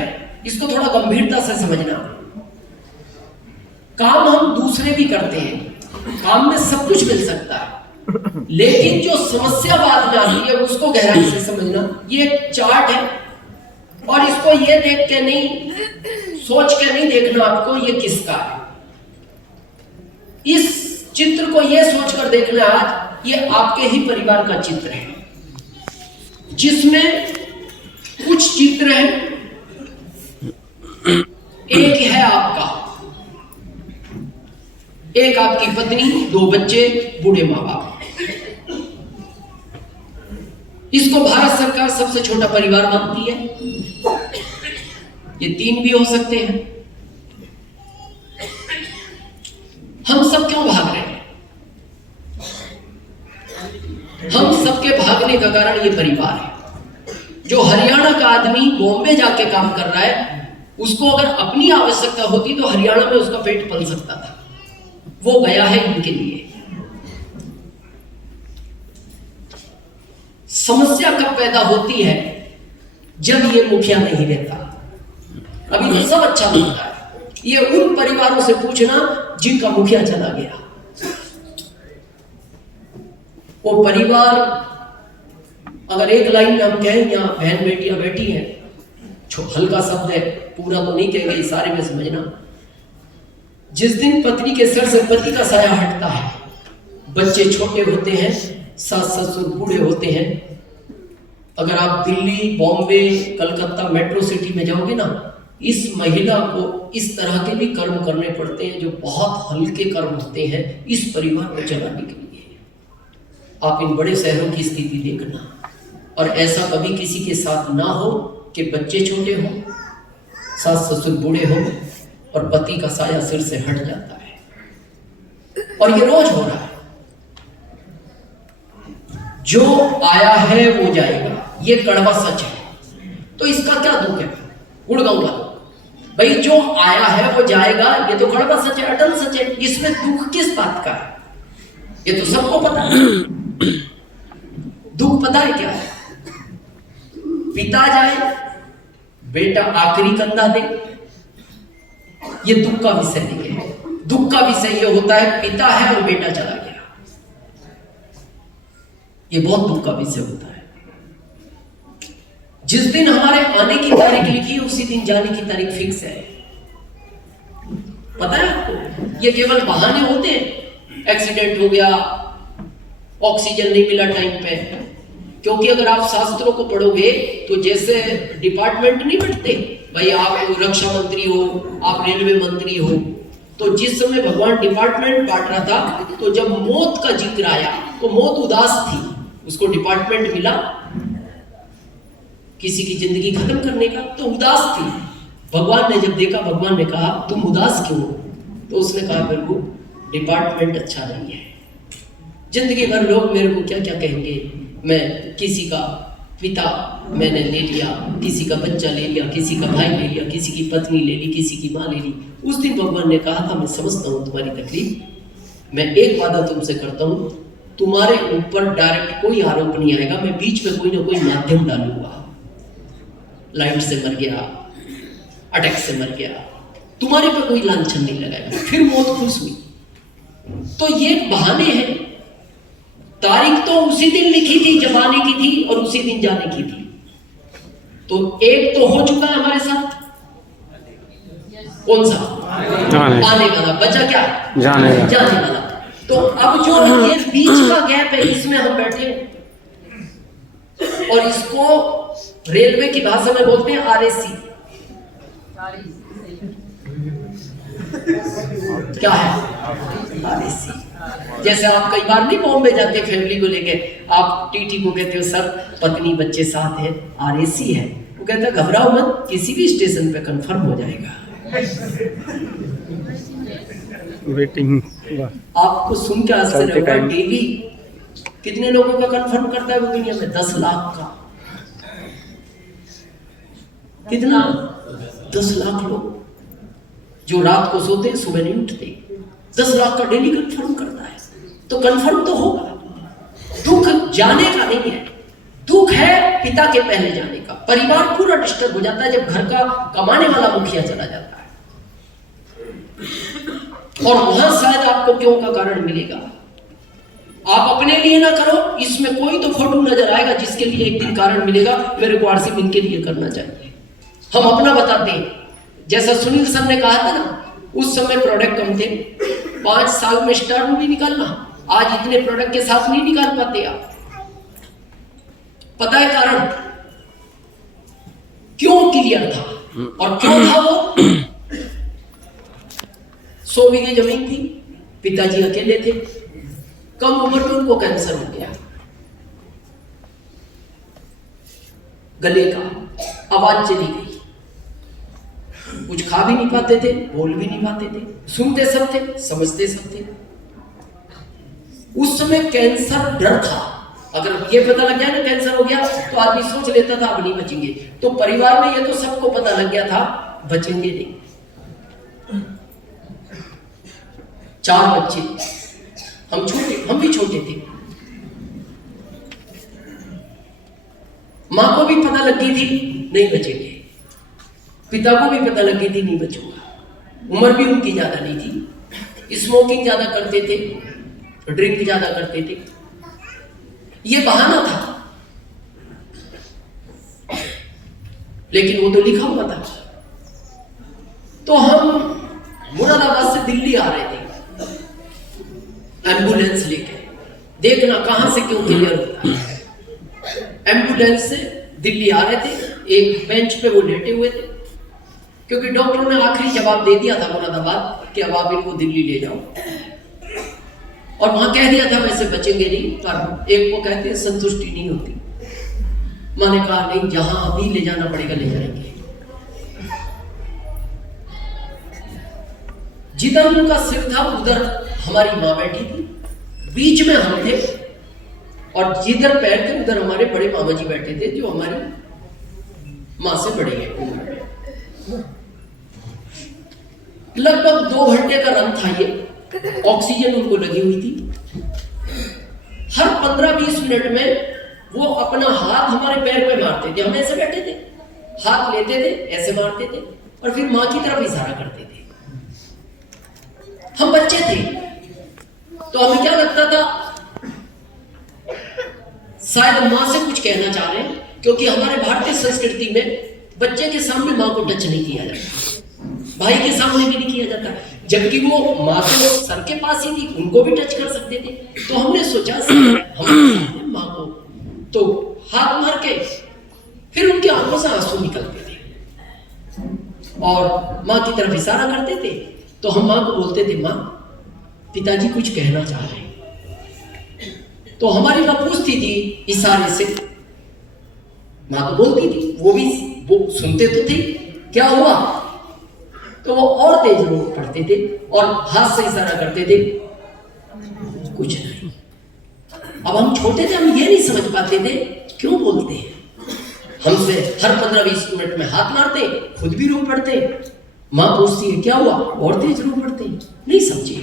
इसको थोड़ा गंभीरता से समझना। काम हम दूसरे भी करते हैं, काम में सब कुछ मिल सकता है, लेकिन जो समस्या बाद में आती है उसको गहराई से समझना। ये एक चार्ट है, और इसको ये देख के नहीं, सोच के नहीं देखना आपको ये किसका है। इस चित्र को ये सोचकर देखना आज ये आपके ही परिवार का चित्र है, जिसमें कुछ चित्र है। एक है आपका, एक आपकी पत्नी, 2 बच्चे, बूढ़े माँ बाप। इसको भारत सरकार सबसे छोटा परिवार मानती है। ये 3 भी हो सकते हैं। हम सब क्यों भाग रहे हैं? हम सबके भागने का कारण ये परिवार है। जो हरियाणा का आदमी बॉम्बे जाके काम कर रहा है, उसको अगर अपनी आवश्यकता होती तो हरियाणा में उसका पेट पल सकता था। वो गया है इनके लिए। समस्या कब पैदा होती है? जब ये मुखिया नहीं रहता। अभी तो सब अच्छा लगता है। ये उन परिवारों से पूछना जिनका मुखिया चला गया। वो परिवार, अगर एक लाइन में हम कहें, यहाँ बहन बेटियां बैठी हैं, हल्का शब्द है, पूरा तो नहीं कहेंगे, सारे में समझना। जिस दिन पत्नी के सिर से पति का साया हटता है, बच्चे छोटे होते हैं, सास ससुर बूढ़े होते हैं। अगर आप दिल्ली, बॉम्बे, कलकत्ता मेट्रो सिटी में जाओगे ना, इस महिला को इस तरह के भी कर्म करने पड़ते हैं जो बहुत हल्के कर्म होते हैं इस परिवार को चलाने के लिए। आप इन बड़े शहरों की स्थिति देखना, और ऐसा कभी किसी के साथ ना हो कि बच्चे छोटे हों, सास ससुर बूढ़े हों और पति का साया सिर से हट जाता है। और ये रोज हो रहा है। जो आया है वो जाएगा, ये कड़वा सच है। तो इसका क्या दुख है? गुड़गांव का भाई, जो आया है वो जाएगा, ये तो कड़वा सच है, अटल सच है। इसमें दुख किस बात का है? ये तो सबको पता है। दुख पता है क्या है? पिता जाए, बेटा आखिरी कंधा दे, ये दुख का विषय नहीं है। दुख का विषय ये होता है पिता है और बेटा चला गया। ये बहुत दुख का विषय होता है। जिस दिन हमारे आने की तारीख लिखी है उसी दिन जाने की तारीख फिक्स है। पता है आपको? ये केवल बहाने होते हैं। एक्सीडेंट हो गया, ऑक्सीजन नहीं मिला टाइम पे। क्योंकि अगर आप शास्त्रों को पढ़ोगे तो जैसे डिपार्टमेंट नहीं बढ़ते, भाई आप रक्षा मंत्री हो, आप रेलवे मंत्री हो, तो जिस समय भगवान डिपार्टमेंट बांट रहा था, तो जब मौत का जिक्र आया तो मौत उदास थी, उसको डिपार्टमेंट मिला किसी की जिंदगी खत्म करने का, तो उदास थी। भगवान ने जब देखा, भगवान ने कहा तुम उदास क्यों हो? तो उसने कहा मेरे को डिपार्टमेंट अच्छा नहीं है। जिंदगी भर लोग मेरे को क्या क्या कहेंगे, मैं किसी का पिता मैंने ले लिया, किसी का बच्चा ले लिया, किसी का भाई ले लिया, किसी की पत्नी ले ली, किसी की माँ ले ली। उस दिन भगवान ने कहा था मैं समझता हूँ तुम्हारी तकलीफ, मैं एक वादा तुमसे करता हूँ, तुम्हारे ऊपर डायरेक्ट कोई आरोप नहीं आएगा, मैं बीच में कोई ना कोई माध्यम डालूंगा। लाइट से मर गया, अटैक से मर गया, तुम्हारे पे कोई लांछन नहीं लगाएगा। फिर मौत खुश हुई। तो ये बहाने हैं। तारीख तो उसी दिन लिखी थी जब आने की थी और उसी दिन जाने की थी। तो एक तो हो चुका है हमारे साथ, कौन सा? आने वाला। बचा क्या? जाने वाला। तो अब जो ये बीच का गैप है, इसमें हम बैठे और इसको रेलवे की भाषा में बोलते हैं RAC, क्या है? आरएसी। जैसे आप कई बार नहीं बॉम्बे जाते फैमिली को लेके, आप टीटी को कहते हो सर पत्नी बच्चे साथ है, आरएसी है, वो कहता है घबराओ मत, किसी भी स्टेशन पे कंफर्म हो जाएगा। वेटिंग। आपको सुन के आश्चर्य होगा, डेली कितने लोगों का कंफर्म करता है वो दुनिया में? 10 लाख का। कितना? 10 लाख लोग जो रात को सोते सुबह नहीं उठते, 10 लाख का डेली कंफर्म करता है। तो कंफर्म तो होगा। दुख जाने का नहीं है, दुख है पिता के पहले जाने का। परिवार पूरा डिस्टर्ब हो जाता है जब घर का कमाने वाला मुखिया चला जाता है, और वहां शायद आपको क्यों का कारण मिलेगा। आप अपने लिए ना करो, इसमें कोई तो फोटो नजर आएगा जिसके लिए एक दिन कारण मिलेगा, मेरे को आरसीएम इनके लिए करना चाहिए। हम अपना बताते हैं, जैसा सुनील सर ने कहा था ना, उस समय प्रोडक्ट कम थे, 5 साल में स्टार मूवी निकालना, आज इतने प्रोडक्ट के साथ नहीं निकाल पाते आप। पता है कारण क्यों? क्लियर था। और क्यों था वो? 100 बीघे जमीन थी, पिताजी अकेले थे, कम उम्र में उनको कैंसर हो गया, गले का, आवाज चली गई, कुछ खा भी नहीं पाते थे, बोल भी नहीं पाते थे, सुनते सब थे, समझते सब थे। उस समय कैंसर डर था, अगर ये पता लग गया ना कैंसर हो गया तो आदमी सोच लेता था अब नहीं बचेंगे। तो परिवार में ये तो सबको पता लग गया था बचेंगे नहीं। 4 बच्चे, हम भी छोटे थे, मां को भी पता लग गई थी नहीं बचेंगे, पिता को भी पता लग गई थी नहीं बचूंगा। उम्र भी उनकी ज्यादा नहीं थी, स्मोकिंग ज्यादा करते थे, ड्रिंक ज्यादा करते थे, ये बहाना था, लेकिन वो तो लिखा हुआ था। तो हम मुरादाबाद से दिल्ली आ रहे थे एम्बुलेंस लेके, देखना कहां से क्यों क्लियर होता है। एम्बुलेंस से दिल्ली आ रहे थे, एक बेंच पे वो लेटे हुए थे, क्योंकि डॉक्टर ने आखिरी जवाब दे दिया था मुरादाबाद कि अब आप इनको दिल्ली ले जाओ, और वहां कह दिया था वैसे बचेंगे नहीं, पर एक को कहते हैं संतुष्टि नहीं होती। मैंने कहा नहीं, जहां अभी ले जाना पड़ेगा ले जाएंगे। जिधर उनका सिर था उधर हमारी माँ बैठी थी, बीच में हम थे, और जिधर पैर थे उधर हमारे बड़े मामा जी बैठे थे जो हमारी माँ से बड़े हैं उम्र में। लगभग 2 घंटे का रन था ये, ऑक्सीजन उनको लगी हुई थी। हर 15-20 मिनट में वो अपना हाथ हमारे पैर पे मारते थे, हम ऐसे बैठे थे, हाथ लेते थे ऐसे मारते थे, और फिर माँ की तरफ इशारा करते थे। हम बच्चे थे तो हमें क्या लगता था शायद माँ से कुछ कहना चाह रहे हैं, क्योंकि हमारे भारतीय संस्कृति में बच्चे के सामने माँ को टच नहीं किया जाता, भाई के सामने भी नहीं किया जाता, जबकि वो माँ के सर के पास ही थी, उनको भी टच कर सकते थे। तो हमने सोचा हम माँ को तो हाथ मार के फिर उनकी आंखों से आंसू निकलते थे और माँ की तरफ इशारा करते थे। तो हम माँ को बोलते थे माँ पिताजी कुछ कहना चाह रहे हैं। तो हमारी माँ पूछती थी इशारे से, माँ तो बोलती थी, वो सुनते तो थे क्या हुआ, तो वो और तेज रोक पड़ते थे और हाथ से इशारा करते थे कुछ नहीं। अब हम छोटे थे, हम ये नहीं समझ पाते थे क्यों बोलते हैं, हमसे हर 15-20 मिनट में हाथ मारते, खुद भी रो पड़ते, माँ पूछती है क्या हुआ और तेज रो पड़ते, नहीं समझे।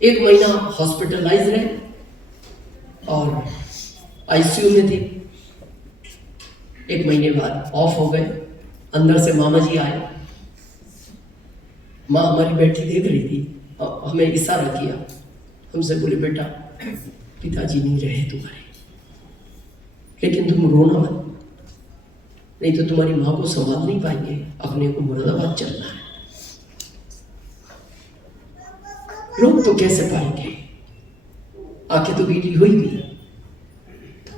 1 महीना हॉस्पिटलाइज रहे और आईसीयू में थे। 1 महीने बाद ऑफ हो गए। अंदर से मामा जी आए, माँ हमारी बैठी देख रही थी, हमें इशारा किया, हमसे बोले बेटा पिताजी नहीं रहे तुम्हारे, लेकिन तुम रोना मत, नहीं तो तुम्हारी माँ को संभाल नहीं पाएंगे, अपने को मुरादाबाद चलना है। रोक तो कैसे पाएंगे, आंखें तो गीली हुई भी।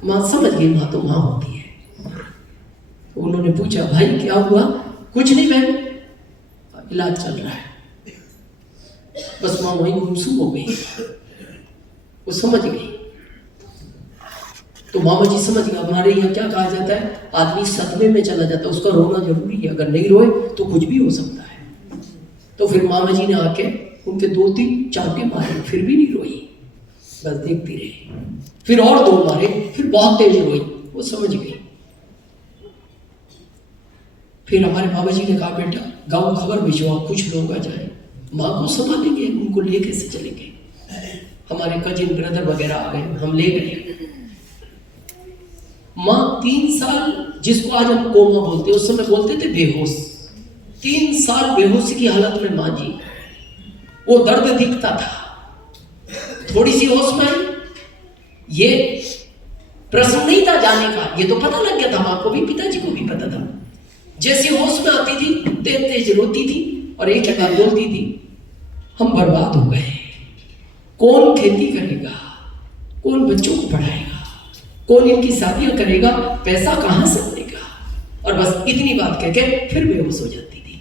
माँ समझ गई, माँ तो माँ होती है। उन्होंने पूछा भाई क्या हुआ, कुछ नहीं बहन, इलाज चल रहा है। बस माँ वहीं गुमसुम हो गई, वो समझ गई। तो मामा जी समझ गए। हमारे यहाँ क्या कहा जाता है, आदमी सदमे में चला जाता है, उसका रोना जरूरी है, अगर नहीं रोए तो कुछ भी हो सकता है। तो फिर मामा जी ने आके उनके 2-3 चाबुके मारे, फिर भी नहीं रोई, बस देखती रही। फिर और 2 मारे, फिर बहुत तेज रोई, वो समझ गई। फिर हमारे बाबा जी ने कहा, बेटा गांव खबर भिजवाओ, कुछ लोग आ जाए, माँ को संभालेंगे, उनको ले कैसे चलेंगे। हमारे कजिन ब्रदर वगैरह आ गए, हम ले गए। माँ 3 साल, जिसको आज हम कोमा बोलते हैं, उस समय बोलते थे बेहोश। 3 साल बेहोशी की हालत में माँ जी, वो दर्द दिखता था, थोड़ी सी होश में आई। ये प्रश्न नहीं था जाने का, ये तो पता लग गया था माँ को भी, पिताजी को भी पता था। जैसे होश में आती थी, तेज तेज रोती थी और एक ही बात बोलती थी, हम बर्बाद हो गए, कौन खेती करेगा, कौन बच्चों को पढ़ाएगा, कौन इनकी शादियां करेगा, पैसा कहां से बनेगा। और बस इतनी बात कह के फिर बेहोश हो जाती थी।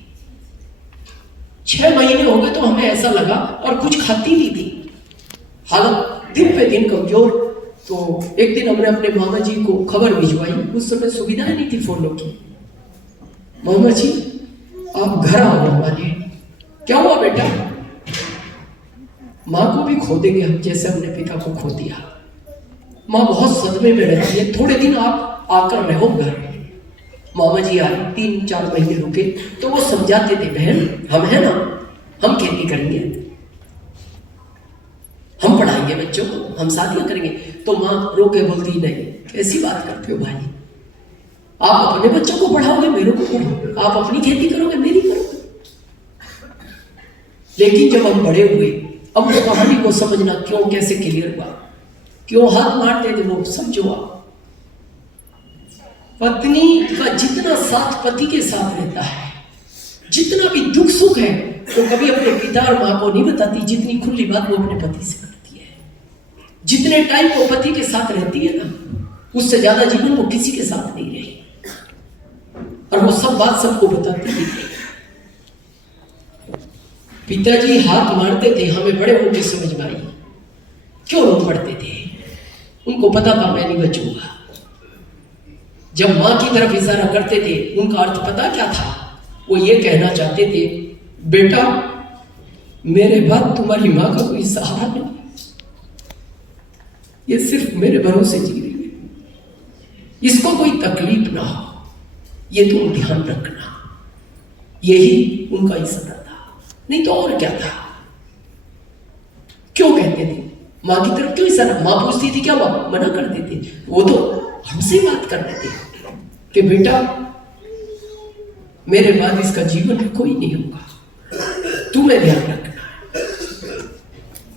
6 महीने हो गए तो हमें ऐसा लगा, और कुछ खाती नहीं थी, हालत दिन पे दिन कमजोर। तो एक दिन हमने अपने मामा जी को खबर भिजवाई, उस समय सुविधाएं नहीं थी फोनों की। मामा जी आप घर आओ हमारे। क्या हुआ बेटा? माँ को भी खो देंगे हम, जैसे हमने पिता को खो दिया। माँ बहुत सदमे में रहती है, थोड़े दिन आप आकर रहो घर। मामा जी आए, 3-4 महीने रुके, तो वो समझाते थे, बहन हम है ना, हम खेती करेंगे, हम पढ़ाएंगे बच्चों को, हम शादियां करेंगे। तो माँ रो के बोलती, नहीं कैसी बात करते हो भाई, आप अपने बच्चों को पढ़ाओगे, मेरे को पढ़ाओगे, आप अपनी खेती करोगे, मेरी करोगे। लेकिन जब हम बड़े हुए, अब उस कहानी को समझना क्यों कैसे क्लियर हुआ, क्यों हाथ मारते थे वो समझो आप। पत्नी का जितना साथ पति के साथ रहता है, जितना भी दुख सुख है, तो कभी अपने पिता और माँ को नहीं बताती, जितनी खुली बात वो अपने पति से करती है। जितने टाइम वो पति के साथ रहती है ना, उससे ज्यादा जीवन वो किसी के साथ नहीं रही, और वो सब बात सबको बताती थी। पिताजी हाथ मारते थे, हमें बड़े होकर समझ में आई क्यों रो पड़ते थे। उनको पता था मैं नहीं बचूंगा। जब माँ की तरफ इशारा करते थे, उनका अर्थ पता क्या था, वो ये कहना चाहते थे, बेटा मेरे बाद तुम्हारी माँ का कोई सहारा नहीं, ये सिर्फ मेरे भरोसे जी रही है, इसको कोई तकलीफ ना हो, ये तुम ध्यान रखना। यही उनका इशारा था, नहीं तो और क्या था। क्यों कहते थे, माँ की तरफ क्यों इशारा? माँ पूछती थी क्या, माँ मना कर देते, वो तो हमसे बात करते थे कि बेटा मेरे बाद इसका जीवन में कोई नहीं होगा, तुम्हें ध्यान रखना है।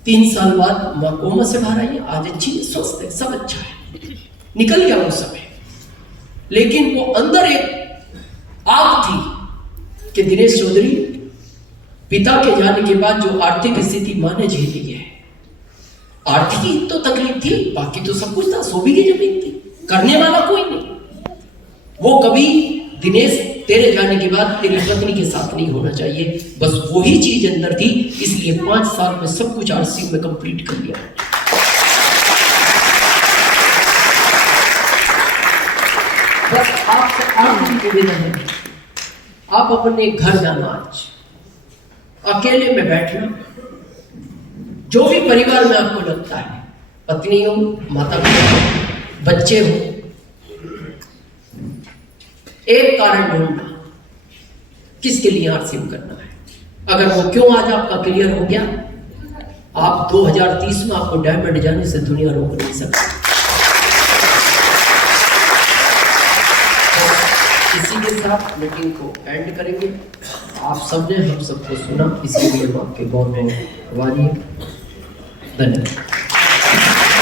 3 साल बाद माँ कोमा से बाहर आई, आज अच्छी है, स्वस्थ है, सब अच्छा है, निकल गया वो समय। लेकिन वो अंदर एक आग थी कि दिनेश चौधरी, पिता के जाने के बाद जो आर्थिक स्थिति माँ ने झेली है, आर्थिक ही तो तकलीफ थी, बाकी तो सब कुछ था, 100 बीघे जमीन थी, करने वाला कोई नहीं। वो कभी दिनेश तेरे जाने के बाद तेरी पत्नी के साथ नहीं होना चाहिए, बस वही चीज अंदर थी, इसलिए 5 साल में सब कुछ आरसी में कंप्लीट कर लिया। बस आपसे आखिरी निवेदन है, आप अपने घर जाना, आज अकेले में बैठना, जो भी परिवार में आपको लगता है, पत्नी हो, माता पिता हो, बच्चे हो, एक कारण ढूंढना किसके लिए आरसीएम करना है। अगर वो क्यों आज आपका क्लियर हो गया, आप 2030 में आपको डायमंड जाने से दुनिया रोक नहीं सकती। तो इसी के साथ मीटिंग को एंड करेंगे। आप सबने हम सबको सुना, इसके लिए आपके बहुत बहुत आभारी हैं। धन्यवाद।